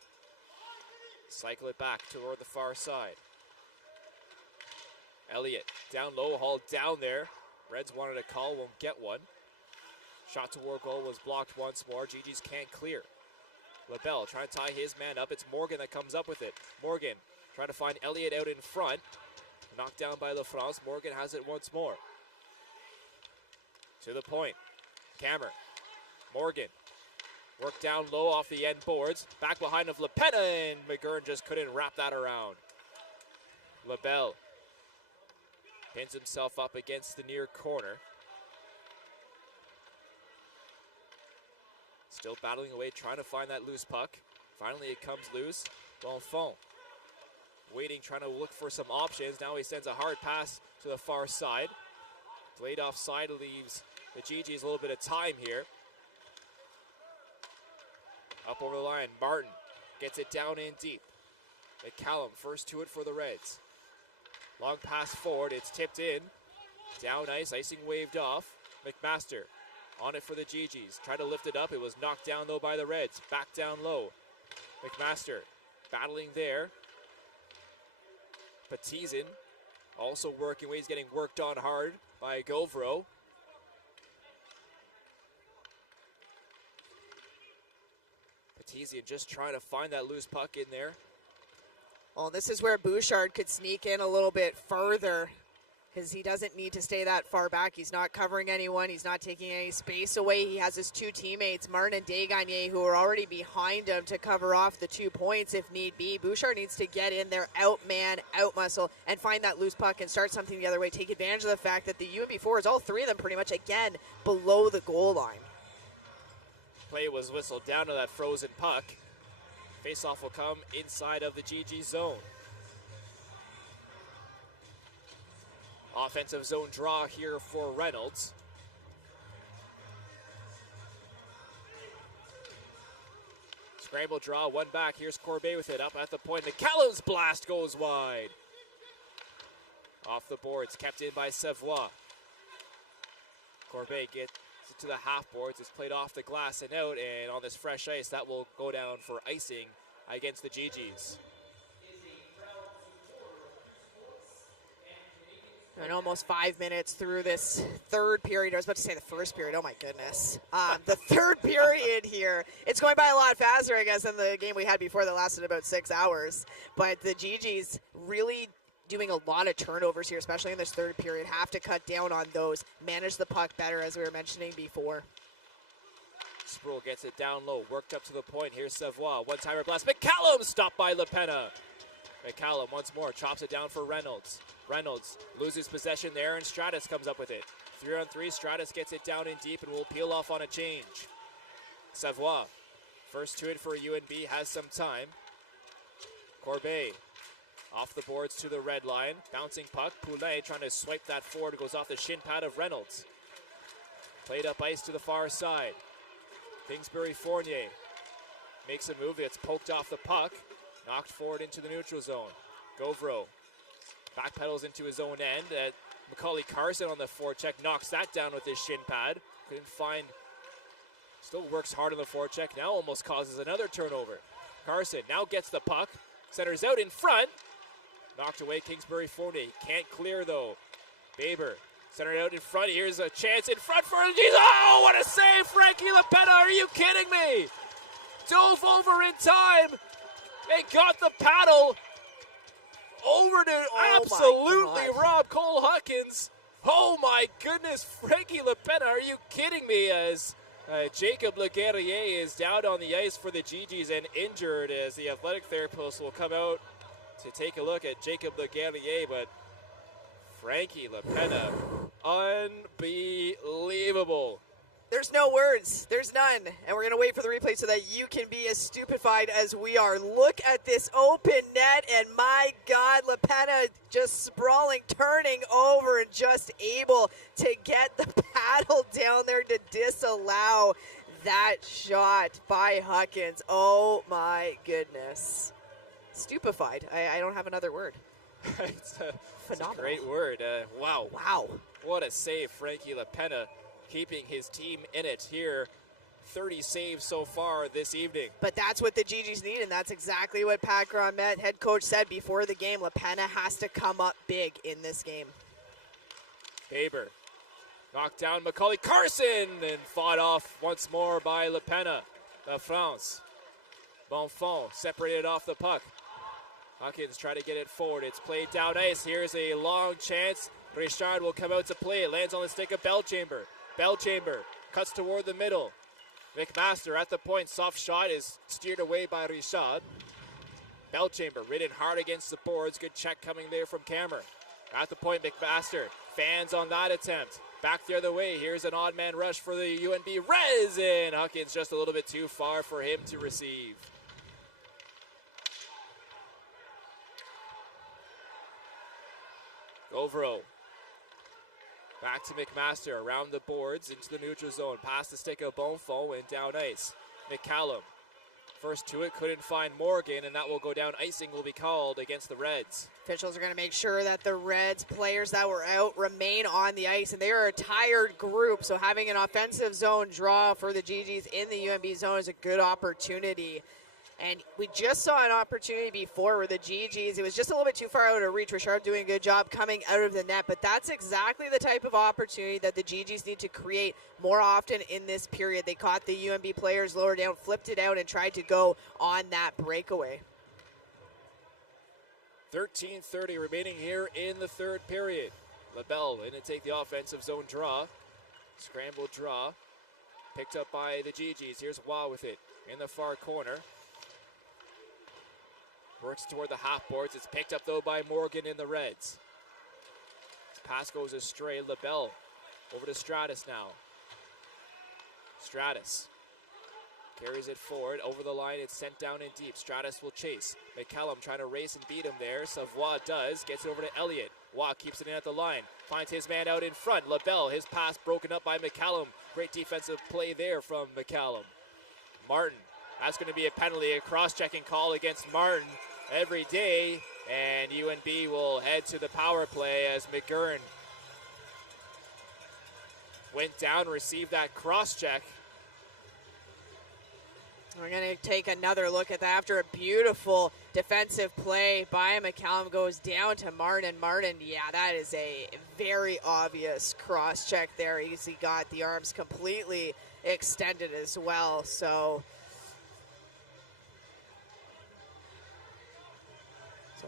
cycle it back toward the far side. Elliott down low, hauled down there. Reds wanted a call, won't get one. Shot toward goal was blocked once more. Gee-Gees can't clear. LaBelle trying to tie his man up. It's Morgan that comes up with it. Morgan trying to find Elliott out in front. Knocked down by LaFrance. Morgan has it once more. To the point. Kammer. Morgan. Worked down low off the end boards. Back behind of LaPena, and McGurn just couldn't wrap that around. LaBelle pins himself up against the near corner. Still battling away, trying to find that loose puck. Finally it comes loose. Bonfont waiting, trying to look for some options. Now he sends a hard pass to the far side. Delayed offside leaves the Gee-Gees a little bit of time here. Up over the line, Martin gets it down in deep. McCallum first to it for the Reds. Long pass forward, it's tipped in. Down ice, icing waved off. McMaster on it for the Gee-Gees. Tried to lift it up, it was knocked down though by the Reds. Back down low. McMaster battling there. Patizin also working away, he's getting worked on hard by Govro. Patizin just trying to find that loose puck in there. Well, this is where Bouchard could sneak in a little bit further, because he doesn't need to stay that far back. He's not covering anyone. He's not taking any space away. He has his two teammates, Martin and Desgagnés, who are already behind him to cover off the 2 points if need be. Bouchard needs to get in there, out-man, out-muscle, and find that loose puck and start something the other way. Take advantage of the fact that the UNB forwards, all three of them pretty much, again, below the goal line. Play was whistled down to that frozen puck. Faceoff will come inside of the GG zone. Offensive zone draw here for Reynolds. Scramble draw, one back. Here's Corbeil with it up at the point. McCallum's blast goes wide. Off the boards, kept in by Savoie. Corbet gets to the half boards. It's played off the glass and out, and on this fresh ice, that will go down for icing against the Gee-Gees. And almost 5 minutes through this third period. I was about to say the first period. Oh, my goodness. The third period here. It's going by a lot faster, I guess, than the game we had before that lasted about 6 hours. But the Gee-Gees really doing a lot of turnovers here, especially in this third period. Have to cut down on those. Manage the puck better, as we were mentioning before. Sproul gets it down low. Worked up to the point. Here's Savoie. One-timer blast. McCallum stopped by LaPenna. McCallum once more chops it down for Reynolds. Reynolds loses possession there, and Stratus comes up with it. 3-on-3, Stratus gets it down in deep and will peel off on a change. Savoie, first to it for UNB, has some time. Corbet, off the boards to the red line. Bouncing puck, Poulin trying to swipe that forward, goes off the shin pad of Reynolds. Played up ice to the far side. Kingsbury Fournier makes a move, it's poked off the puck. Knocked forward into the neutral zone. Govro backpedals into his own end. Macaulay Carson on the forecheck knocks that down with his shin pad. Couldn't find, still works hard on the forecheck. Now almost causes another turnover. Carson now gets the puck. Centers out in front. Knocked away Kingsbury Fournier. Can't clear though. Baber centered out in front. Here's a chance in front for the G's. Oh, what a save, Frankie LaPenna. Are you kidding me? Dove over in time. They got the paddle over to absolutely rob Cole Huckins. Oh my goodness, Frankie LaPenna, are you kidding me? As Jacob Laguerrier is down on the ice for the Gee-Gees and injured, as the athletic therapist will come out to take a look at Jacob Laguerrier, but Frankie LaPenna, unbelievable. There's no words. There's none. And we're going to wait for the replay so that you can be as stupefied as we are. Look at this open net, and my God, LaPenna just sprawling, turning over, and just able to get the paddle down there to disallow that shot by Huckins. Oh, my goodness. Stupefied. I don't have another word. It's a great word. Wow. Wow. What a save, Frankie LaPenna. Keeping his team in it here. 30 saves so far this evening. But that's what the Gee-Gees need, and that's exactly what Pat Grommet, head coach, said before the game. LaPenna has to come up big in this game. Haber knocked down Macaulay Carson and fought off once more by LaPenna. La France. Bonfond separated off the puck. Huckins try to get it forward. It's played down ice. Here's a long chance. Richard will come out to play. It lands on the stick of Belchamber. Belchamber cuts toward the middle. McMaster at the point. Soft shot is steered away by Richard. Belchamber ridden hard against the boards. Good check coming there from Cameron. At the point, McMaster fans on that attempt. Back the other way. Here's an odd man rush for the UNB Rez, and Huckins just a little bit too far for him to receive. Govro. Back to McMaster, around the boards, into the neutral zone. Past the stick of Bonfond and down ice. McCallum, first to it, couldn't find Morgan, and that will go down. Icing will be called against the Reds. Officials are going to make sure that the Reds players that were out remain on the ice, and they are a tired group, so having an offensive zone draw for the Gee-Gees in the UNB zone is a good opportunity. And we just saw an opportunity before where the Gee-Gees, it was just a little bit too far out of reach. Richard doing a good job coming out of the net, but that's exactly the type of opportunity that the Gee-Gees need to create more often in this period. They caught the UNB players lower down, flipped it out, and tried to go on that breakaway. 13:30 remaining here in the third period. LaBelle in to take the offensive zone draw. Scramble draw. Picked up by the Gee-Gees. Here's Wah with it in the far corner. Works toward the half boards. It's picked up, though, by Morgan in the Reds. Pass goes astray. LaBelle over to Stratus now. Stratus carries it forward. Over the line, it's sent down in deep. Stratus will chase. McCallum trying to race and beat him there. Savoie does. Gets over to Elliott. Waugh keeps it in at the line. Finds his man out in front. LaBelle, his pass broken up by McCallum. Great defensive play there from McCallum. Martin. That's going to be a penalty, a cross-checking call against Martin. Every day And UNB will head to the power play as McGurn went down, received that cross-check. We're going to take another look at that after a beautiful defensive play by McCallum. Goes down to Martin. Martin, yeah, that is a very obvious cross-check there. He got the arms completely extended as well. So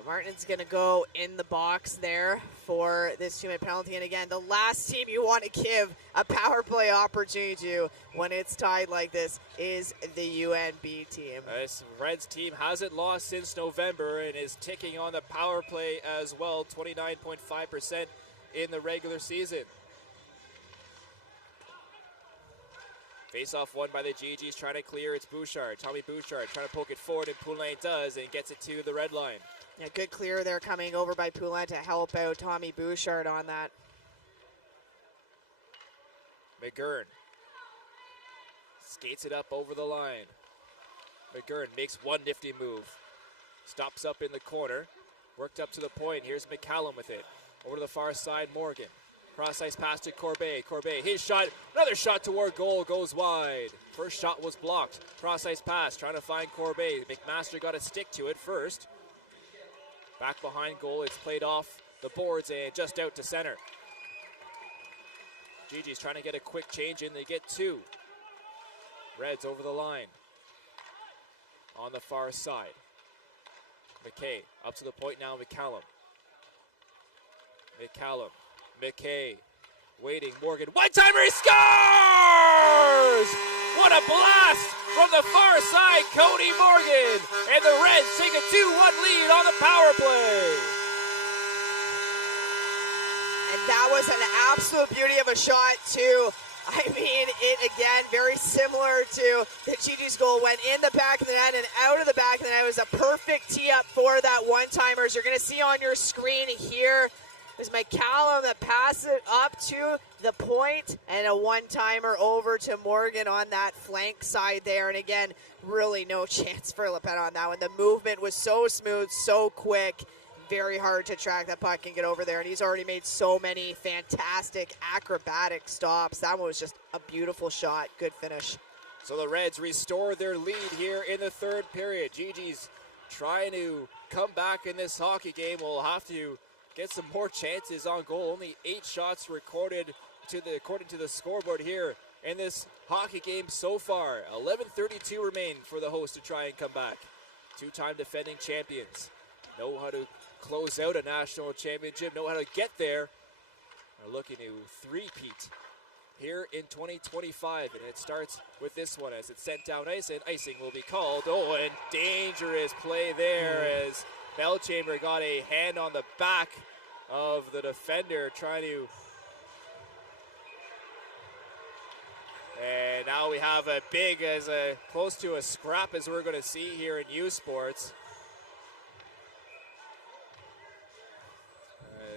Martin's going to go in the box there for this 2-minute penalty. And again, the last team you want to give a power play opportunity to when it's tied like this is the UNB team. This Reds team hasn't lost since November and is ticking on the power play as well, 29.5% in the regular season. Face-off won by the Gee-Gees, trying to clear. It's Bouchard. Tommy Bouchard trying to poke it forward, and Poulain does and gets it to the red line. Yeah, good clear there coming over by Poulain to help out Tommy Bouchard on that. McGurn skates it up over the line. McGurn makes one nifty move. Stops up in the corner. Worked up to the point. Here's McCallum with it. Over to the far side, Morgan. Cross-ice pass to Corbet. Corbet, his shot. Another shot toward goal, goes wide. First shot was blocked. Cross-ice pass, trying to find Corbet. McMaster got a stick to it first. Back behind goal, it's played off the boards and just out to center. Gee-Gees trying to get a quick change in. They get two. Reds over the line. On the far side. McKay up to the point now, McCallum. McKay waiting, Morgan. One-timer, he scores! What a blast from the far side, Cody Morgan. And the Reds take a 2-1 lead on the power play. And that was an absolute beauty of a shot, too. I mean, it again, very similar to the Gee-Gees goal. Went in the back of the net and out of the back of the net. It was a perfect tee up for that one-timers. You're going to see on your screen here is McCallum that passes it up to the point and a one-timer over to Morgan on that flank side there. And again, really no chance for Le Pen on that one. The movement was so smooth, so quick. Very hard to track that puck and get over there. And he's already made so many fantastic acrobatic stops. That one was just a beautiful shot. Good finish. So the Reds restore their lead here in the third period. Gee-Gees trying to come back in this hockey game. Will have to get some more chances on goal. Only 8 shots recorded according to the scoreboard here in this hockey game so far. 11:32 remain for the hosts to try and come back. Two-time defending champions. Know how to close out a national championship, know how to get there. Are looking to three-peat here in 2025, and it starts with this one as it's sent down ice, and icing will be called. Oh, and dangerous play there as Belchamber got a hand on the back of the defender trying to. And now we have a big, close to a scrap as we're going to see here in U Sports.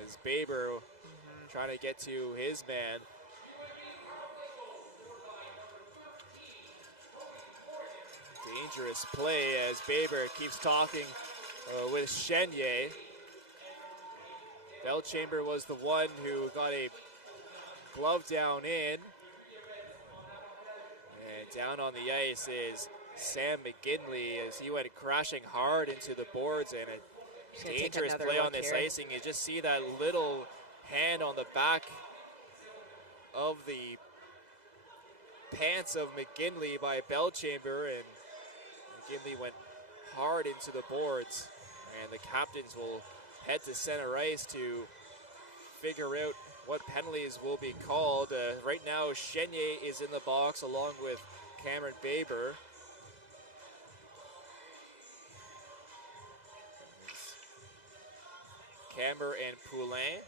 As Baber trying to get to his man. Dangerous play as Baber keeps talking with Chenier. Belchamber was the one who got a glove down in. And down on the ice is Sam McGinley as he went crashing hard into the boards, and a dangerous play on this icing. You just see that little hand on the back of the pants of McGinley by Belchamber, and McGinley went hard into the boards, and the captains will head to center ice to figure out what penalties will be called. Right now, Chenier is in the box along with Cameron Baber. Camber and Poulain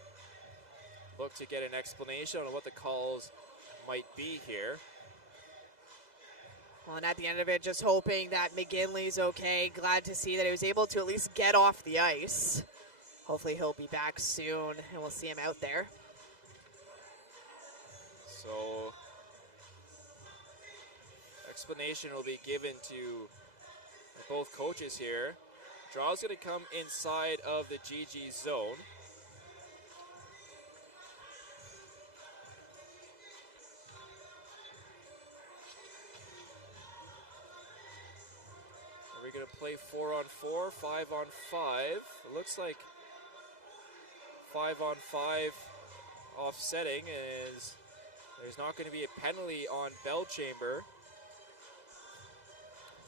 look to get an explanation on what the calls might be here. Well, and at the end of it, just hoping that McGinley's okay. Glad to see that he was able to at least get off the ice. Hopefully he'll be back soon, and we'll see him out there. So, explanation will be given to both coaches here. Draw's going to come inside of the Gee-Gees zone. Are we going to play 4-on-4, 5-on-5? It looks like 5-on-5 offsetting is there's not going to be a penalty on Belchamber.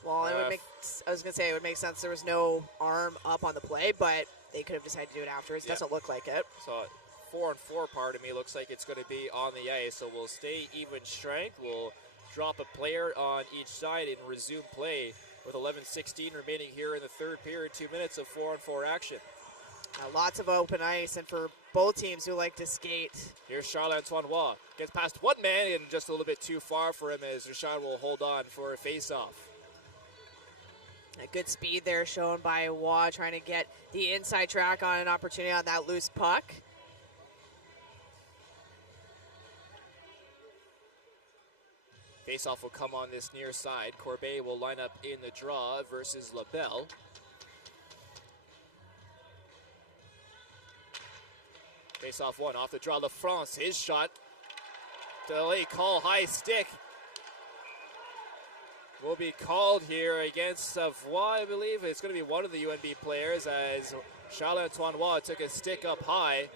Well, it would make, I was going to say it would make sense there was no arm up on the play, but they could have decided to do it afterwards. Doesn't look like it. So 4-on-4 part of me looks like it's going to be on the ice. So we'll stay even strength. We'll drop a player on each side and resume play with 11:16 remaining here in the third period. 2 minutes of 4-on-4 action. Lots of open ice, and for both teams who like to skate. Here's Charles-Antoine Roy. Gets past one man and just a little bit too far for him as Richard will hold on for a face-off. A good speed there shown by Roy, trying to get the inside track on an opportunity on that loose puck. Face-off will come on this near side. Corbet will line up in the draw versus LaBelle. Face-off one, off the draw, LaFrance, his shot. Delay call, high stick. Will be called here against Savoie, I believe. It's going to be one of the UNB players as Charles-Antoine Roy took a stick up high.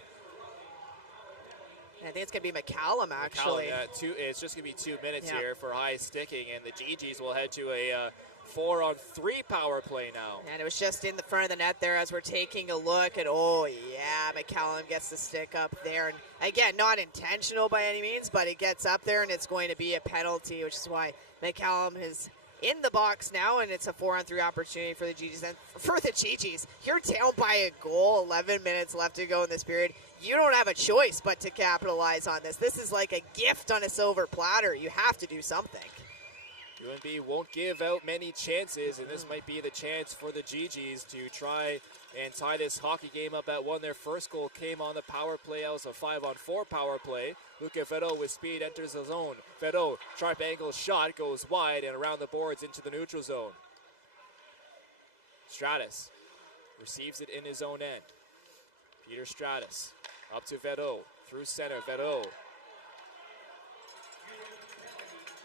I think it's going to be McCallum, actually. McCallum, it's just going to be 2 minutes here for high sticking, and the Gee-Gees will head to a 4-on-3 power play now. And it was just in the front of the net there as we're taking a look at, oh yeah, McCallum gets the stick up there. And again, not intentional by any means, but it gets up there and it's going to be a penalty, which is why McCallum is in the box now, and it's a 4-on-3 opportunity for the Gee-Gees. And for the Gee-Gees, you're down by a goal, 11 minutes left to go in this period. You don't have a choice but to capitalize on this. This is like a gift on a silver platter. You have to do something. UNB won't give out many chances, and this might be the chance for the Gee-Gees to try and tie this hockey game up at one. Their first goal came on the power play. That was a 5-on-4 power play. Luca Verreau with speed enters the zone. Verreau, sharp angle shot, goes wide and around the boards into the neutral zone. Stratus receives it in his own end. Peter Stratus up to Verreau, through center, Verreau.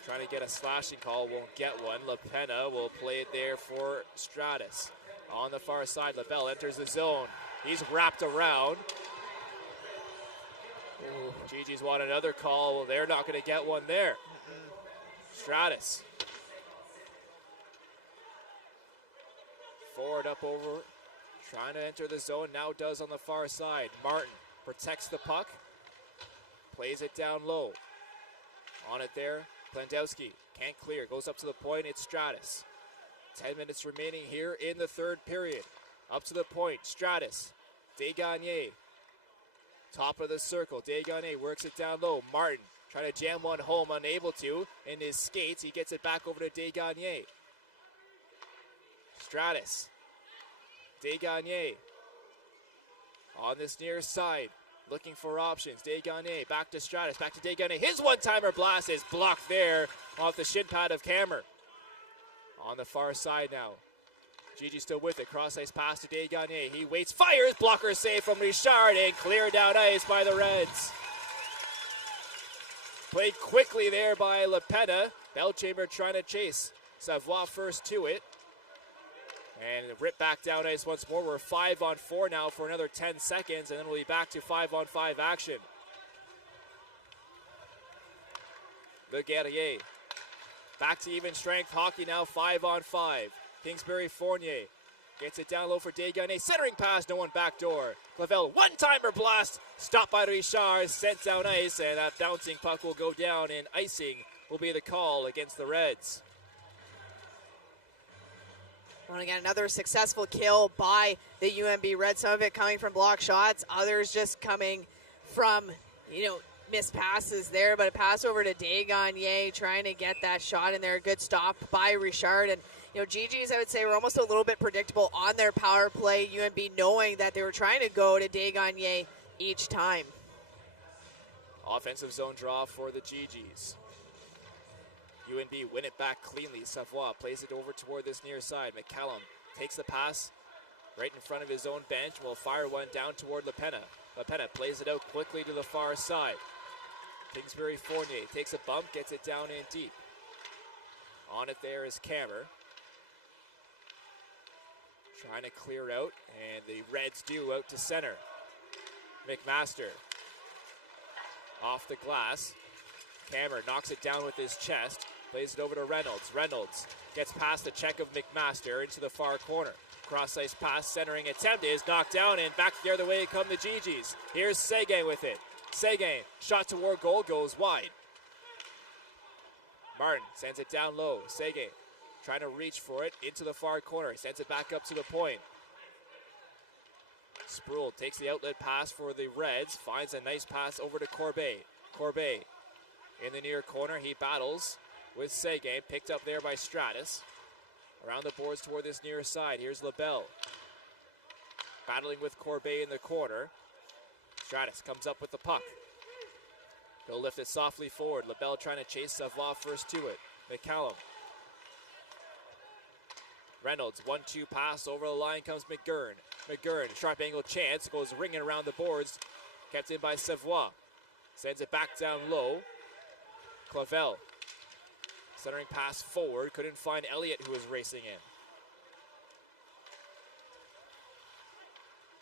Trying to get a slashing call, won't get one. LaPena will play it there for Stratus. On the far side, LaBelle enters the zone. He's wrapped around. Gee-Gees want another call. Well, they're not going to get one there. Stratus. Forward up over. Trying to enter the zone. Now does on the far side. Martin protects the puck. Plays it down low. On it there. Plandowski can't clear. Goes up to the point. It's Stratus. 10 minutes remaining here in the third period. Up to the point. Stratus. Desgagnés. Top of the circle. Desgagnés works it down low. Martin trying to jam one home. Unable to. In his skates. He gets it back over to Desgagnés. Stratus. Desgagnés. On this near side. Looking for options. Desgagnés back to Stratus. Back to Desgagnés. His one-timer blast is blocked there off the shin pad of Cameron. On the far side now. Gee-Gee still with it. Cross-ice pass to Desgagnés. He waits, fires. Blocker save from Richard and cleared down ice by the Reds. Played quickly there by LaPena. Belchamber trying to chase. Savoie first to it. And rip back down ice once more. We're 5-on-4 now for another 10 seconds, and then we'll be back to 5-on-5 action. Le Guerrier. Back to even strength hockey now, 5-on-5. Kingsbury Fournier gets it down low for Desgagnés. Centering pass, no one backdoor. Clavel, one-timer blast. Stopped by Richard, sent down ice, and that bouncing puck will go down, and icing will be the call against the Reds. And again, another successful kill by the UNB Reds. Some of it coming from block shots, others just coming from, missed passes there. But a pass over to Desgagnés, trying to get that shot in there. A good stop by Richard. And, Gee-Gees, I would say, were almost a little bit predictable on their power play. UNB knowing that they were trying to go to Desgagnés each time. Offensive zone draw for the Gee-Gees. UNB win it back cleanly. Savoie plays it over toward this near side. McCallum takes the pass. right in front of his own bench. Will fire one down toward LaPena. LaPena plays it out quickly to the far side. Kingsbury Fournier takes a bump, gets it down in deep. On it there is Kammer. Trying to clear out, and the Reds do out to center. McMaster off the glass. Kammer knocks it down with his chest. Plays it over to Reynolds. Reynolds gets past the check of McMaster into the far corner. Cross-ice pass, centering attempt is knocked down, and back the other way come the Gee-Gees. Here's Seguin with it. Seguin, shot toward goal, goes wide. Martin sends it down low. Seguin trying to reach for it into the far corner. Sends it back up to the point. Sproul takes the outlet pass for the Reds. Finds a nice pass over to Corbet. Corbet in the near corner. He battles with Seguin. Picked up there by Stratus. Around the boards toward this near side. Here's LaBelle. Battling with Corbet in the corner. Stratus comes up with the puck. He'll lift it softly forward. LaBelle trying to chase Savoie first to it. McCallum. Reynolds, 1-2 pass. Over the line comes McGurn. McGurn, sharp angle chance. Goes ringing around the boards. Kept in by Savoie. Sends it back down low. Clavel. Centering pass forward. Couldn't find Elliott, who was racing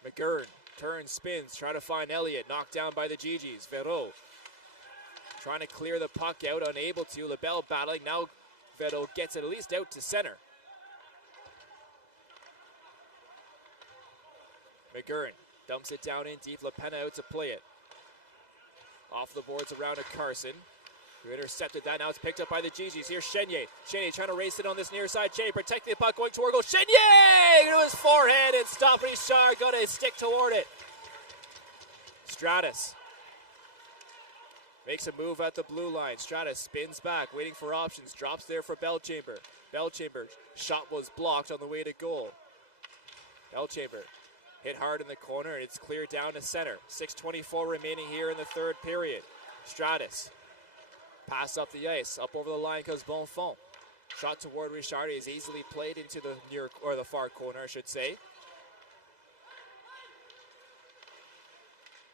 in. McGurn turns, spins, trying to find Elliott. Knocked down by the Gee-Gees. Verreau trying to clear the puck out, unable to. LaBelle battling. Now Verreau gets it at least out to center. McGurn dumps it down in deep. LaPena out to play it. Off the boards around to Carson, who intercepted that. Now it's picked up by the Gee-Gees. Here's Chenier. Chenier trying to race it on this near side. Chenier protecting the puck, going toward goal. Chenier to his forehand and stop Richard. Got to stick toward it. Stratus makes a move at the blue line. Stratus spins back, waiting for options. Drops there for Belchamber. Belchamber shot was blocked on the way to goal. Belchamber hit hard in the corner, and it's cleared down to center. 6:24 remaining here in the third period. Stratus. Pass up the ice. Up over the line comes Bonfont. Shot toward Richard is easily played into the near, or the far corner, I should say.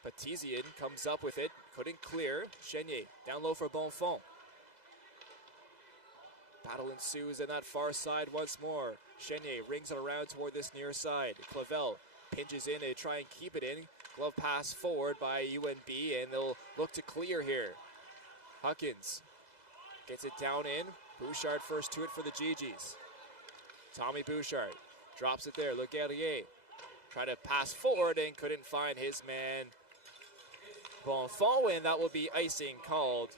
Patizian comes up with it. Couldn't clear. Chenier down low for Bonfont. Battle ensues in that far side once more. Chenier rings it around toward this near side. Clavel pinches in to try and keep it in. Glove pass forward by UNB, and they'll look to clear here. Huckins gets it down in. Bouchard first to it for the Gee-Gees. Tommy Bouchard drops it there. Le Guerrier tried to pass forward and couldn't find his man Bonfont, and that will be icing called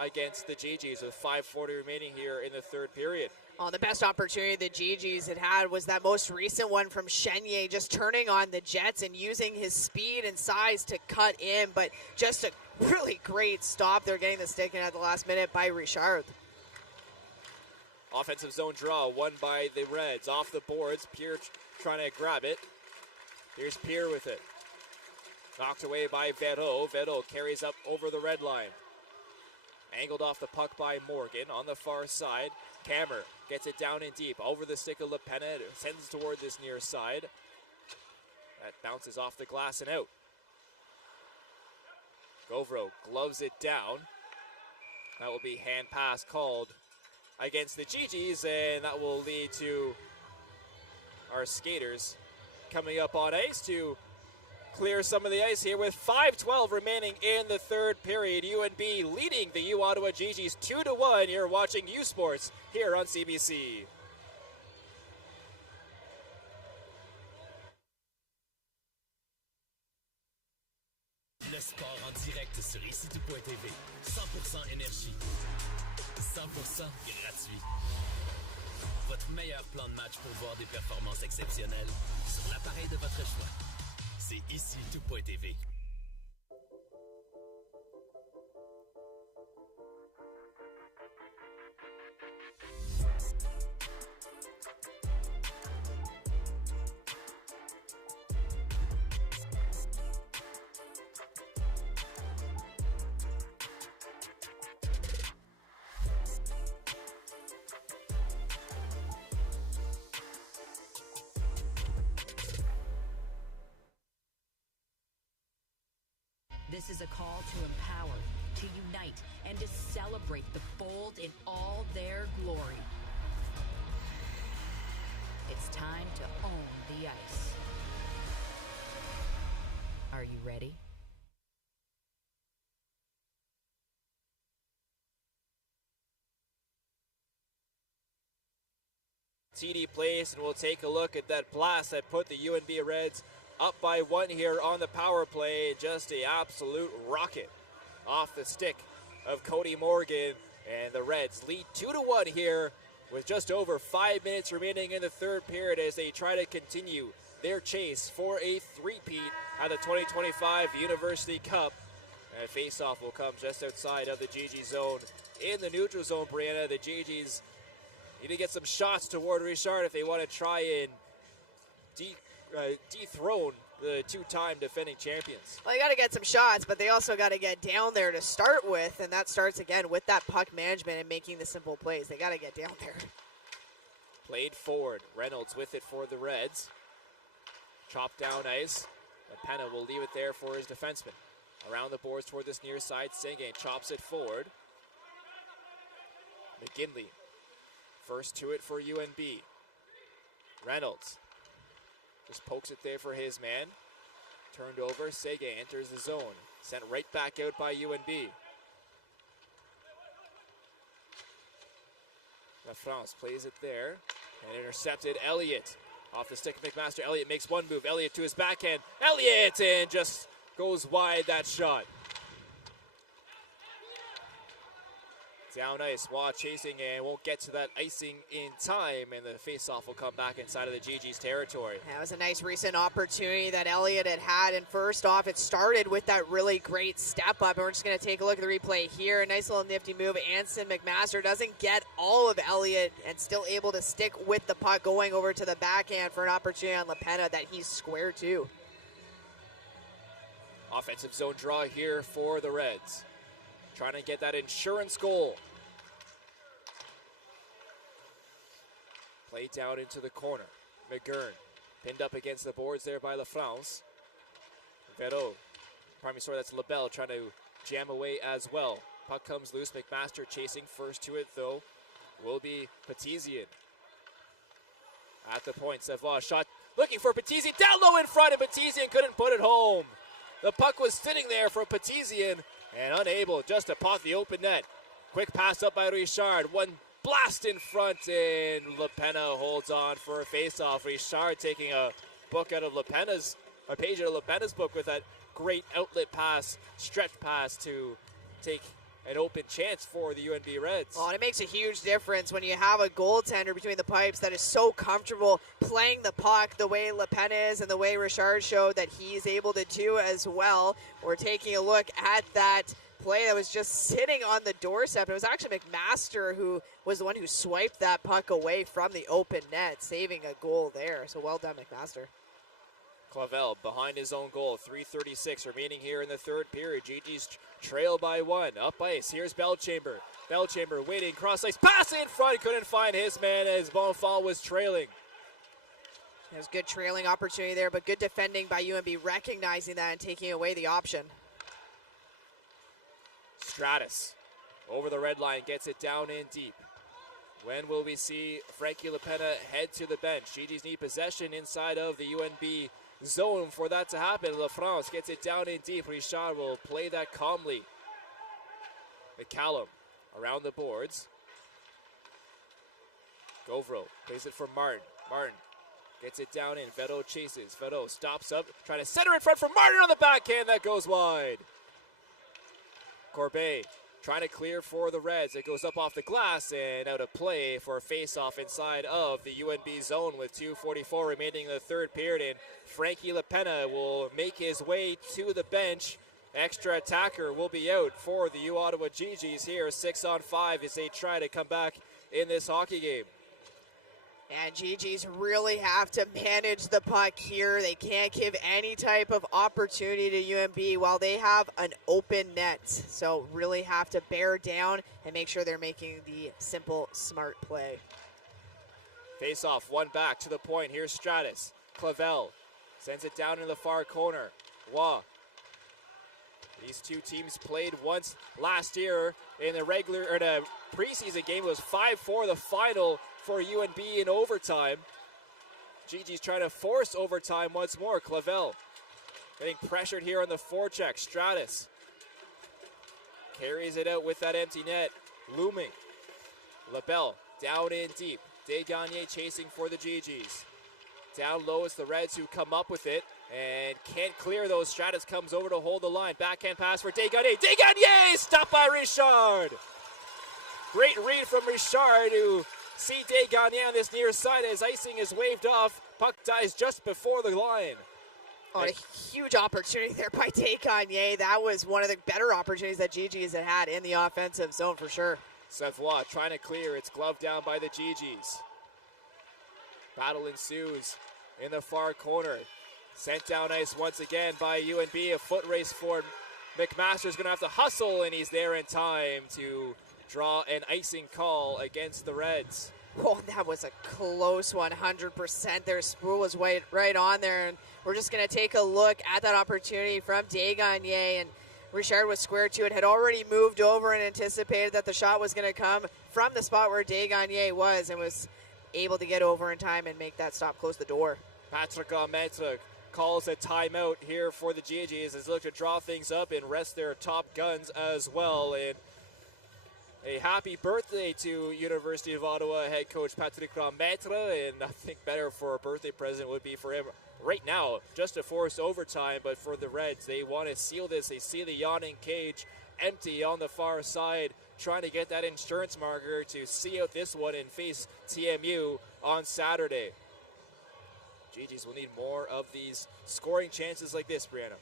against the Gee-Gees with 5:40 remaining here in the third period. Oh, the best opportunity the Gee-Gees had was that most recent one from Chenier, just turning on the Jets and using his speed and size to cut in, but just a really great stop. They're getting the stick in at the last minute by Richard. Offensive zone draw won by the Reds. Off the boards, Pierre trying to grab it. Here's Pierre with it. Knocked away by Verreau. Verreau carries up over the red line. Angled off the puck by Morgan on the far side. Kammer gets it down in deep. Over the stick of LaPena. Sends toward this near side. That bounces off the glass and out. Govro gloves it down. That will be hand pass called against the Gee-Gees, and that will lead to our skaters coming up on ice to clear some of the ice here with 5:12 remaining in the third period. UNB leading the U Ottawa Gee-Gees 2-1. You're watching U Sports here on CBC. Le sport en direct sur ICTV. 100% énergie. 100% gratuit. Votre meilleur plan de match pour voir des performances exceptionnelles sur l'appareil de votre choix. C'est ici tout.tv. This is a call to empower, to unite, and to celebrate the bold in all their glory. It's time to own the ice. Are you ready? TD Place, and we'll take a look at that blast that put the UNB Reds up by 1 here on the power play. Just an absolute rocket off the stick of Cody Morgan, and the Reds lead 2-1 here with just over 5 minutes remaining in the third period as they try to continue their chase for a three-peat at the 2025 University Cup. And a face-off will come just outside of the Gee-Gees zone. In the neutral zone, Brianna, the Gee-Gees need to get some shots toward Richard if they want to try and dethrone the two-time defending champions. Well, you got to get some shots, but they also got to get down there to start with, and that starts again with that puck management and making the simple plays. They got to get down there. Played forward. Reynolds with it for the Reds. Chopped down ice. Penna will leave it there for his defenseman. Around the boards toward this near side. Singh chops it forward. McGinley. First to it for UNB. Reynolds just pokes it there for his man. Turned over. Sege enters the zone. Sent right back out by UNB. La France plays it there. And intercepted. Elliott off the stick of McMaster. Elliott makes one move. Elliott to his backhand. Elliott! And just goes wide that shot. Down ice, Waugh chasing and won't get to that icing in time, and the faceoff will come back inside of the Gee-Gees territory. That was a nice recent opportunity that Elliott had, and first off, it started with that really great step up, and we're just going to take a look at the replay here. A nice little nifty move. Anson McMaster doesn't get all of Elliott and still able to stick with the puck going over to the backhand for an opportunity on LaPenna that he's square to. Offensive zone draw here for the Reds. Trying to get that insurance goal. Play down into the corner. McGurn pinned up against the boards there by La France. That's LaBelle trying to jam away as well. Puck comes loose. McMaster chasing first to it though will be Petizian. At the point, Savoie shot looking for Petizian. Down low in front, and Petizian couldn't put it home. The puck was sitting there for Petizian and unable just to pot the open net. Quick pass up by Richard. One blast in front, and LaPenna holds on for a face-off. Richard taking a page out of LaPenna's book with that great outlet pass, stretch pass to take an open chance for the UNB Reds. Well, and it makes a huge difference when you have a goaltender between the pipes that is so comfortable playing the puck the way LaPenna is and the way Richard showed that he's able to do as well. We're taking a look at that play that was just sitting on the doorstep. It was actually McMaster who was the one who swiped that puck away from the open net, saving a goal there. So well done, McMaster. Clavel behind his own goal. 3:36 remaining here in the third period. Gee-Gees trail by one. Up ice. Here's Belchamber. Belchamber waiting. Cross ice. Pass in front. Couldn't find his man as Bonfall was trailing. There's good trailing opportunity there, but good defending by UNB, recognizing that and taking away the option. Stratus over the red line. Gets it down in deep. When will we see Frankie LaPenna head to the bench? Gee-Gees need possession inside of the UNB zone for that to happen. La France gets it down in deep. Richard will play that calmly. McCallum around the boards. Govro plays it for Martin. Martin gets it down in. Vedo chases. Vedo stops up, trying to center in front for Martin on the backhand. That goes wide. Corbet trying to clear for the Reds. It goes up off the glass and out of play for a face-off inside of the UNB zone with 2:44 remaining in the third period. And Frankie LaPenna will make his way to the bench. Extra attacker will be out for the Ottawa Gee-Gees here. 6-on-5 as they try to come back in this hockey game. And Gee-Gees really have to manage the puck here. They can't give any type of opportunity to UNB while they have an open net. So really have to bear down and make sure they're making the simple, smart play. Face off, one back to the point. Here's Stratus. Clavel sends it down in the far corner. Waugh These two teams played once last year in the preseason game. It was 5-4 the final for UNB in overtime. Gee-Gees trying to force overtime once more. Clavel getting pressured here on the forecheck. Stratus carries it out with that empty net. Looming. LaBelle down in deep. Desgagnés chasing for the Gee-Gees. Down low is the Reds who come up with it and can't clear those. Stratus comes over to hold the line. Backhand pass for Desgagnés. Desgagnés stopped by Richard. Great read from Richard who see Desgagnés on this near side as icing is waved off. Puck dies just before the line. Oh, a huge opportunity there by Desgagnés. That was one of the better opportunities that Gee-Gees had in the offensive zone for sure. Savoie trying to clear. It's gloved down by the Gee-Gees. Battle ensues in the far corner. Sent down ice once again by UNB. A foot race for McMaster's going to have to hustle, and he's there in time to draw an icing call against the Reds. Oh, that was a close 100% there. Sproul was right on there, and we're just going to take a look at that opportunity from Desgagnés, and Richard was square to it, had already moved over and anticipated that the shot was going to come from the spot where Desgagnés was, and was able to get over in time and make that stop, close the door. Patrick Lemaitre calls a timeout here for the Gee-Gees as they look to draw things up and rest their top guns as well. And a happy birthday to University of Ottawa head coach Patrick Lemaitre, and nothing better for a birthday present would be for him right now, just to force overtime. But for the Reds, they want to seal this. They see the yawning cage empty on the far side, trying to get that insurance marker to see out this one and face TMU on Saturday. Gee-Gees will need more of these scoring chances like this, Brianna.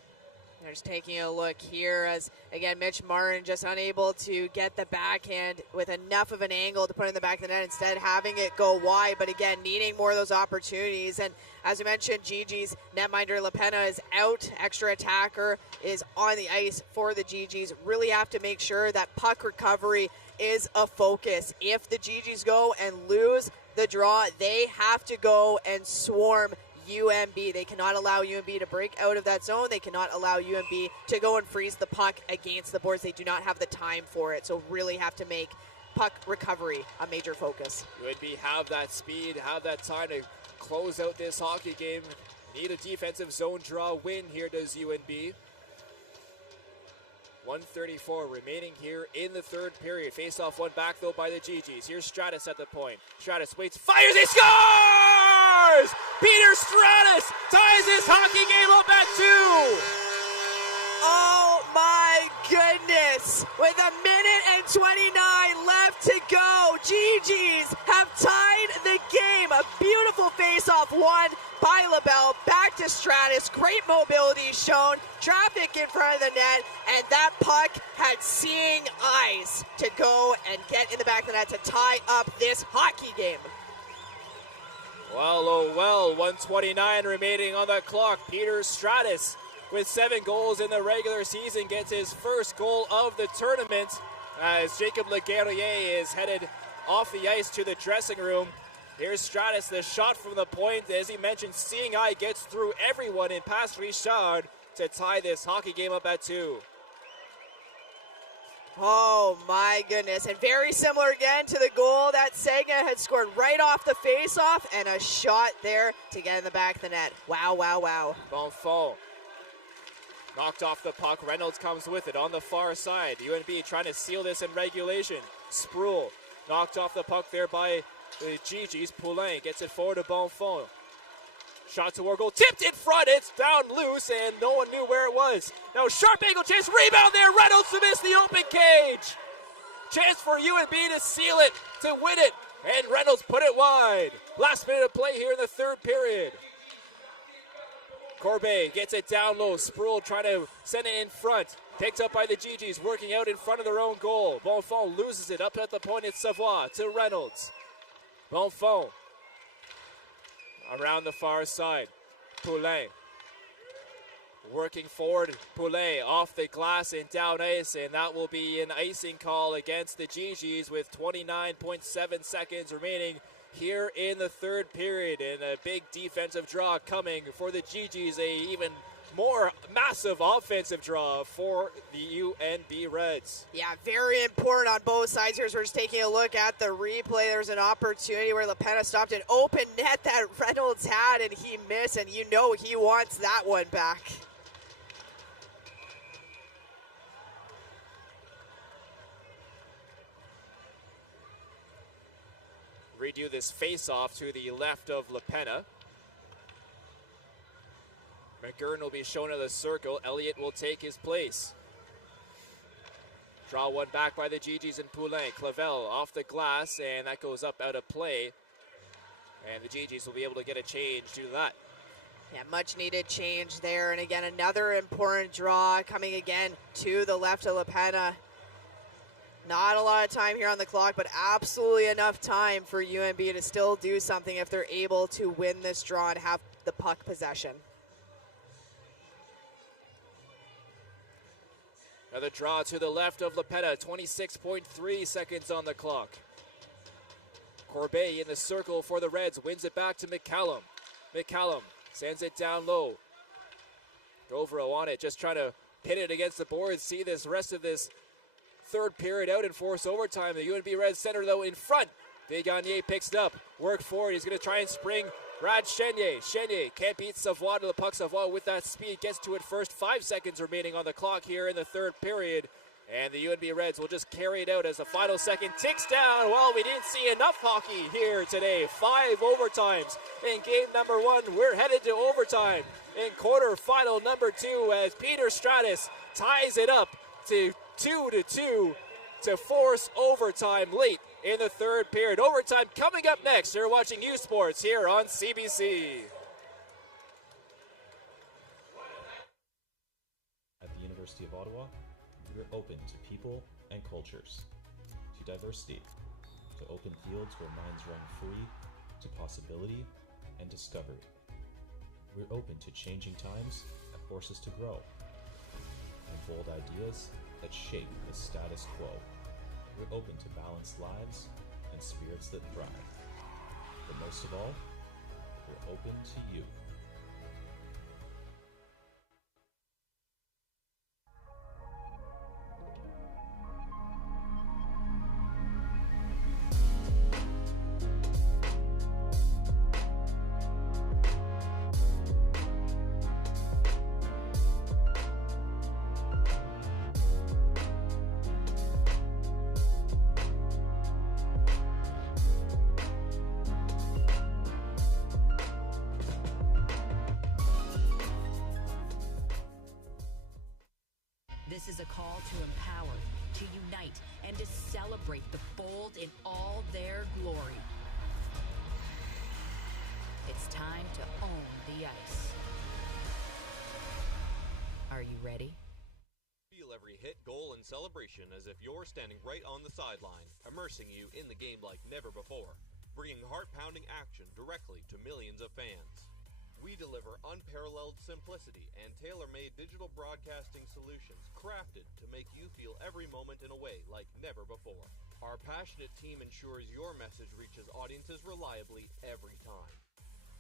They're just taking a look here as, again, Mitch Martin just unable to get the backhand with enough of an angle to put in the back of the net, instead having it go wide, but again, needing more of those opportunities. And as we mentioned, Gee-Gees netminder LaPena is out. Extra attacker is on the ice for the Gee-Gees. Really have to make sure that puck recovery is a focus. If the Gee-Gees go and lose the draw, they have to go and swarm UNB. They cannot allow UNB to break out of that zone. They cannot allow UNB to go and freeze the puck against the boards. They do not have the time for it, so really have to make puck recovery a major focus. UNB have that speed, have that time to close out this hockey game. Need a defensive zone draw win here, does UNB. 1:34 remaining here in the third period. Face-off one back, though, by the Gee-Gees. Here's Stratus at the point. Stratus waits, fires, he scores! Peter Stratus ties his hockey game up at 2. Oh my goodness! With 1:29 left to go, Gee-Gees have tied the game. A beautiful face-off one by LaBelle, back to Stratus. Great mobility shown, traffic in front of the net, and that puck had seeing eyes to go and get in the back of the net to tie up this hockey game. Well, oh well, 1:29 remaining on the clock. Peter Stratus, with 7 goals in the regular season, gets his first goal of the tournament as Jacob Laguerrier is headed off the ice to the dressing room. Here's Stratus, the shot from the point. As he mentioned, seeing eye gets through everyone and past Richard to tie this hockey game up at 2. Oh my goodness, and very similar again to the goal that Sega had scored right off the face-off, and a shot there to get in the back of the net. Wow, wow, wow. Bonfond knocked off the puck. Reynolds comes with it on the far side. UNB trying to seal this in regulation. Sproul knocked off the puck there by the Gee-Gees. Poulain gets it forward to Bonfond. Shot toward goal, tipped in front, it's down loose, and no one knew where it was. Now sharp angle chance, rebound there, Reynolds to miss the open cage. Chance for UNB to seal it, to win it, and Reynolds put it wide. Last minute of play here in the third period. Corbet gets it down low, Sproul trying to send it in front. Picked up by the Gee-Gees, working out in front of their own goal. Bonfond loses it up at the point, it's Savoie to Reynolds. Bonfond around the far side. Poulain working forward. Poulain off the glass and down ice, and that will be an icing call against the Gee-Gees with 29.7 seconds remaining here in the third period, and a big defensive draw coming for the Gee-Gees. A even more massive offensive draw for the UNB Reds. Yeah, very important on both sides here. So we're just taking a look at the replay. There's an opportunity where LaPenna stopped an open net that Reynolds had, and he missed, and you know he wants that one back. Redo this face-off to the left of LaPenna. McGurn will be shown in the circle. Elliott will take his place. Draw one back by the Gee-Gees and Poulin. Clavel off the glass, and that goes up out of play. And the Gee-Gees will be able to get a change due to that. Yeah, much needed change there. And again, another important draw coming again to the left of LaPenna. Not a lot of time here on the clock, but absolutely enough time for UNB to still do something if they're able to win this draw and have the puck possession. Another draw to the left of LaPenna, 26.3 seconds on the clock. Corbet in the circle for the Reds, wins it back to McCallum. McCallum sends it down low. Govro on it, just trying to pin it against the boards, see this rest of this third period out and force overtime. The UNB Reds center, though, in front. Desgagne picks it up, work forward. He's going to try and spring Brad Chenier. Chenier can't beat Savoie to the puck. Savoie with that speed gets to it first. 5 seconds remaining on the clock here in the third period. And the UNB Reds will just carry it out as the final second ticks down. Well, we didn't see enough hockey here today. 5 overtimes in game number 1. We're headed to overtime in quarterfinal number 2 as Peter Stratus ties it up to 2-2 to force overtime late in the third period. Overtime coming up next. You're watching U Sports here on CBC. At the University of Ottawa, we're open to people and cultures, to diversity, to open fields where minds run free, to possibility and discovery. We're open to changing times that force us to grow, and bold ideas that shape the status quo. We're open to balanced lives and spirits that thrive. But most of all, we're open to you. This is a call to empower, to unite, and to celebrate the bold in all their glory. It's time to own the ice. Are you ready? Feel every hit, goal, and celebration as if you're standing right on the sideline, immersing you in the game like never before, bringing heart-pounding action directly to millions of fans. We deliver unparalleled simplicity and tailor-made digital broadcasting solutions crafted to make you feel every moment in a way like never before. Our passionate team ensures your message reaches audiences reliably every time.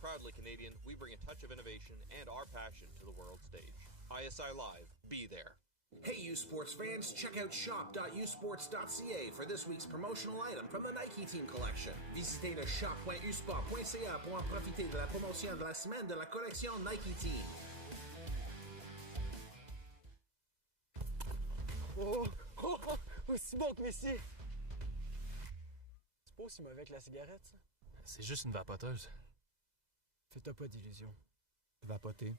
Proudly Canadian, we bring a touch of innovation and our passion to the world stage. ISI Live, be there. Hey U Sports fans, check out shop.usports.ca for this week's promotional item from the Nike Team collection. Visitez le shop.usport.ca pour en profiter de la promotion de la semaine de la collection Nike Team. Aussi bon que Messi! C'est pas aussi mauvais que la cigarette, ça? C'est juste une vapoteuse. Fais-toi pas d'illusions. Vapoter,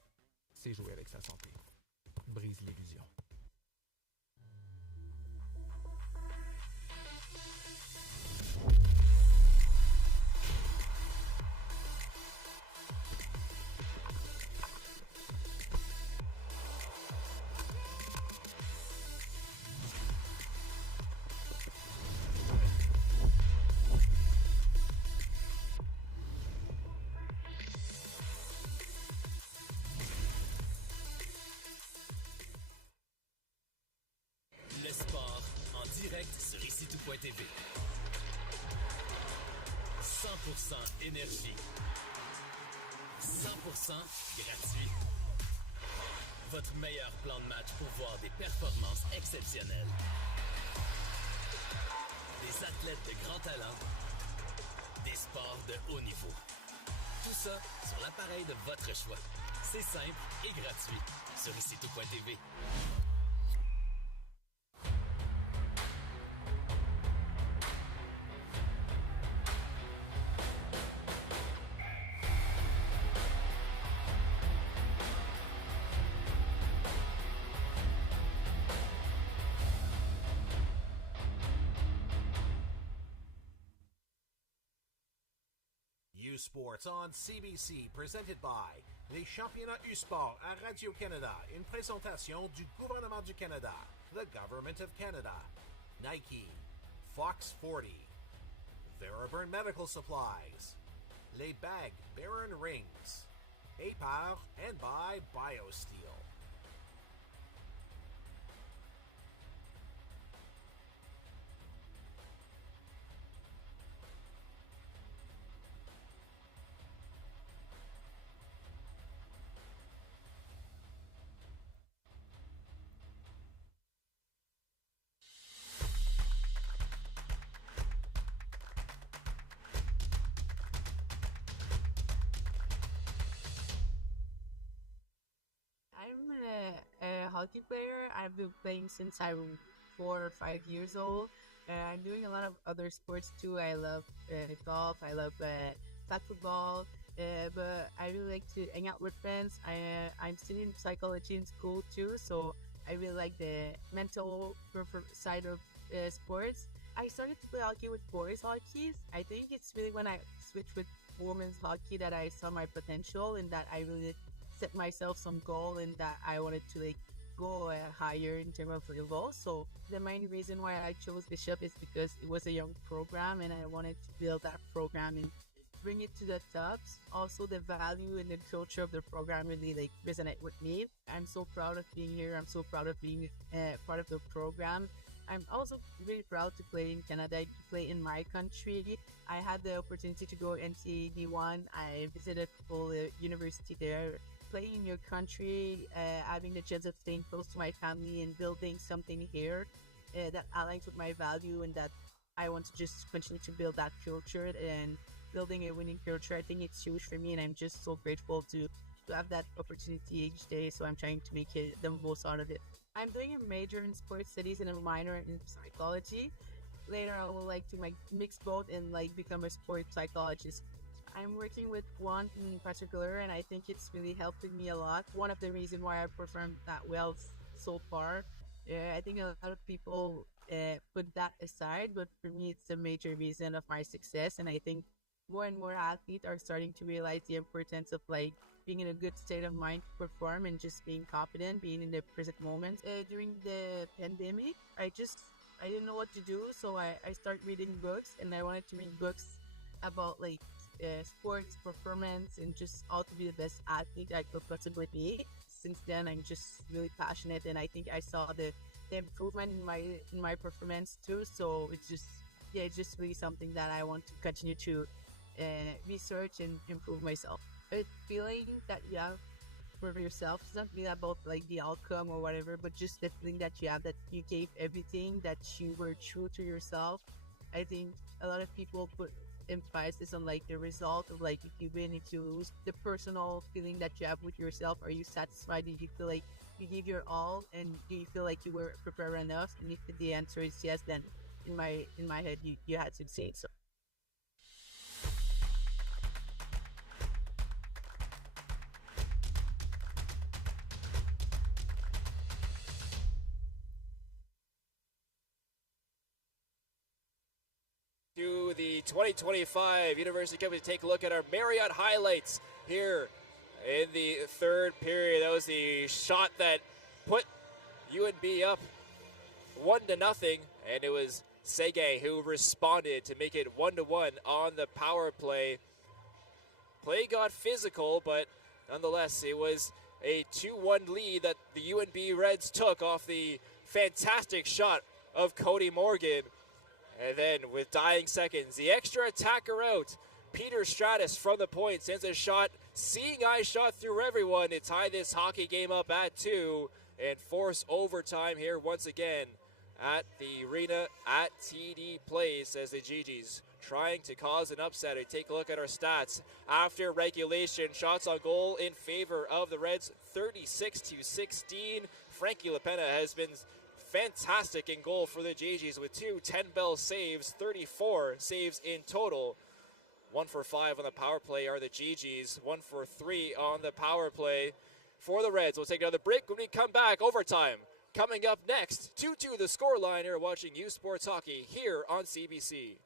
c'est jouer avec sa santé. Brise l'illusion. Le sport en direct sur ICTout.tv. 100% énergie. 100% gratuit. votre meilleur plan de match pour voir des performances exceptionnelles. Des athlètes de grand talent, des sports de haut niveau. Tout ça sur l'appareil de votre choix. C'est simple et gratuit sur icitout.tv. Sports on CBC, presented by les championnats U-Sport à Radio-Canada, une présentation du gouvernement du Canada, the Government of Canada, Nike, Fox 40, Theraburn Medical Supplies, les bagues Baron Rings, APAR, and by BioSteel. Hockey player. I've been playing since I was 4 or 5 years old. I'm doing a lot of other sports too. I love golf. I love flag football. But I really like to hang out with friends. I'm studying psychology in school too, so I really like the mental side of sports. I started to play hockey with boys hockey. I think it's really when I switched with women's hockey that I saw my potential and that I really set myself some goal and that I wanted to go higher in terms of level. So the main reason why I chose Bishop is because it was a young program and I wanted to build that program and bring it to the tops. Also, the value and the culture of the program really resonate with me. I'm so proud of being here. I'm so proud of being part of the program. I'm also really proud to play in Canada, to play in my country. I had the opportunity to go NCAA D1. I visited full university there. Playing in your country, having the chance of staying close to my family and building something here that aligns with my value and that I want to just continue to build that culture and building a winning culture. I think it's huge for me and I'm just so grateful to have that opportunity each day. So I'm trying to make it the most out of it. I'm doing a major in sports studies and a minor in psychology. Later I would like to mix both and become a sports psychologist. I'm working with one in particular and I think it's really helping me a lot. One of the reasons why I performed that well so far. I think a lot of people put that aside, but for me it's a major reason of my success, and I think more and more athletes are starting to realize the importance of being in a good state of mind to perform and just being confident, being in the present moment. During the pandemic, I didn't know what to do, so I started reading books, and I wanted to read books about sports performance and just how to be the best athlete I could possibly be. Since then, I'm just really passionate, and I think I saw the improvement in my performance too. So it's just really something that I want to continue to research and improve myself. A feeling that you have for yourself, it's not really about the outcome or whatever, but just the feeling that you have that you gave everything, that you were true to yourself. I think a lot of people put emphasis on the result of if you win, if you lose. The personal feeling that you have with yourself, are you satisfied? Do you feel like you give your all, and do you feel like you were prepared enough? And if the answer is yes, then in my head you had succeed. So to the 2025 University Cup to take a look at our Marriott highlights here in the third period. That was the shot that put UNB up 1-0, and it was Sege who responded to make it 1-1 on the power play. Play got physical, but nonetheless, it was a 2-1 lead that the UNB Reds took off the fantastic shot of Cody Morgan. And then, with dying seconds, the extra attacker out, Peter Stratus from the point sends a shot, seeing eye shot through everyone to tie this hockey game up at 2 and force overtime here once again at the arena at TD Place as the Gee-Gees trying to cause an upset. Take a look at our stats. After regulation, shots on goal in favor of the Reds, 36-16. Frankie LaPena has been fantastic in goal for the Gee-Gees with 2 10-bell saves, 34 saves in total. 1 for 5 on the power play are the Gee-Gees, 1 for 3 on the power play for the Reds. We'll take another break. When we come back, overtime coming up next. 2-2 the scoreline. You're watching U Sports Hockey here on CBC.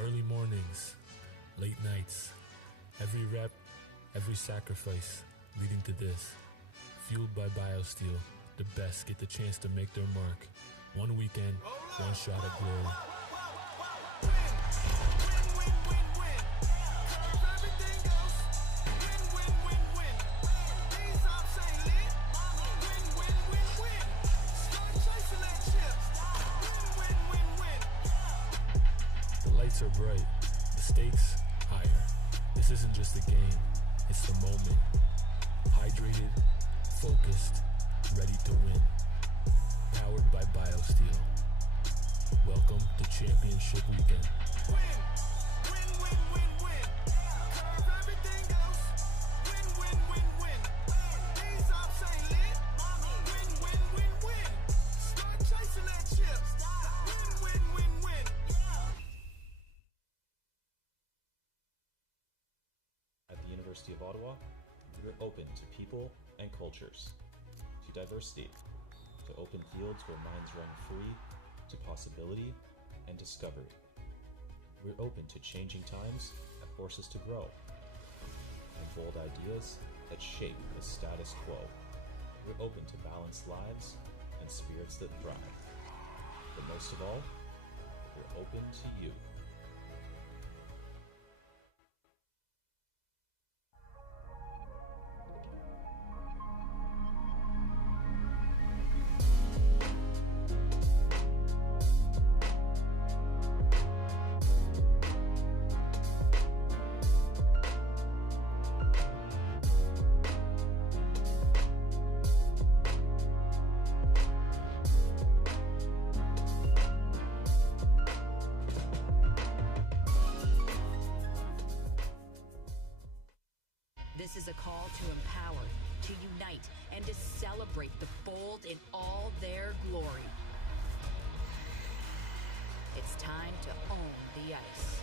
Early mornings, late nights, every rep, every sacrifice leading to this. Fueled by BioSteel, the best get the chance to make their mark. One weekend, one shot at glory. The lights are bright, the stakes higher. This isn't just a game, it's the moment. Hydrated, focused, ready to win. Powered by BioSteel. Welcome to Championship Weekend. At the University of Ottawa, we're open to people and cultures, to diversity, to open fields where minds run free, to possibility and discovery. We're open to changing times and forces to grow, and bold ideas that shape the status quo. We're open to balanced lives and spirits that thrive. But most of all, we're open to you. This is a call to empower, to unite, and to celebrate the bold in all their glory. It's time to own the ice.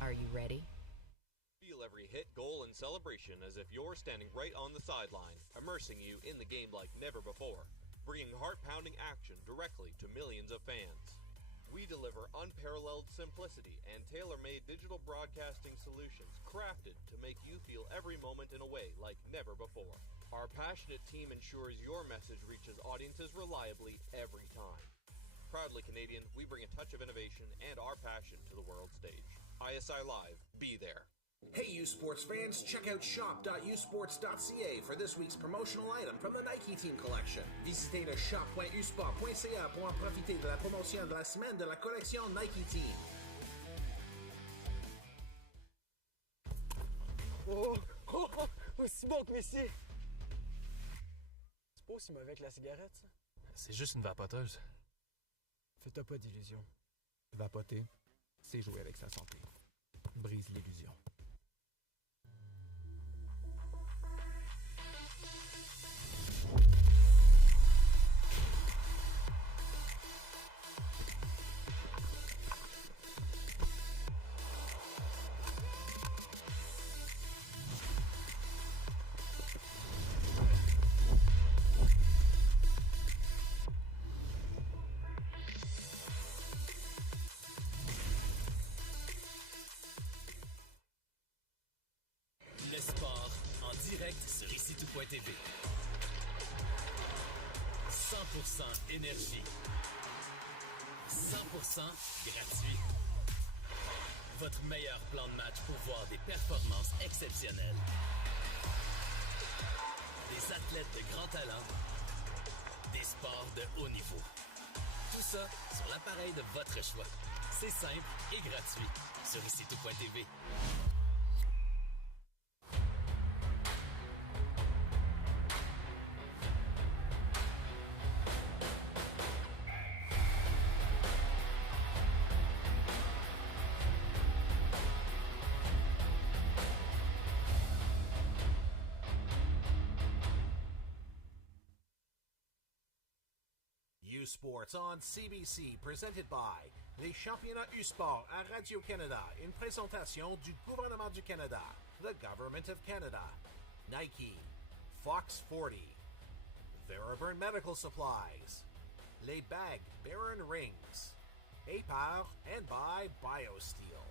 Are you ready? Feel every hit, goal, and celebration as if you're standing right on the sideline, immersing you in the game like never before, bringing heart-pounding action directly to millions of fans. We deliver unparalleled simplicity and tailor-made digital broadcasting solutions crafted to make you feel every moment in a way like never before. Our passionate team ensures your message reaches audiences reliably every time. Proudly Canadian, we bring a touch of innovation and our passion to the world stage. ISI Live, be there. Hey U Sports fans, check out shop.usports.ca for this week's promotional item from the Nike Team Collection. Visitez le shop.usport.ca pour en profiter de la promotion de la semaine de la collection Nike Team. Aussi bon que Messi! C'est pas aussi mauvais que la cigarette, ça? C'est juste une vapoteuse. Fais-toi pas d'illusions. Vapoter, c'est jouer avec sa santé. Brise l'illusion. Sur ICITO.tv. 100% énergie. 100% gratuit. Votre meilleur plan de match pour voir des performances exceptionnelles. Des athlètes de grand talent. Des sports de haut niveau. Tout ça sur l'appareil de votre choix. C'est simple et gratuit sur ici-tout.tv. Sports on CBC, presented by les championnats U-Sport à Radio-Canada, une présentation du gouvernement du Canada, the Government of Canada, Nike, Fox 40, Theraburn Medical Supplies, les Bag Baron Rings, APAR, and by BioSteel.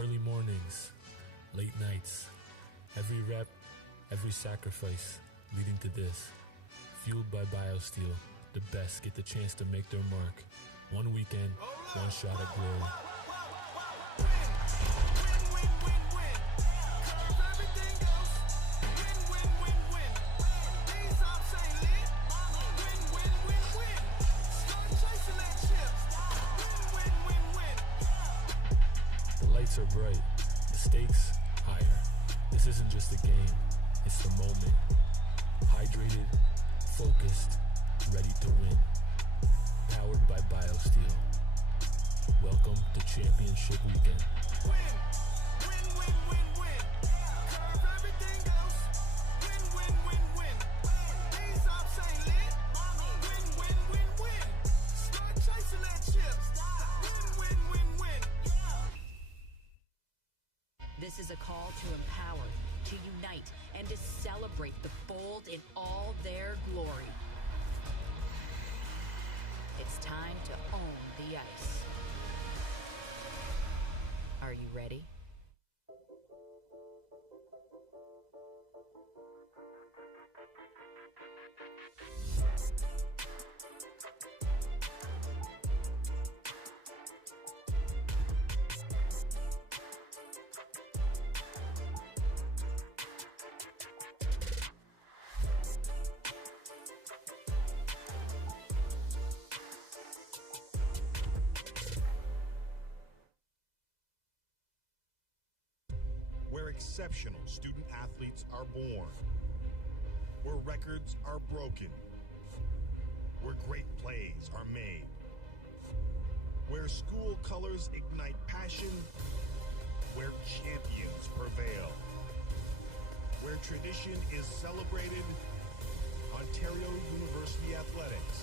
Early mornings, late nights, every rep, every sacrifice leading to this. Fueled by BioSteel, the best get the chance to make their mark. One weekend, one shot at glory. Are bright, the stakes higher. This isn't just a game, it's the moment. Hydrated, focused, ready to win. Powered by BioSteel. Welcome to Championship Weekend. Win, win, win, win, win. Curve everything goes. Win, win, win, win. These ops ain't lit. Win, win, win, win. Start chasing that chips. Win, win, win, win. This is a call to empower, to unite, and to celebrate the bold in all their glory. It's time to own the ice. Are you ready? Where exceptional student athletes are born, where records are broken, where great plays are made, where school colors ignite passion, where champions prevail, where tradition is celebrated, Ontario University Athletics.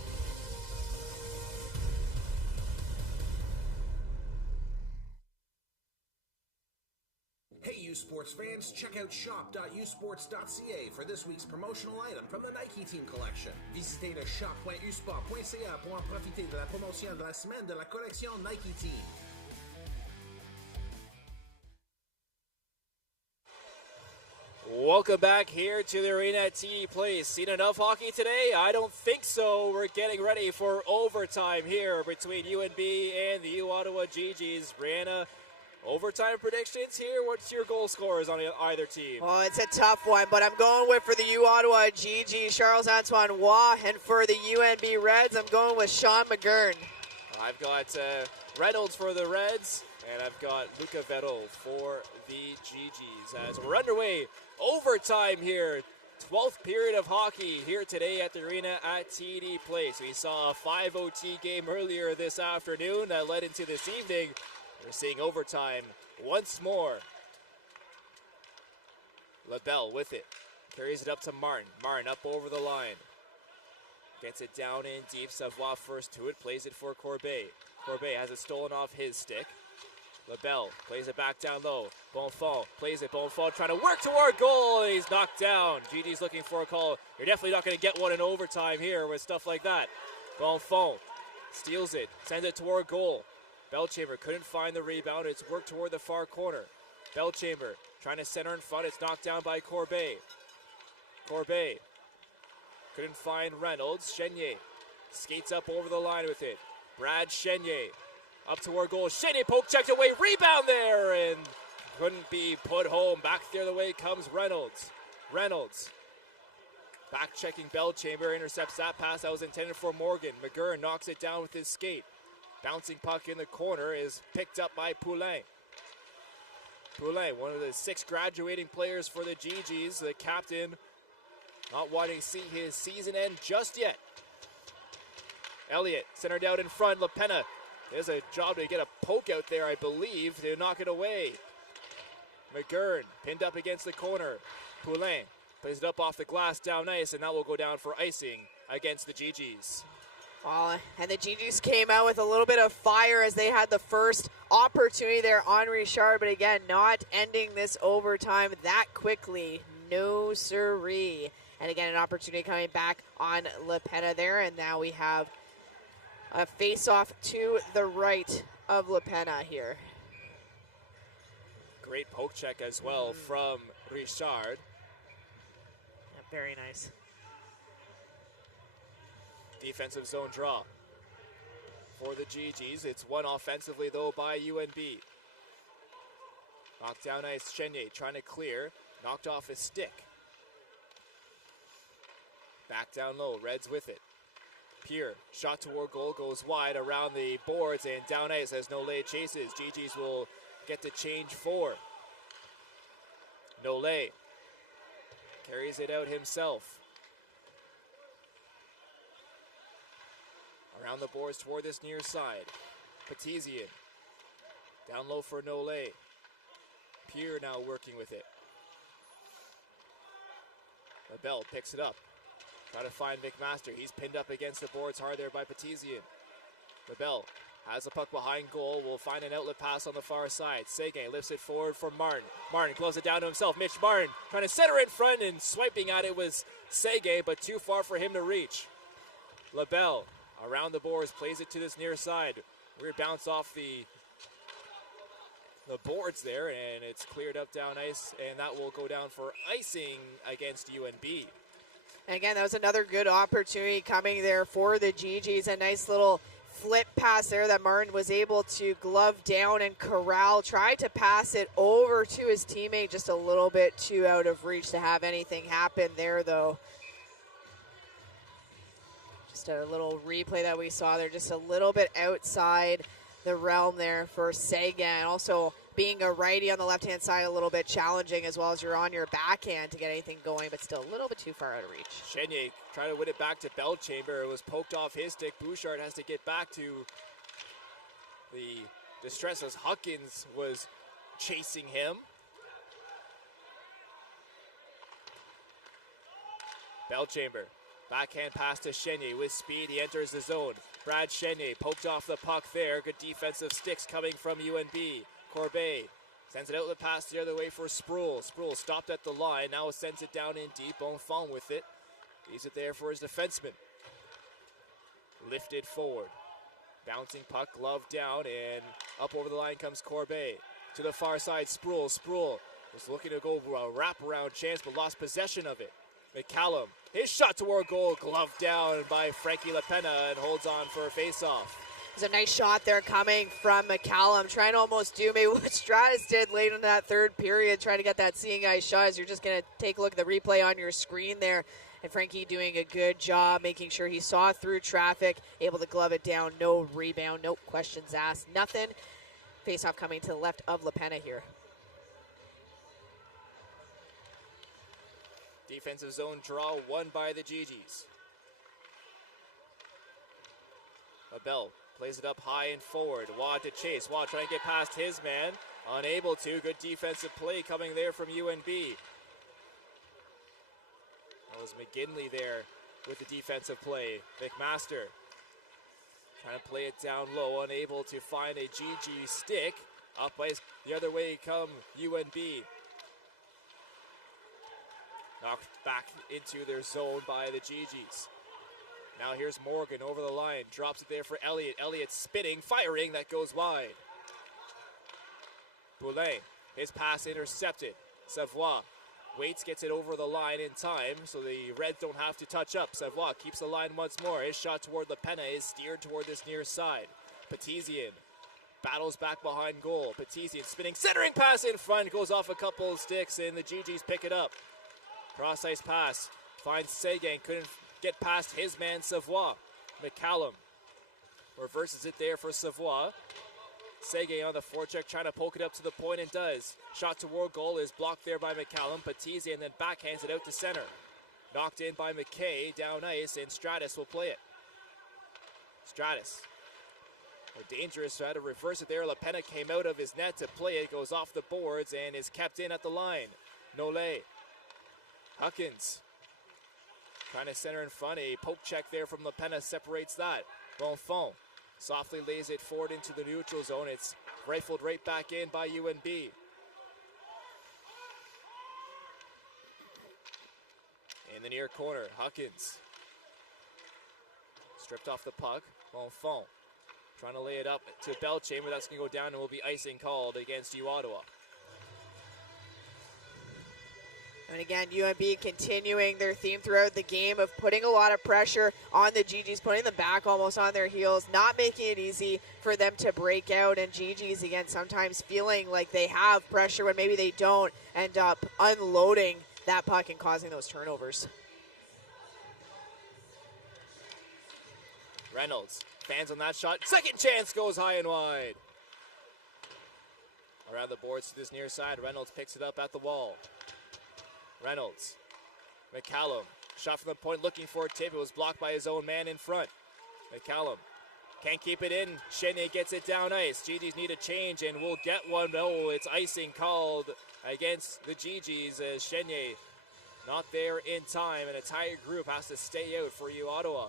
Hey, U-Sports fans, check out shop.usports.ca for this week's promotional item from the Nike Team Collection. Visitez le shop.usport.ca pour en profiter de la promotion de la semaine de la collection Nike Team. Welcome back here to the arena at TD Place. Seen enough hockey today? I don't think so. We're getting ready for overtime here between UNB and the Ottawa Gee-Gees. Brianna, overtime predictions here. What's your goal scorers on either team? Oh, it's a tough one, but I'm going with for the Ottawa Gee-Gees, Charles-Antoine Waugh, and for the UNB Reds, I'm going with Sean McGurn. I've got Reynolds for the Reds, and I've got Luca Vettel for the Gee-Gees. As we're underway, overtime here. 12th period of hockey here today at the arena at TD Place. We saw a 5 OT game earlier this afternoon that led into this evening. We're seeing overtime once more. LaBelle with it. Carries it up to Martin. Martin up over the line. Gets it down in deep. Savoie first to it. Plays it for Corbet. Corbet has it stolen off his stick. LaBelle plays it back down low. Bonfond plays it. Bonfond trying to work toward goal. And he's knocked down. GD's looking for a call. You're definitely not going to get one in overtime here with stuff like that. Bonfond steals it. Sends it toward goal. Belchamber couldn't find the rebound. It's worked toward the far corner. Belchamber trying to center in front. It's knocked down by Corbet. Corbet Couldn't find Reynolds. Chenier skates up over the line with it. Brad Chenier up toward goal. Chenier poke checked away. Rebound there and couldn't be put home. Back the other way comes Reynolds. Reynolds back checking Belchamber. Intercepts that pass that was intended for Morgan. McGurn knocks it down with his skate. Bouncing puck in the corner is picked up by Poulin. Poulin, one of the 6 graduating players for the Gee-Gees. The captain not wanting to see his season end just yet. Elliott centered out in front. LaPenna, there's a job to get a poke out there, I believe, to knock it away. McGurn pinned up against the corner. Poulin plays it up off the glass down ice, and that will go down for icing against the Gee-Gees. And the Gee-Gees came out with a little bit of fire as they had the first opportunity there on Richard, but again, not ending this overtime that quickly. No siree. And again, an opportunity coming back on LaPenna there, and now we have a face-off to the right of LaPenna here. Great poke check as well from Richard. Yeah, very nice. Defensive zone draw for the Gee-Gees. It's won offensively, though, by UNB. Knocked down ice, Chenier trying to clear. Knocked off his stick. Back down low, Reds with it. Pierre, shot toward goal, goes wide around the boards and down ice as Nolay chases. Gee-Gees will get to change 4. Nolay carries it out himself. Around the boards toward this near side. Petizian. Down low for Nolay. Pierre now working with it. LaBelle picks it up. Trying to find McMaster. He's pinned up against the boards hard there by Petizian. LaBelle has the puck behind goal. Will find an outlet pass on the far side. Seguin lifts it forward for Martin. Martin closes it down to himself. Mitch Martin trying to center in front and swiping at it was Seguin, but too far for him to reach. LaBelle around the boards, plays it to this near side. Weird bounce off the boards there, and it's cleared up down ice, and that will go down for icing against UNB. And again, that was another good opportunity coming there for the Gee-Gees. A nice little flip pass there that Martin was able to glove down and corral. Tried to pass it over to his teammate, just a little bit too out of reach to have anything happen there, though. Just a little replay that we saw there, just a little bit outside the realm there for Seguin. Also, being a righty on the left-hand side, a little bit challenging as well as you're on your backhand to get anything going, but still a little bit too far out of reach. Chenier trying to win it back to Belchamber. It was poked off his stick. Bouchard has to get back to the distress as Huckins was chasing him. Belchamber. Backhand pass to Chenier with speed. He enters the zone. Brad Chenier poked off the puck there. Good defensive sticks coming from UNB. Corbet sends an outlet pass the other way for Sproul. Sproul stopped at the line. Now sends it down in deep. Bonfant with it. Leaves it there for his defenseman. Lifted forward. Bouncing puck, glove down, and up over the line comes Corbet. To the far side, Sproul. Sproul was looking to go a wraparound chance, but lost possession of it. McCallum, his shot toward goal, gloved down by Frankie LaPenna and holds on for a face-off. There's a nice shot there coming from McCallum, trying to almost do maybe what Stratus did late in that third period, trying to get that seeing eye shot. As you're just going to take a look at the replay on your screen there. And Frankie doing a good job, making sure he saw through traffic, able to glove it down, no rebound, no questions asked, nothing. Face-off coming to the left of LaPenna here. Defensive zone draw won by the Gee-Gees. LaBelle plays it up high and forward. Waugh to chase. Waugh trying to get past his man. Unable to. Good defensive play coming there from UNB. That was McGinley there with the defensive play. McMaster trying to play it down low. Unable to find a Gee-Gee stick. Up by the other way come UNB. Knocked back into their zone by the Gee-Gees. Now here's Morgan over the line. Drops it there for Elliott. Elliott spinning, firing. That goes wide. Boulin. His pass intercepted. Savoie Waits gets it over the line in time, so the Reds don't have to touch up. Savoie keeps the line once more. His shot toward Lepenna is steered toward this near side. Petizian battles back behind goal. Petizian spinning, centering pass in front, goes off a couple of sticks, and the Gee-Gees pick it up. Cross-ice pass, finds Seguin, couldn't get past his man Savoie. McCallum reverses it there for Savoie. Seguin on the forecheck, trying to poke it up to the point, and does. Shot toward goal is blocked there by McCallum. Petizian then backhands it out to center. Knocked in by McKay, down ice, and Stratus will play it. Stratus. A dangerous try to reverse it there. Lepenna came out of his net to play it, goes off the boards, and is kept in at the line. Nolay. Huckins. Trying to center in front. A poke check there from Lepenna separates that. Bonfond softly lays it forward into the neutral zone. It's rifled right back in by UNB. In the near corner, Huckins. Stripped off the puck. Bonfond trying to lay it up to Belchamber. That's going to go down and will be icing called against U Ottawa. And again, UNB continuing their theme throughout the game of putting a lot of pressure on the Gee-Gees, putting them back almost on their heels, not making it easy for them to break out. And Gee-Gees, again, sometimes feeling like they have pressure when maybe they don't, end up unloading that puck and causing those turnovers. Reynolds fans on that shot. Second chance goes high and wide. Around the boards to this near side. Reynolds picks it up at the wall. Reynolds. McCallum. Shot from the point looking for a tip. It was blocked by his own man in front. McCallum can't keep it in. Chenier gets it down ice. Gee-Gees need a change and will get one. No, it's icing called against the Gee-Gees as Chenier not there in time, and a tired group has to stay out for U Ottawa.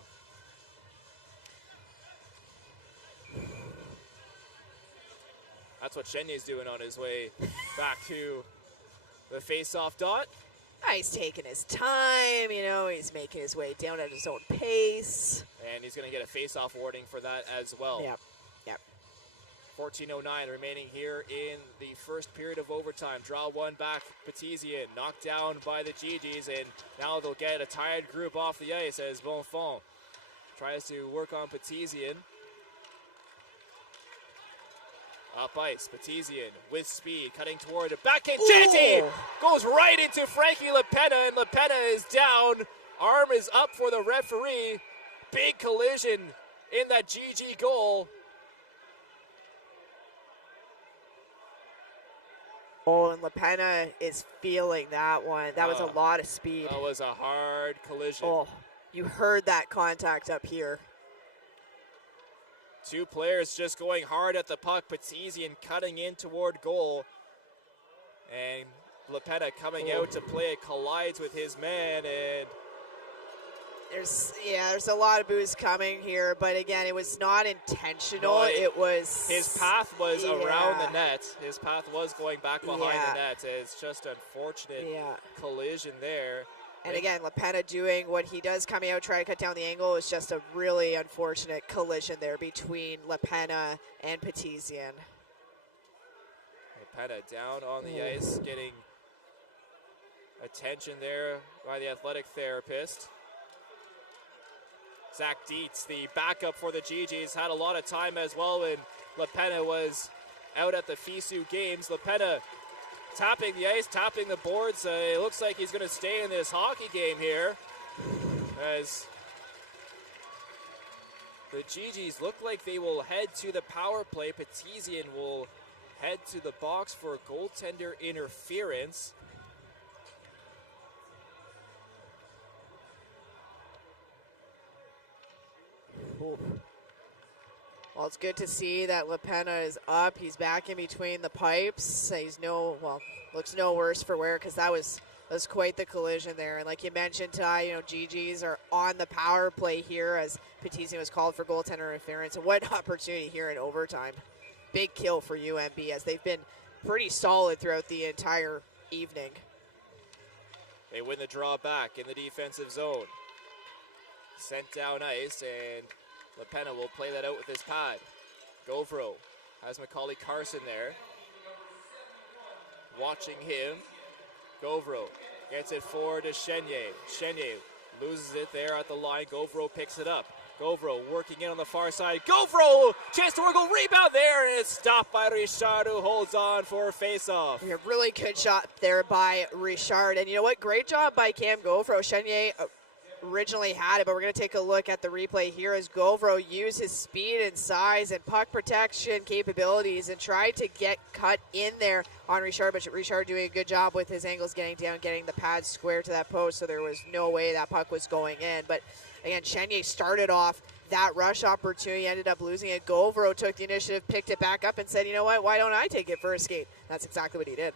That's what Chenier's doing on his way back to the face-off dot. He's taking his time, he's making his way down at his own pace. And he's going to get a face-off warning for that as well. Yep. 14:09 remaining here in the first period of overtime. Draw one back, Petizian, knocked down by the Gee-Gees, and now they'll get a tired group off the ice as Bonfond tries to work on Petizian. Up ice, Petizian with speed, cutting toward a backhand. Chanty goes right into Frankie Lepenna, and Lepenna is down. Arm is up for the referee. Big collision in that Gee-Gee goal. Oh, and Lepenna is feeling that one. That was a lot of speed. That was a hard collision. Oh, you heard that contact up here. Two players just going hard at the puck. Petizian cutting in toward goal. And Lepenna coming out to play it, collides with his man, and there's a lot of boos coming here, but again, it was not intentional. It was his path was around the net. His path was going back behind the net. It's just unfortunate collision there. And again, Lepenna doing what he does, coming out, trying to cut down the angle. It was just a really unfortunate collision there between Lepenna and Petizian. Lepenna down on the ice, getting attention there by the athletic therapist. Zach Dietz, the backup for the Gee-Gees, had a lot of time as well when Lepenna was out at the FISU games. Lepenna tapping the ice, tapping the boards. It looks like he's going to stay in this hockey game here, as the Gee-Gees look like they will head to the power play. Petizian will head to the box for a goaltender interference. Well, it's good to see that Lepenna is up. He's back in between the pipes. Looks no worse for wear, because that was quite the collision there. And like you mentioned, Ty, Gee-Gees are on the power play here as Petizian was called for goaltender interference. And what an opportunity here in overtime. Big kill for UNB, as they've been pretty solid throughout the entire evening. They win the draw back in the defensive zone. Sent down ice, and Lepenna will play that out with his pad. Govro has Macaulay Carson there. Watching him. Govro Gets it forward to Chenye. Chenye loses it there at the line. Govro picks it up. Govro working in on the far side. Govro! Chance to work, rebound there, and it's stopped by Richard, who holds on for a face-off. A really good shot there by Richard. And you know what? Great job by Cam Govro. Chenye originally had it, but we're going to take a look at the replay here as Govro used his speed and size and puck protection capabilities and tried to get cut in there on Richard, but Richard doing a good job with his angles getting down, getting the pad square to that post, so there was no way that puck was going in. But again, Chenye started off that rush opportunity, ended up losing it. Govro took the initiative, picked it back up, and said, you know what, why don't I take it for a skate? That's exactly what he did.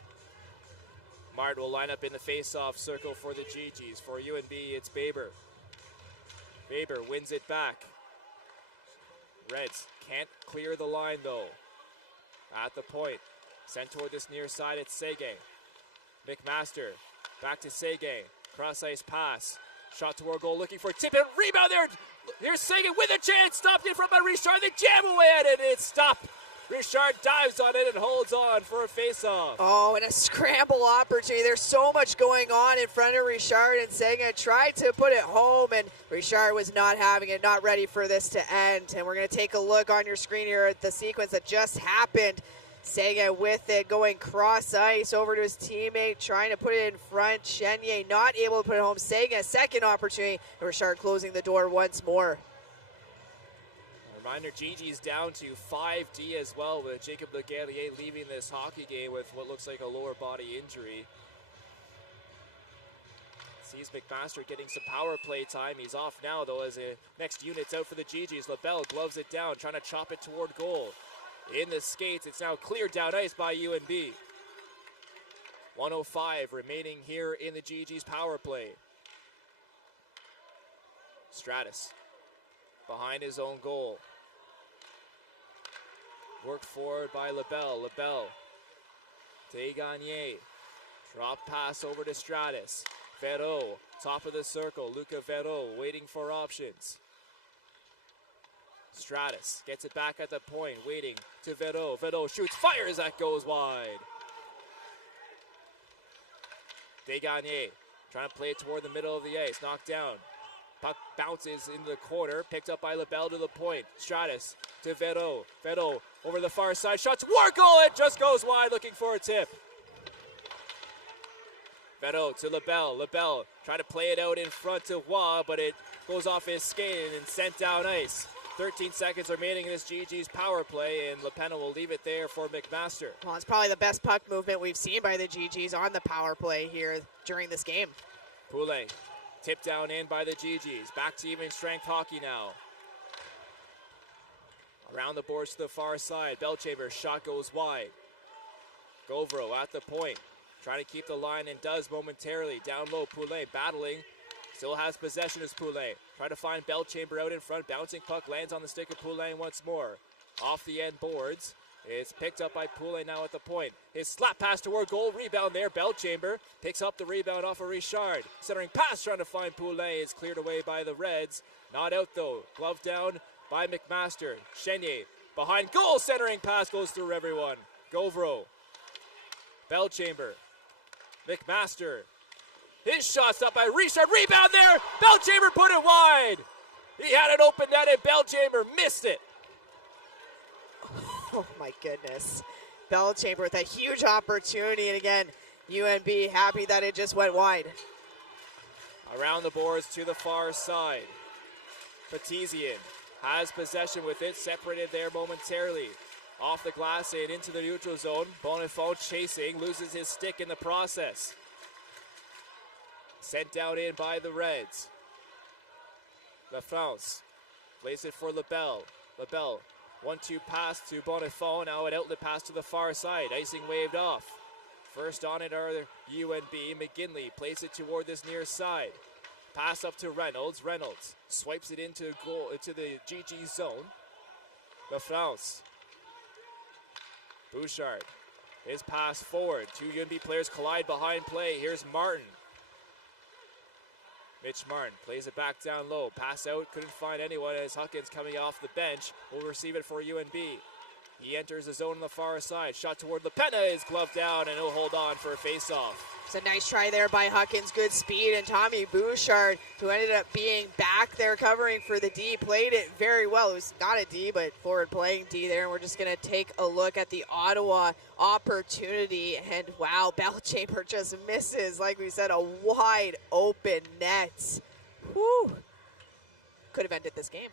Mart will line up in the face-off circle for the Gee-Gees. For UNB, it's Baber. Baber wins it back. Reds can't clear the line, though. At the point. Sent toward this near side, it's Sege. McMaster. Back to Sege. Cross-ice pass. Shot toward goal, looking for tip and rebound there. Here's Sege with a chance. Stopped in front by Richard. They jam away at it. It's stopped. Richard dives on it and holds on for a face-off. Oh, and a scramble opportunity. There's so much going on in front of Richard, and Sega tried to put it home, and Richard was not having it, not ready for this to end. And we're going to take a look on your screen here at the sequence that just happened. Sega with it, going cross-ice over to his teammate, trying to put it in front. Chenye not able to put it home. Sega, second opportunity, and Richard closing the door once more. Reminder, Gee-Gees down to 5D as well, with Jacob Leguerrier leaving this hockey game with what looks like a lower body injury. Sees McMaster getting some power play time. He's off now, though, as the next unit's out for the Gee-Gees. LaBelle gloves it down, trying to chop it toward goal. In the skates, it's now cleared down ice by UNB. 1:05 remaining here in the Gee-Gees power play. Stratus behind his own goal. Worked forward by LaBelle. LaBelle to Gagné. Drop pass over to Stratus. Verreau, top of the circle. Luca Verreau waiting for options. Stratus gets it back at the point, waiting to Verreau. Verreau shoots, fires, that goes wide. Desgagnés trying to play it toward the middle of the ice, knocked down. Puck bounces into the corner, picked up by LaBelle to the point. Stratus to Verreau. Verreau over the far side, shots, war goal, it just goes wide, looking for a tip. Verreau to LaBelle. LaBelle trying to play it out in front to Waugh, but it goes off his skate and sent down ice. 13 seconds remaining in this Gee-Gees power play, and LaPena will leave it there for McMaster. Well, it's probably the best puck movement we've seen by the Gee-Gees on the power play here during this game. Poulet tipped down in by the Gee-Gees. Back to even strength hockey now. Around the boards to the far side. Belchamber shot goes wide. Govro at the point. Trying to keep the line and does momentarily. Down low, Poulet battling. Still has possession as Poulet. Trying to find Belchamber out in front. Bouncing puck lands on the stick of Poulet once more. Off the end boards. It's picked up by Poulet now at the point. His slap pass toward goal. Rebound there. Belchamber picks up the rebound off of Richard. Centering pass trying to find Poulet. It's cleared away by the Reds. Not out though. Glove down by McMaster. Chenye behind goal. Centering pass goes through everyone. Govro. Belchamber. McMaster. His shot's up by Richard. Rebound there. Belchamber put it wide. He had it open net and Belchamber missed it. Oh my goodness. Belchamber with a huge opportunity, and again, UNB happy that it just went wide. Around the boards to the far side. Petizian has possession with it, separated there momentarily. Off the glass and into the neutral zone. Bonifant chasing, loses his stick in the process. Sent down in by the Reds. LaFrance plays it for LaBelle. LaBelle, 1-2 pass to Bonifant. Now an outlet pass to the far side. Icing waved off. First on it are UNB. McGinley plays it toward this near side. Pass up to Reynolds. Reynolds swipes it into goal, into the GG zone. LaFrance. Bouchard. His pass forward. Two UNB players collide behind play. Here's Martin. Mitch Martin plays it back down low. Pass out, couldn't find anyone as Huckins coming off the bench will receive it for UNB. He enters the zone on the far side. Shot toward LaPena is gloved down, and he'll hold on for a face-off. It's a nice try there by Huckins. Good speed, and Tommy Bouchard, who ended up being back there covering for the D, played it very well. It was not a D, but forward playing D there. And we're just going to take a look at the Ottawa opportunity. And wow, Bellchamber just misses. Like we said, a wide open net. Whew. Could have ended this game.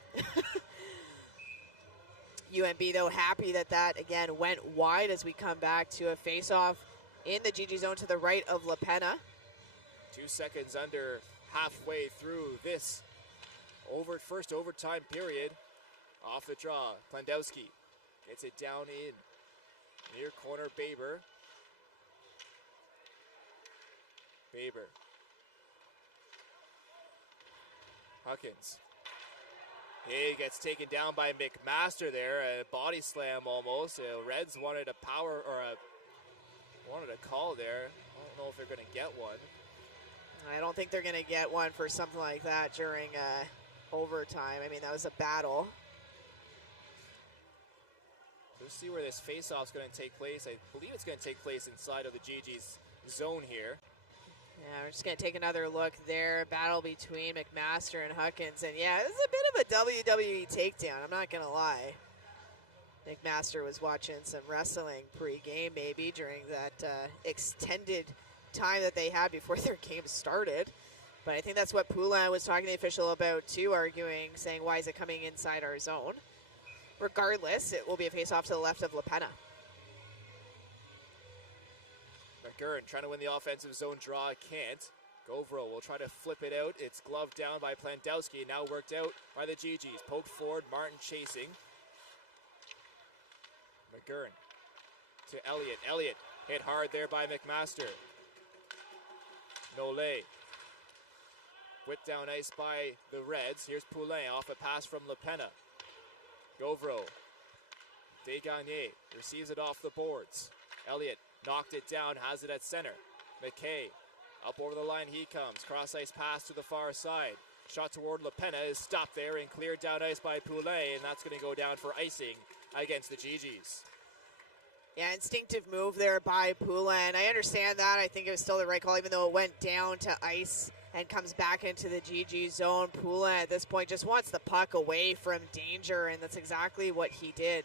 UNB, though, happy that again went wide as we come back to a face-off in the Gee-Gee zone to the right of LaPena. 2 seconds under halfway through this first overtime period. Off the draw, Plandowski gets it down in near corner. Baber. Huckins. He gets taken down by McMaster there, a body slam almost. Reds wanted a call there. I don't know if they're going to get one. I don't think they're going to get one for something like that during overtime. I mean, that was a battle. Let's see where this face-off is going to take place. I believe it's going to take place inside of the Gee-Gees zone here. Yeah, we're just going to take another look there. Battle between McMaster and Huckins. And yeah, this is a bit of a WWE takedown, I'm not going to lie. McMaster was watching some wrestling pre-game maybe during that extended time that they had before their game started. But I think that's what Poulin was talking to the official about too, arguing, saying, why is it coming inside our zone? Regardless, it will be a face-off to the left of LaPena. McGurn trying to win the offensive zone draw, can't. Govro will try to flip it out. It's gloved down by Plandowski, now worked out by the Gee-Gees. Poked forward, Martin chasing. McGurn to Elliott. Elliott hit hard there by McMaster. Nolay. Whipped down ice by the Reds. Here's Poulin off a pass from LaPena. Govro. Desgagnés receives it off the boards. Elliott knocked it down, has it at center. McKay up over the line he comes. Cross ice pass to the far side. Shot toward LaPena is stopped there and cleared down ice by Poulin, and that's going to go down for icing against the Gee-Gees. Yeah, instinctive move there by Poulin. I understand that. I think it was still the right call, even though it went down to ice and comes back into the Gee-Gee zone. Poulin at this point just wants the puck away from danger, and that's exactly what he did.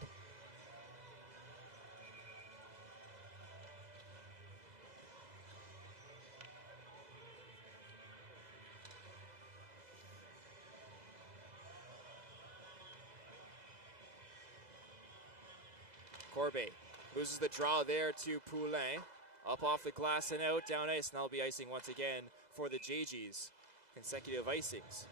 Corbet loses the draw there to Poulin. Up off the glass and out, down ice, and that'll be icing once again for the Gee-Gees. Consecutive icings.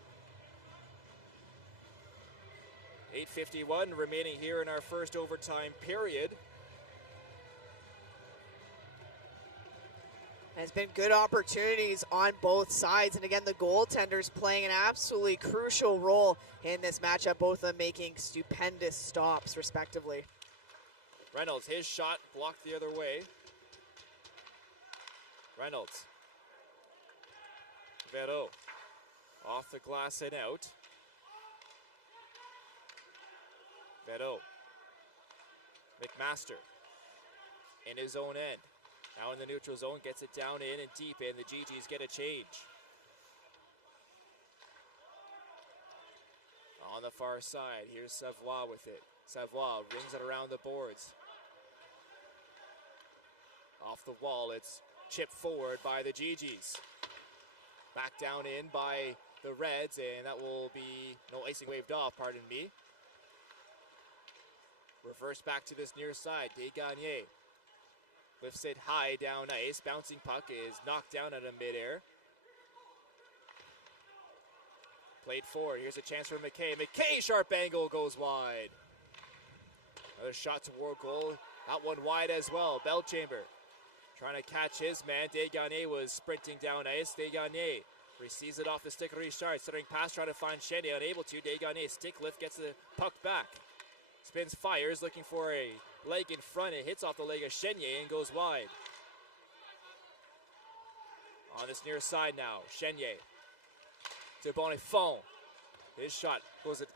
8:51 remaining here in our first overtime period. There's been good opportunities on both sides, and again, the goaltenders playing an absolutely crucial role in this matchup, both of them making stupendous stops, respectively. Reynolds, his shot blocked the other way. Reynolds. Vero. Off the glass and out. Vero. McMaster. In his own end. Now in the neutral zone, gets it down in and deep in. The Gee-Gees get a change. On the far side, here's Savoie with it. Savoie rings it around the boards. Off the wall, it's chipped forward by the Gee-Gees. Back down in by the Reds, and that will be no icing waved off, pardon me. Reverse back to this near side. Desgagnés lifts it high down ice. Bouncing puck is knocked down out of midair. Played forward. Here's a chance for McKay. McKay, sharp angle, goes wide. Another shot toward goal. That one wide as well. Bellchamber trying to catch his man. Desgagnés was sprinting down ice. Desgagnés receives it off the stick of Richard. Centering pass, trying to find Chenier. Unable to. Desgagnés stick lift, gets the puck back. Spins, fires, looking for a leg in front. It hits off the leg of Chenier and goes wide. On this near side now, Chenier to Bonnefond. His shot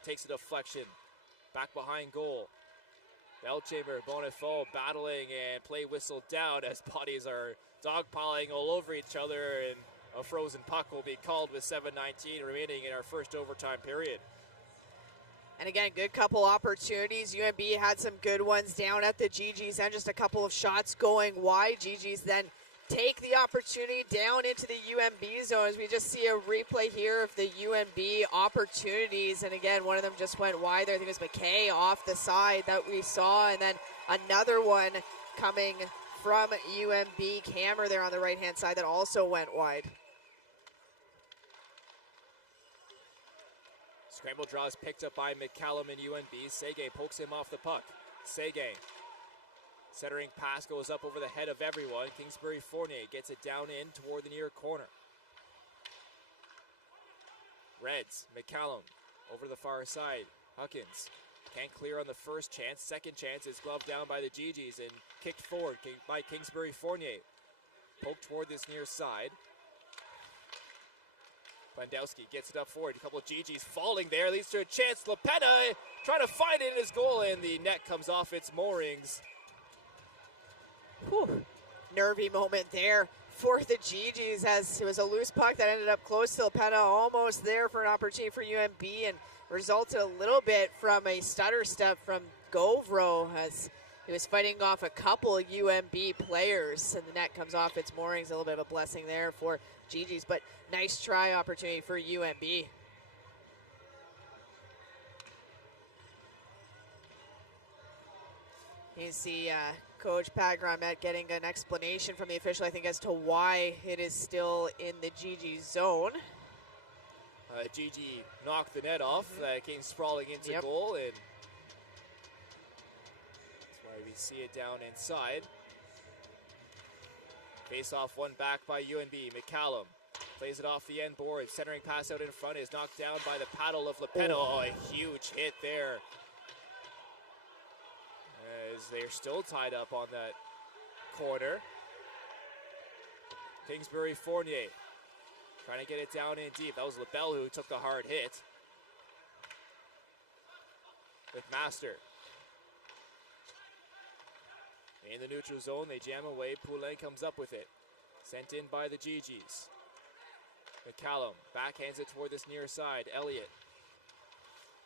takes a deflection. Back behind goal. Belchamber, Bonifaux battling and play whistle down as bodies are dogpiling all over each other, and a frozen puck will be called with 7:19 remaining in our first overtime period. And again, good couple opportunities. UNB had some good ones down at the Gee-Gees and just a couple of shots going wide. Gee-Gees then take the opportunity down into the UNB zone as we just see a replay here of the UNB opportunities. And again, one of them just went wide there. I think it was McKay off the side that we saw. And then another one coming from UNB, Cammer there on the right-hand side that also went wide. Scramble draw is picked up by McCallum and UNB. Sege pokes him off the puck. Sege. Centering pass goes up over the head of everyone. Kingsbury Fournier gets it down in toward the near corner. Reds, McCallum over the far side. Huckins can't clear on the first chance. Second chance is gloved down by the Gee-Gees and kicked forward by Kingsbury Fournier. Poked toward this near side. Bandowski gets it up forward. A couple of Gee-Gees falling there. Leads to a chance. Lepena trying to find it in his goal, and the net comes off its moorings. Whew. Nervy moment there for the Gee-Gees as it was a loose puck that ended up close to Lepena, almost there for an opportunity for UNB, and resulted a little bit from a stutter step from Govro as he was fighting off a couple of UNB players, and the net comes off its moorings. A little bit of a blessing there for Gee-Gees, but nice try opportunity for UNB. You see Coach Pat Grommet getting an explanation from the official, I think, as to why it is still in the Gee-Gee zone. Gee-Gee knocked the net off, came sprawling into goal, and that's why we see it down inside. Face off one back by UNB. McCallum plays it off the end board. Centering pass out in front is knocked down by the paddle of Lepena. Oh, a huge hit there. As they're still tied up on that corner. Kingsbury Fournier trying to get it down in deep. That was LaBelle who took the hard hit. With Master. In the neutral zone, they jam away. Poulin comes up with it. Sent in by the Gee-Gees. McCallum backhands it toward this near side. Elliott.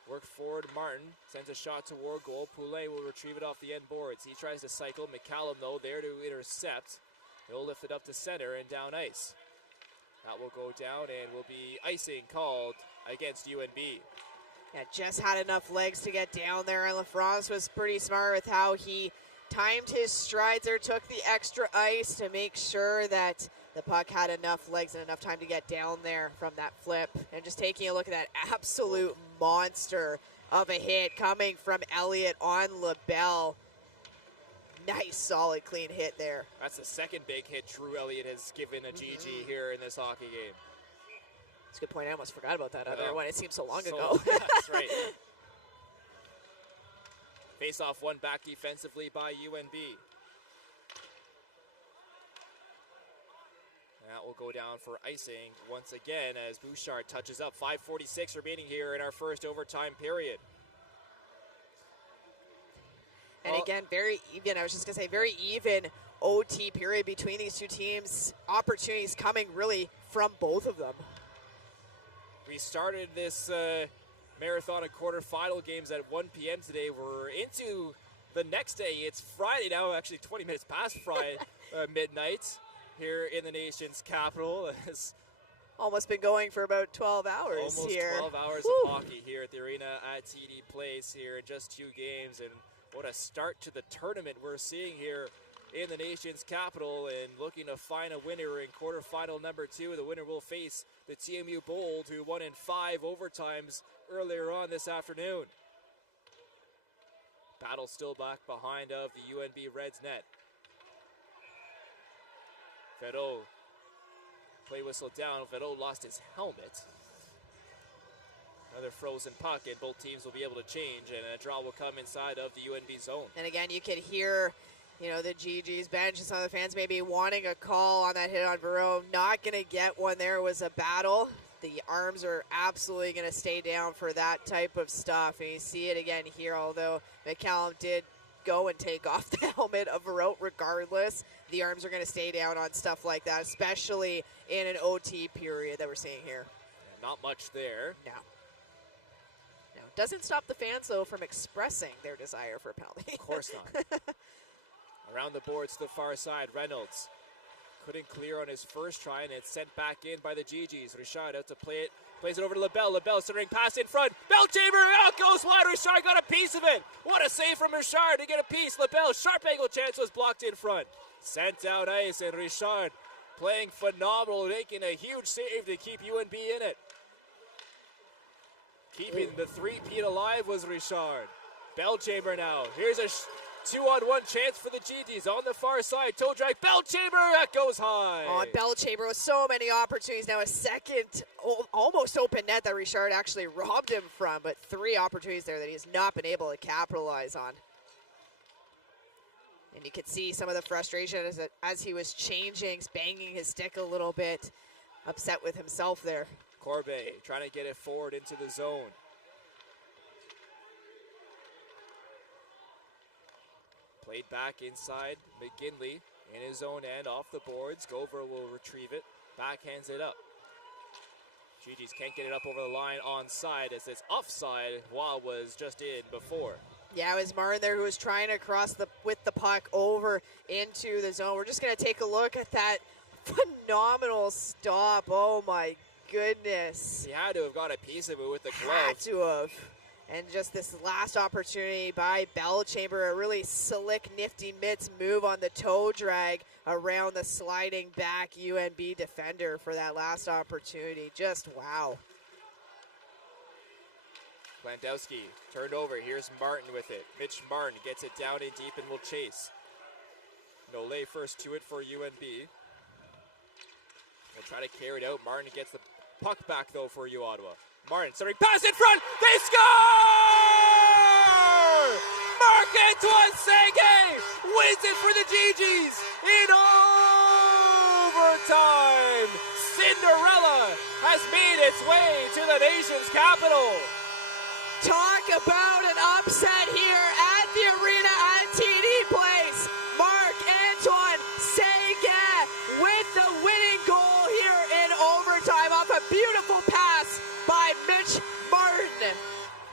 Work forward, Martin sends a shot toward goal. Poulin will retrieve it off the end boards. He tries to cycle. McCallum, though, there to intercept. He'll lift it up to center and down ice. That will go down and will be icing called against UNB. Yeah, just had enough legs to get down there, and LaFrance was pretty smart with how he timed his strides or took the extra ice to make sure that the puck had enough legs and enough time to get down there from that flip. And just taking a look at that absolute monster of a hit coming from Elliott on LaBelle. Nice, solid, clean hit there. That's the second big hit Drew Elliott has given a Gee-Gee here in this hockey game. That's a good point. I almost forgot about that other one. It seems so long ago. That's right. Face off one back defensively by UNB. That will go down for icing once again as Bouchard touches up. 5:46 remaining here in our first overtime period. And again, very even. I was just going to say, very even OT period between these two teams. Opportunities coming really from both of them. We started this marathon of quarterfinal games at 1 p.m. today. We're into the next day. It's Friday now, actually 20 minutes past Friday, midnight here in the nation's capital. It's almost been going for about 12 hours almost here. 12 hours of hockey here at the arena at TD Place here in just 2 games. And what a start to the tournament we're seeing here in the nation's capital, and looking to find a winner in quarterfinal number 2. The winner will face the TMU Bold, who won in 5 overtimes earlier on this afternoon. Battle still back behind of the UNB Reds net. Ferreau, play whistle down. Ferreau lost his helmet. Another frozen puck, and both teams will be able to change, and a draw will come inside of the UNB zone. And again, you could hear, you know, the Gee-Gees bench and some of the fans maybe wanting a call on that hit on Verreau. Not going to get one. There was a battle. The arms are absolutely going to stay down for that type of stuff. And you see it again here, although McCallum did go and take off the helmet of a route regardless. The arms are going to stay down on stuff like that, especially in an OT period that we're seeing here. Not much there. No. Doesn't stop the fans, though, from expressing their desire for a penalty. Of course not. Around the boards to the far side, Reynolds couldn't clear on his first try, and it's sent back in by the Gee-Gees. Richard out to play it. Plays it over to LaBelle. LaBelle centering pass in front. Belchamber out goes wide. Richard got a piece of it. What a save from Richard to get a piece. LaBelle, sharp angle chance, was blocked in front. Sent out ice, and Richard playing phenomenal, making a huge save to keep UNB in it. Keeping the three-peat alive was Richard. Belchamber now. Here's a 2-on-1 chance for the Gee-Gees on the far side. Toe drag. Belchamber, that goes high. On Belchamber with so many opportunities. Now a second, almost open net that Richard actually robbed him from, but 3 opportunities there that he's not been able to capitalize on. And you could see some of the frustration as he was changing, banging his stick a little bit, upset with himself there. Corbeil trying to get it forward into the zone. Played back inside. McGinley in his own end off the boards. Gover will retrieve it. Backhands it up. Gee-Gees can't get it up over the line onside as it's offside. Waugh was just in before. Yeah, it was Martin there who was trying to cross with the puck over into the zone. We're just going to take a look at that phenomenal stop. Oh, my goodness. He had to have got a piece of it with the glove. Had to have. And just this last opportunity by Belchamber, a really slick, nifty mitts move on the toe drag around the sliding back UNB defender for that last opportunity. Just wow. Landowski turned over. Here's Martin with it. Mitch Martin gets it down in deep and will chase. Nolay first to it for UNB. They'll try to carry it out. Martin gets the puck back, though, for U Ottawa. Martin centering pass in front. They score! Marc-Antoine Seguin wins it for the Gee-Gees in overtime. Cinderella has made its way to the nation's capital. Talk about an upset here at the arena at TD Place. Marc-Antoine Seguin with the winning goal here in overtime off a beautiful pass by Mitch Martin.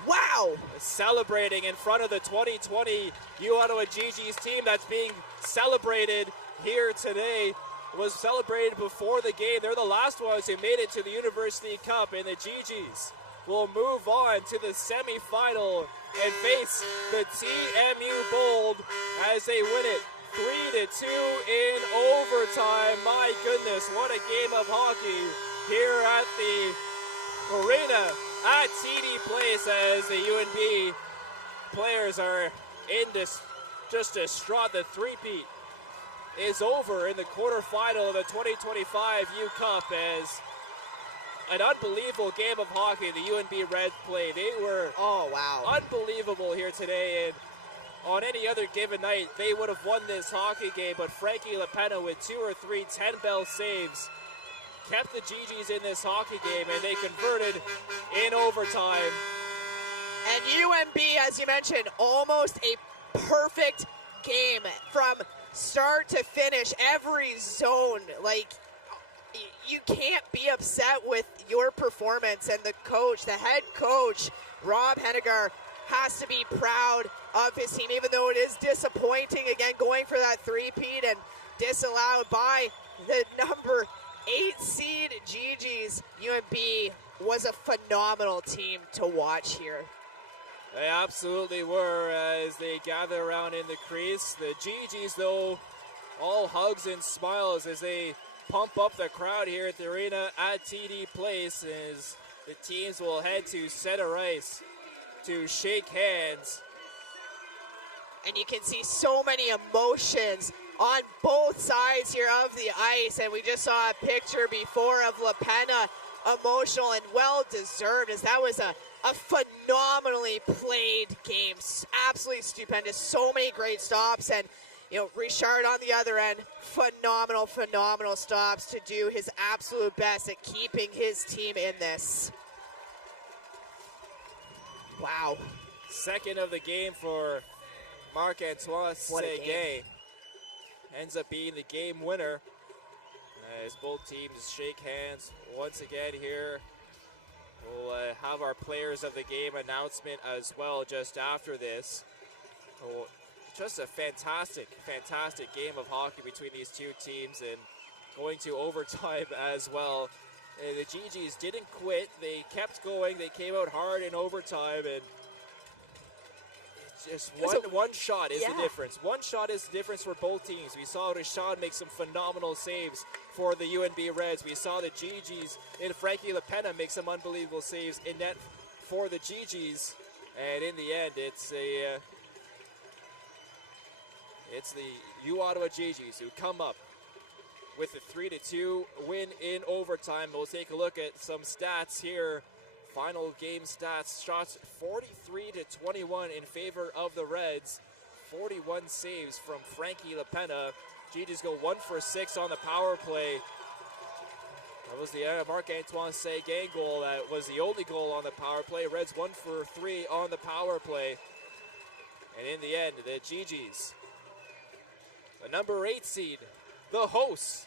Wow. Celebrating in front of the 2020 U Ottawa Gee-Gees team that's being celebrated here today. Was celebrated before the game. They're the last ones who made it to the University Cup, and the Gee-Gees will move on to the semifinal and face the TMU Bold as they win it 3-2 in overtime. My goodness, what a game of hockey here at the arena at TD Place as the UNB players are in this just distraught. The three-peat is over in the quarterfinal of the 2025 U Cup as an unbelievable game of hockey the UNB Reds played. They were unbelievable here today, and on any other given night, they would have won this hockey game, but Frankie LaPena with 2 or 3 10-bell saves kept the Gee-Gees in this hockey game, and they converted in overtime. And UNB, as you mentioned, almost a perfect game from start to finish, every zone. Like, you can't be upset with your performance, and the head coach, Rob Hennigar, has to be proud of his team, even though it is disappointing, again, going for that three-peat and disallowed by the number 8 seed Gee-Gees. UNB was a phenomenal team to watch here. They absolutely were as they gather around in the crease. The Gee-Gees, though, all hugs and smiles as they pump up the crowd here at the arena at TD Place as the teams will head to center ice to shake hands. And you can see so many emotions on both sides here of the ice, and we just saw a picture before of LaPena, emotional and well-deserved, as that was a phenomenally played game. Absolutely stupendous. So many great stops, and Richard on the other end, phenomenal stops to do his absolute best at keeping his team in this. Wow. Second of the game for Marc-Antoine What a game. Seguin ends up being the game winner as both teams shake hands once again here. We'll have our players of the game announcement as well just after this. Oh, just a fantastic game of hockey between these two teams, and going to overtime as well. And the Gee-Gees didn't quit. They kept going. They came out hard in overtime, and just one shot is the difference. One shot is the difference for both teams. We saw Rashad make some phenomenal saves for the UNB Reds. We saw the Gee-Gees and Frankie LaPena make some unbelievable saves in net for the Gee-Gees. And in the end, it's the Ottawa Gee-Gees who come up with a 3-2 win in overtime. We'll take a look at some stats here. Final game stats: shots 43-21 in favor of the Reds. 41 saves from Frankie LaPena. Gee-Gees go 1 for 6 on the power play. That was the Marc-Antoine Seguin goal. That was the only goal on the power play. Reds 1 for 3 on the power play. And in the end, the Gee-Gees, the number 8 seed, the hosts,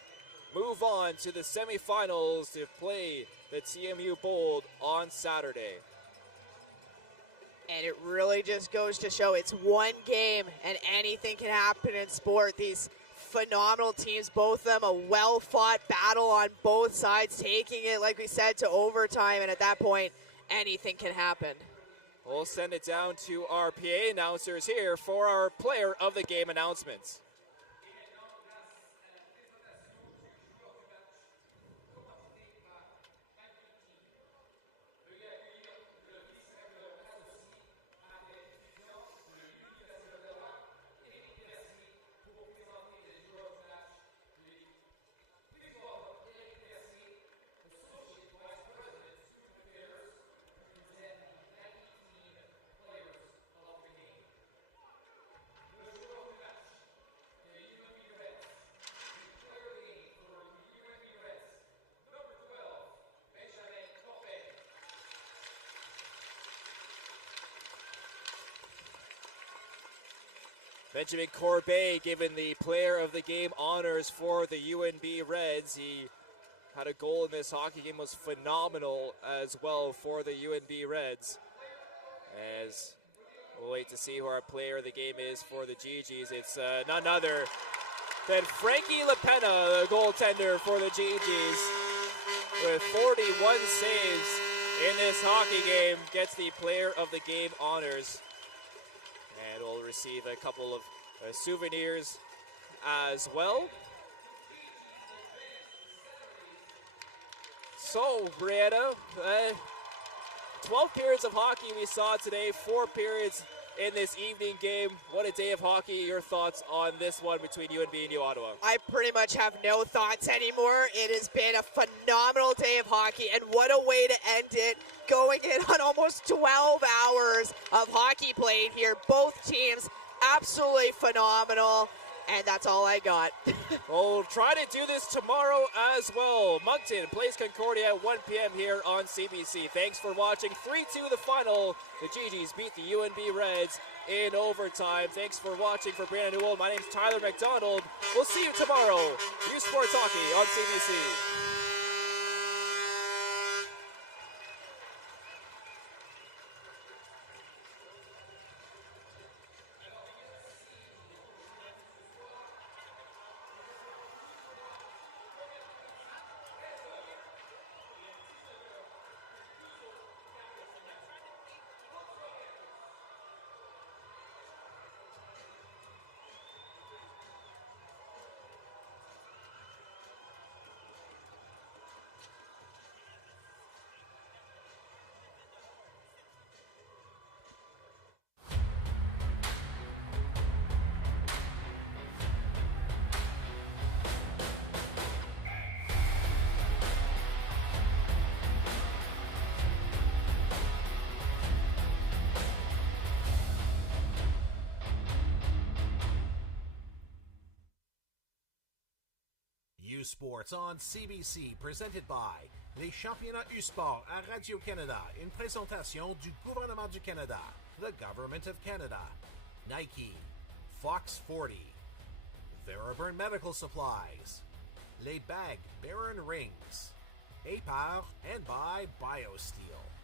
move on to the semifinals to play the TMU Bold on Saturday. And it really just goes to show it's one game and anything can happen in sport. These phenomenal teams, both of them, a well-fought battle on both sides, taking it, like we said, to overtime. And at that point, anything can happen. We'll send it down to our PA announcers here for our player of the game announcements. Benjamin Corbet given the player of the game honors for the UNB Reds. He had a goal in this hockey game, was phenomenal as well for the UNB Reds. As we'll wait to see who our player of the game is for the Gee-Gees. It's none other than Frankie LaPena, the goaltender for the Gee-Gees, with 41 saves in this hockey game, gets the player of the game honors. And we'll receive a couple of souvenirs as well. So, Brianna, 12 periods of hockey we saw today, 4 periods in this evening game. What a day of hockey. Your thoughts on this one between UNB and New Ottawa? I pretty much have no thoughts anymore. It has been a phenomenal day of hockey, and what a way to end it, going in on almost 12 hours of hockey played here. Both teams absolutely phenomenal, and that's all I got. We'll try to do this tomorrow as well. Moncton plays Concordia at 1 p.m. here on CBC. Thanks for watching. 3-2 the final. The Gee-Gees beat the UNB Reds in overtime. Thanks for watching. For Brandon Newell, my name's Tyler McDonald. We'll see you tomorrow. U Sports Hockey on CBC. U Sports on CBC, presented by les championnats U-Sport à Radio-Canada, une présentation du gouvernement du Canada, the Government of Canada, Nike, Fox 40, Theraburn Medical Supplies, Les Bagues Baron Rings, APAR, and by BioSteel.